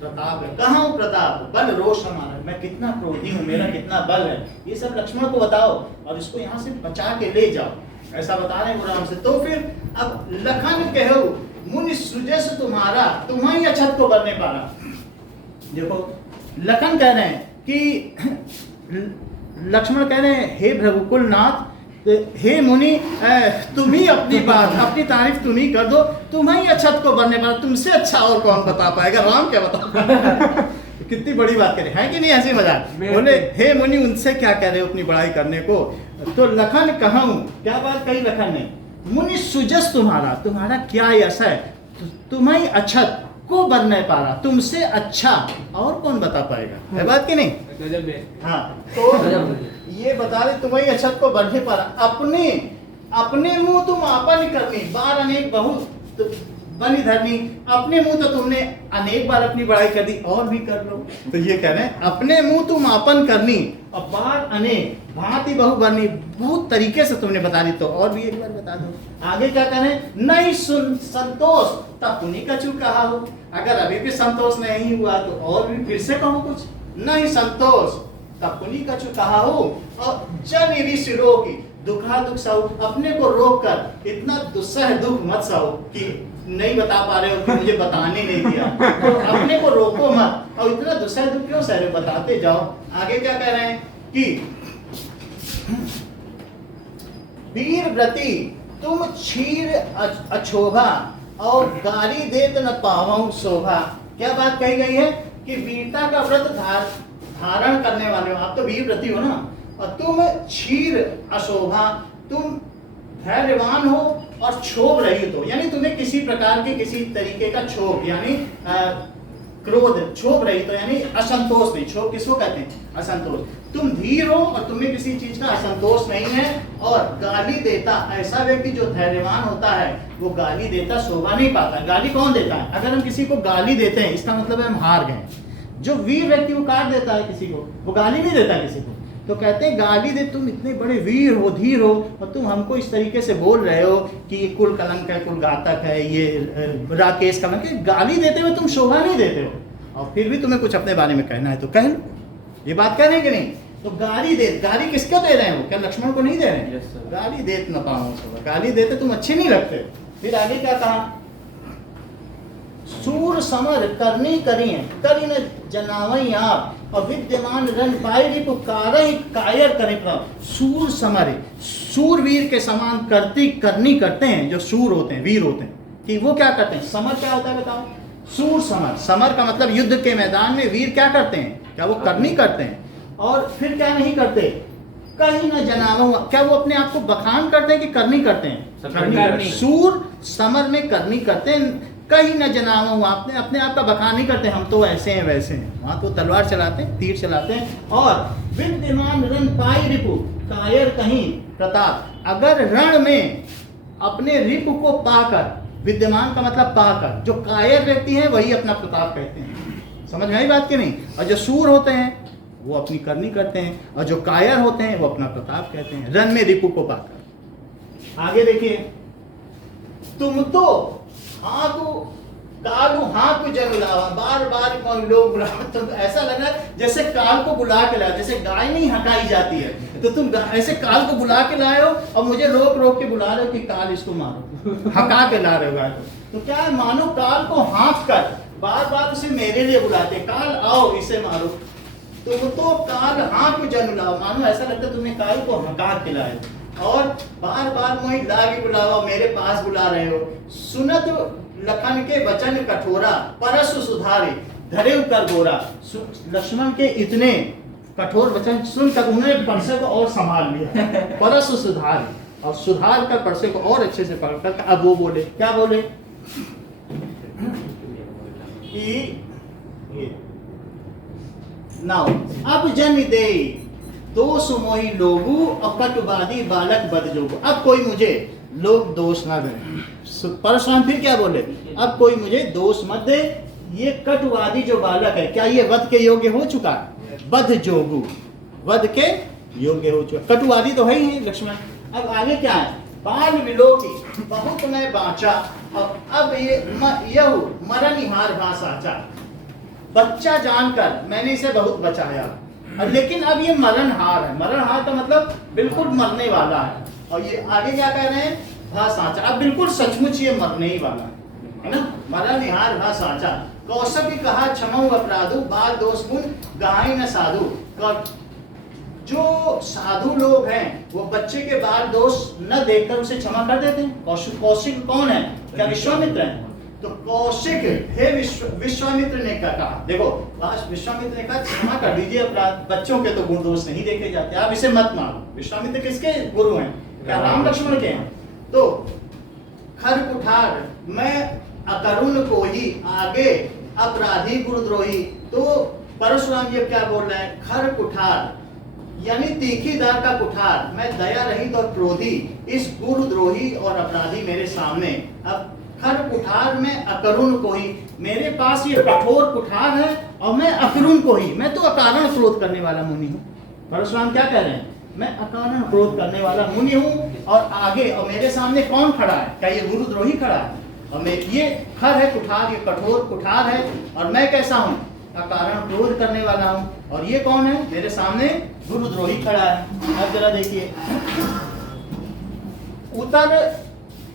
प्रताप है, कहाँ प्रताप, बल रोष हमारा, मैं कितना क्रोधी हूँ, मेरा कितना बल है, ये सब लक्ष्मण को बताओ और इसको यहाँ से बचा के ले जाओ, ऐसा बता रहे हैं राम से। तो फिर अब लखन कहो मुनि सुजस तुम्हारा, तुम्हारी अछत को बरने पारा। देखो लखन कह रहे हैं कि लक्ष्मण कह रहे हैं हे भृगुकुल नाथ, हे मुनि तुम ही अपनी बात, अपनी तारीफ तुम ही कर दो, तुम्हारी अछत को बरने पारा, तुमसे अच्छा और कौन बता पाएगा, राम क्या बता कितनी बड़ी बात करें, है कि नहीं, ऐसे मजाक। बोले हे मुनि उनसे क्या कह रहे हो अपनी बड़ाई करने को। तो लखन कहूं, क्या बात कही लखन ने, मुनि सुजस तुम्हारा, तुम्हारा क्या यश है, तुम्हारी अछत को बरने पारा, तुमसे अच्छा और कौन बता पाएगा, है बात की नहीं। गजब है। हाँ, तो ये बता रहे तुम्हारी अछत को बरने पारा, अपने अपने मुंह तुम आपन करनी, बार अनेक बहुत बनी धरनी, अपने मुंह तो तुमने अनेक बार अपनी बड़ाई कर दी, और भी कर लो। तो ये कह रहे हैं अपने मुंह तुम आपन करनी और बार अनेक भांति बहु बरनी, बहुत तरीके से तुमने बता दी, तो और भी एक बार बता दो। आगे क्या कह रहे हैं, नहीं सुन संतोष तब पुनि कछु कहा हो, अगर अभी भी संतोष नहीं हुआ तो और भी फिर से कहो कुछ, नहीं संतोष तब पुनि कछु कहा हो, और जन ऋषि रोगी दुखा दुख सहो, अपने को रोक कर इतना दुस्सह दुख मत सहो कि नहीं बता पा रहे हो कि मुझे बताने नहीं दिया, तो अपने को रोको मत और इतना दुस्सह दुख क्यों सह रहे हो, बताते जाओ। आगे क्या कह रहे हैं कि वीर व्रती तुम क्षीर अछोभा और गाली देत न पावं शोभा। क्या बात कही गई है कि वीरता का व्रत धारण करने वाले हो, आप तो वीर व्रती हो ना, और तुम क्षीर अशोभा, तुम धैर्यवान हो और क्षोभ रहित हो, यानी तुम्हें किसी प्रकार के किसी तरीके का क्षोभ यानी क्रोध, क्षोभ रहित हो यानी असंतोष नहीं, क्षोभ किसको कहते हैं, असंतोष। तुम धीर हो और तुम्हें किसी चीज का असंतोष नहीं है, और गाली देता, ऐसा व्यक्ति जो धैर्यवान होता है वो गाली देता शोभा नहीं पाता। गाली कौन देता है, अगर हम किसी को गाली देते हैं इसका मतलब है हम हार गए। जो वीर व्यक्ति वो काट देता है किसी को, वो गाली नहीं देता किसी को। तो कहते हैं गाली दे, तुम इतने बड़े वीर हो, धीर हो, और तुम हमको इस तरीके से बोल रहे हो कि ये कुल कलंक है, कुल घातक है, ये राकेश कलंक है, गाली देते हुए तुम शोभा नहीं देते हो, और फिर भी तुम्हें कुछ अपने बारे में कहना है तो कह लो, ये बात कह रहे हैं कि नहीं। तो गाली दे, गाली किसको दे रहे हैं वो, क्या लक्ष्मण को नहीं दे रहे हैं, गाली देत न पाओ शोभा, गाली देते तुम अच्छे नहीं लगते। फिर आगे क्या कहा, सूर समर करनी करिए करी न जनावई आप, और विद्यमान रण पाई रिपु कारई कायर करे प्रभु। सूर समर, सूरवीर के समान करनी करते हैं जो सूर होते हैं, वीर होते हैं, कि वो क्या करते हैं, समर क्या होता है बताओ, सूर समर, समर का मतलब युद्ध के मैदान में वीर क्या करते हैं, क्या वो करनी करते हैं, और फिर क्या नहीं करते, कहीं न जनावो, क्या वो अपने आप को बखान करते हैं कि करनी करते हैं, करनी। सूर समर में करनी करते हैं, कहीं न जनावो, आपने अपने आप का बखान नहीं करते, हम तो ऐसे हैं वैसे हैं, वहां तो तलवार चलाते हैं, तीर चलाते हैं। और विद्यमान रण पाई रिपु कायर कहीं प्रताप, अगर रण में अपने रिपु को पाकर विद्यमान का मतलब पाकर, जो कायर व्यक्ति है वही अपना प्रताप कहते हैं। समझ में आई बात कि नहीं? और जो शूर होते हैं वो अपनी करनी करते हैं, और जो कायर होते हैं वो अपना प्रताप कहते हैं, रन में रिपु को पाकर। आगे देखिए, तुम तो हाँ को जन बुलावा, बार बार लोग बुलावा, तो ऐसा लग रहा है जैसे काल को बुला के लाया, जैसे गाय नहीं हकाई जाती है, तो तुम ऐसे काल को बुला के लाए हो और मुझे रोक रोक के बुला रहे हो कि काल इसको मारो, हका के ला रहे हो गाय को। तो क्या है, मानो काल को हाँक कर बार बार उसे मेरे लिए बुलाते, काल आओ इसे मारो। तुम तो काल हाँक जन बुलाओ, मानो ऐसा लगता है तुमने काल को हका के लाए और बार बार मोहि लागे बुलावा, मेरे पास बुला रहे हो। सुनत लखन के वचन कठोरा, परसु सुधारे धरे कर गोरा। लक्ष्मण के इतने कठोर वचन सुनकर उन्होंने परसे को और संभाल लिया, परसु सुधारे, और सुधार कर परसे को और अच्छे से पकड़ कर अब वो बोले, क्या बोले कि नाउ अब जन दे दोष मोहि लोगु, अकटवादी बालक बद जोगु। अब कोई मुझे लोग दोष ना दें। परशुराम फिर क्या बोले, अब कोई मुझे दोष मत दे, ये कटुवादी जो बालक है क्या ये वध के योग्य हो चुका है? वध जोगु, वध के योग्य हो चुका। कटुवादी तो है ही लक्ष्मण। अब आगे क्या है, बाल विलोकी बहुत मैं बाँचा, अब ये यहु मरण निहार भाषाचा। बच्चा जानकर मैंने इसे बहुत बचाया, लेकिन अब ये मरणहार है। मरणहार का मतलब बिल्कुल मरने वाला है। और ये आगे क्या कह रहे हैं, भा साचा, अब बिल्कुल सचमुच ये मरने ही वाला है ना। मरण निहार भा साचा, कौशल की कहा क्षमऊ अपराधु, बाल दोष गुण गाय न साधु। जो साधु लोग हैं वो बच्चे के बाल दोष न देखकर उसे क्षमा कर देते हैं। कौशिक कौन है, क्या विश्वामित्र है? तो कौशिक हे विश्वामित्र ने कहा, देखो विश्वामित्र ने कहा क्षमा कर दीजिए अपराध, बच्चों के तो गुण दोष नहीं देखे जाते, आप इसे मत मारो। विश्वामित्र किसके गुरु हैं? क्या राम लक्ष्मण के हैं? तो खर कुठार मैं अकरुण को ही आगे अपराधी गुरुद्रोही। तो परशुराम ये क्या बोल रहे हैं, खर कुठार यानी तीखी दार का कुठार, मैं दया रहित और क्रोधी, इस गुरुद्रोही और अपराधी मेरे सामने। अब खर कुठार में अकरुण को ही, मेरे पास ये कठोर कुठार है और मैं अकरुण को ही, मैं तो अकारण क्रोध करने वाला मुनि हूँ। परशुराम क्या कह रहे हैं, मैं अकारण क्रोध करने वाला मुनि हूँ। और आगे और मेरे सामने कौन खड़ा है, क्या ये गुरुद्रोही खड़ा है? और मैं ये खर है कुठार, ये कठोर कुठार है, और मैं कैसा हूँ, अकारण क्रोध करने वाला हूँ। और ये कौन है, मेरे सामने गुरुद्रोही खड़ा है। अब जरा देखिए,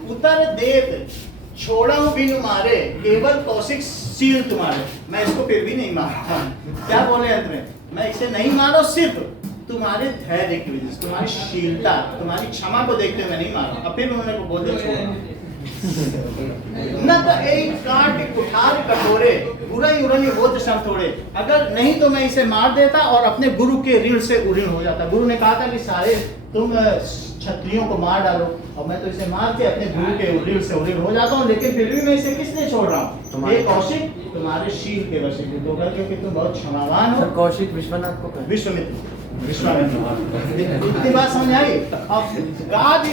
उतर देत छोड़ा बिनु मारे, केवल कौशिक सील तुम्हारे। मैं इसको फिर भी नहीं मारता। क्या बोले अंत में, मैं इसे नहीं मारो, सिर्फ तुम्हारे धैर्य की वजह से, तुम्हारी शीलता, तुम्हारी क्षमा को देखते हुए नहीं मारा। अब फिर उन्होंने को बोल दिया न तो एक काट कुठार कठोरे, बुरा ही उड़नी होत सब थोड़े। अगर नहीं तो मैं इसे मार देता और अपने गुरु के ऋण से उऋण हो जाता। गुरु ने कहा था कि सारे तुम क्षत्रियों को मार डालो, और मैं तो इसे मार के अपने गुरु के ऋण से उऋण हो जाता हूँ। लेकिन फिर भी मैं इसे किस लिए छोड़ रहा हूँ, ये कौशिक तुम्हारे शील के वशीभूत होगा, क्योंकि तुम बहुत क्षमावान हो। कौशिक विश्वनाथ को विश्वामित्र इतनी बात समझ आई। अब गाद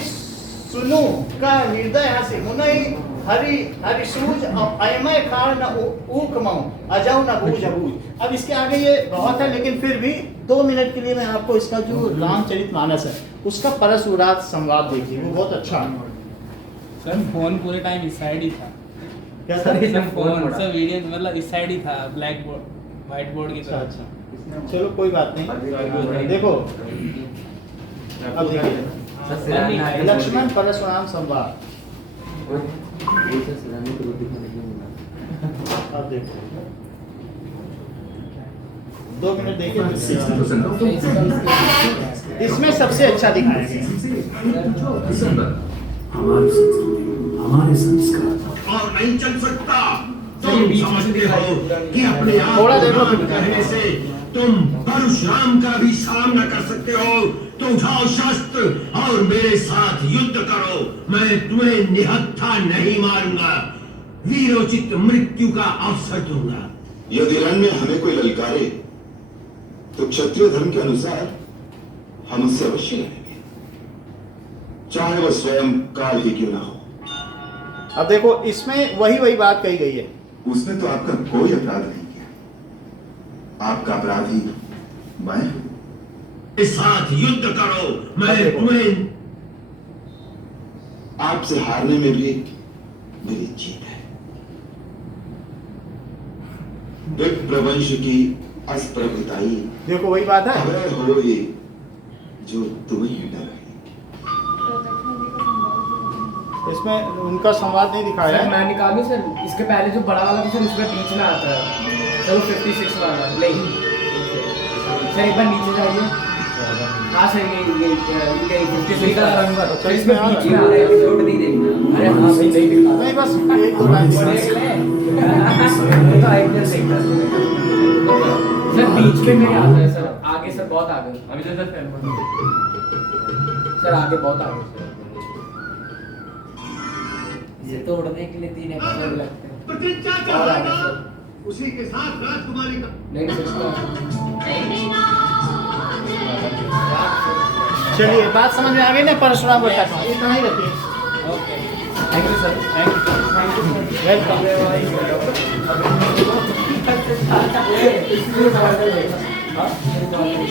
सुनो का हृदय हसी मुनई हरि हरि सूज अयमय खार न ऊक मऊ अजऊ न बूझ बूझ। अब इसके आगे ये बहुत है, लेकिन फिर भी 2 मिनट के लिए मैं आपको इसका जो रामचरितमानस है उसका परशुराम संवाद देखिए, वो बहुत अच्छा है। सर फोन पूरे टाइम इस साइड ही था। क्या सर, फोन सब वीडियो मतलब इस साइड ही था, ब्लैक बोर्ड व्हाइट बोर्ड की तरह। अच्छा, चलो कोई बात नहीं। देखो अब देखिए, लक्ष्मण परशुराम संवाद। अब देखो 2 मिनट देखिए, इसमें सबसे अच्छा दिखाया गया हमारे संस्कार और नहीं चल सकता। तुम समझते हो कि अपने आप थोड़ा देखो को कहने से तुम परशुराम का भी सामना कर सकते हो। तो उठाओ शस्त्र और मेरे साथ युद्ध करो। मैं तुम्हें निहत्था नहीं मारूंगा, वीरोचित मृत्यु का अवसर दूंगा। यदि रण में हमें कोई ललकारे तो क्षत्रिय धर्म के अनुसार हम उससे अवश्य लड़ेंगे, चाहे वह स्वयं काल ही क्यों ना हो। अब देखो इसमें वही बात कही गई है। उसने तो आपका कोई अपराध नहीं किया, आपका अपराधी मैं हूं। मेरे साथ युद्ध करो, मैं देखो। तुम्हें आपसे हारने में भी मेरी जीत है। विप्रवंश की अस्प्रभुताई देखो वही बात है। अभय होए जो तुम्हें डर है। इसमें उनका संवाद नहीं दिखाया सर है। मैं निकालूं सर, इसके पहले जो बड़ा वाला था सर उसमें बीच में आता है सर, वो 56 वाला नहीं सर, एक बार नीचे जाइए। हाँ सर ये 53 का नंबर अच्छा, इसमें आ रहा है। बीच में आ रहा है, छोड़ नहीं देखना। अरे हाँ भाई नहीं दिखा नहीं बस एक दो लाइन सर बीच में नहीं आता है सर, आगे सर बहुत आगे, अभी तो सर सर आगे बहुत आगे सर। इसे तोड़ने के लिए 3 एपिसोड लगते हैं। प्रतिज्ञा और कर आगे सर उसी के साथ राजकुमारी का नहीं सर इसका चलिए बात समझ में आ गई ना परशुराम बता इतना ही रखिए। Thank you sir, thank you welcome.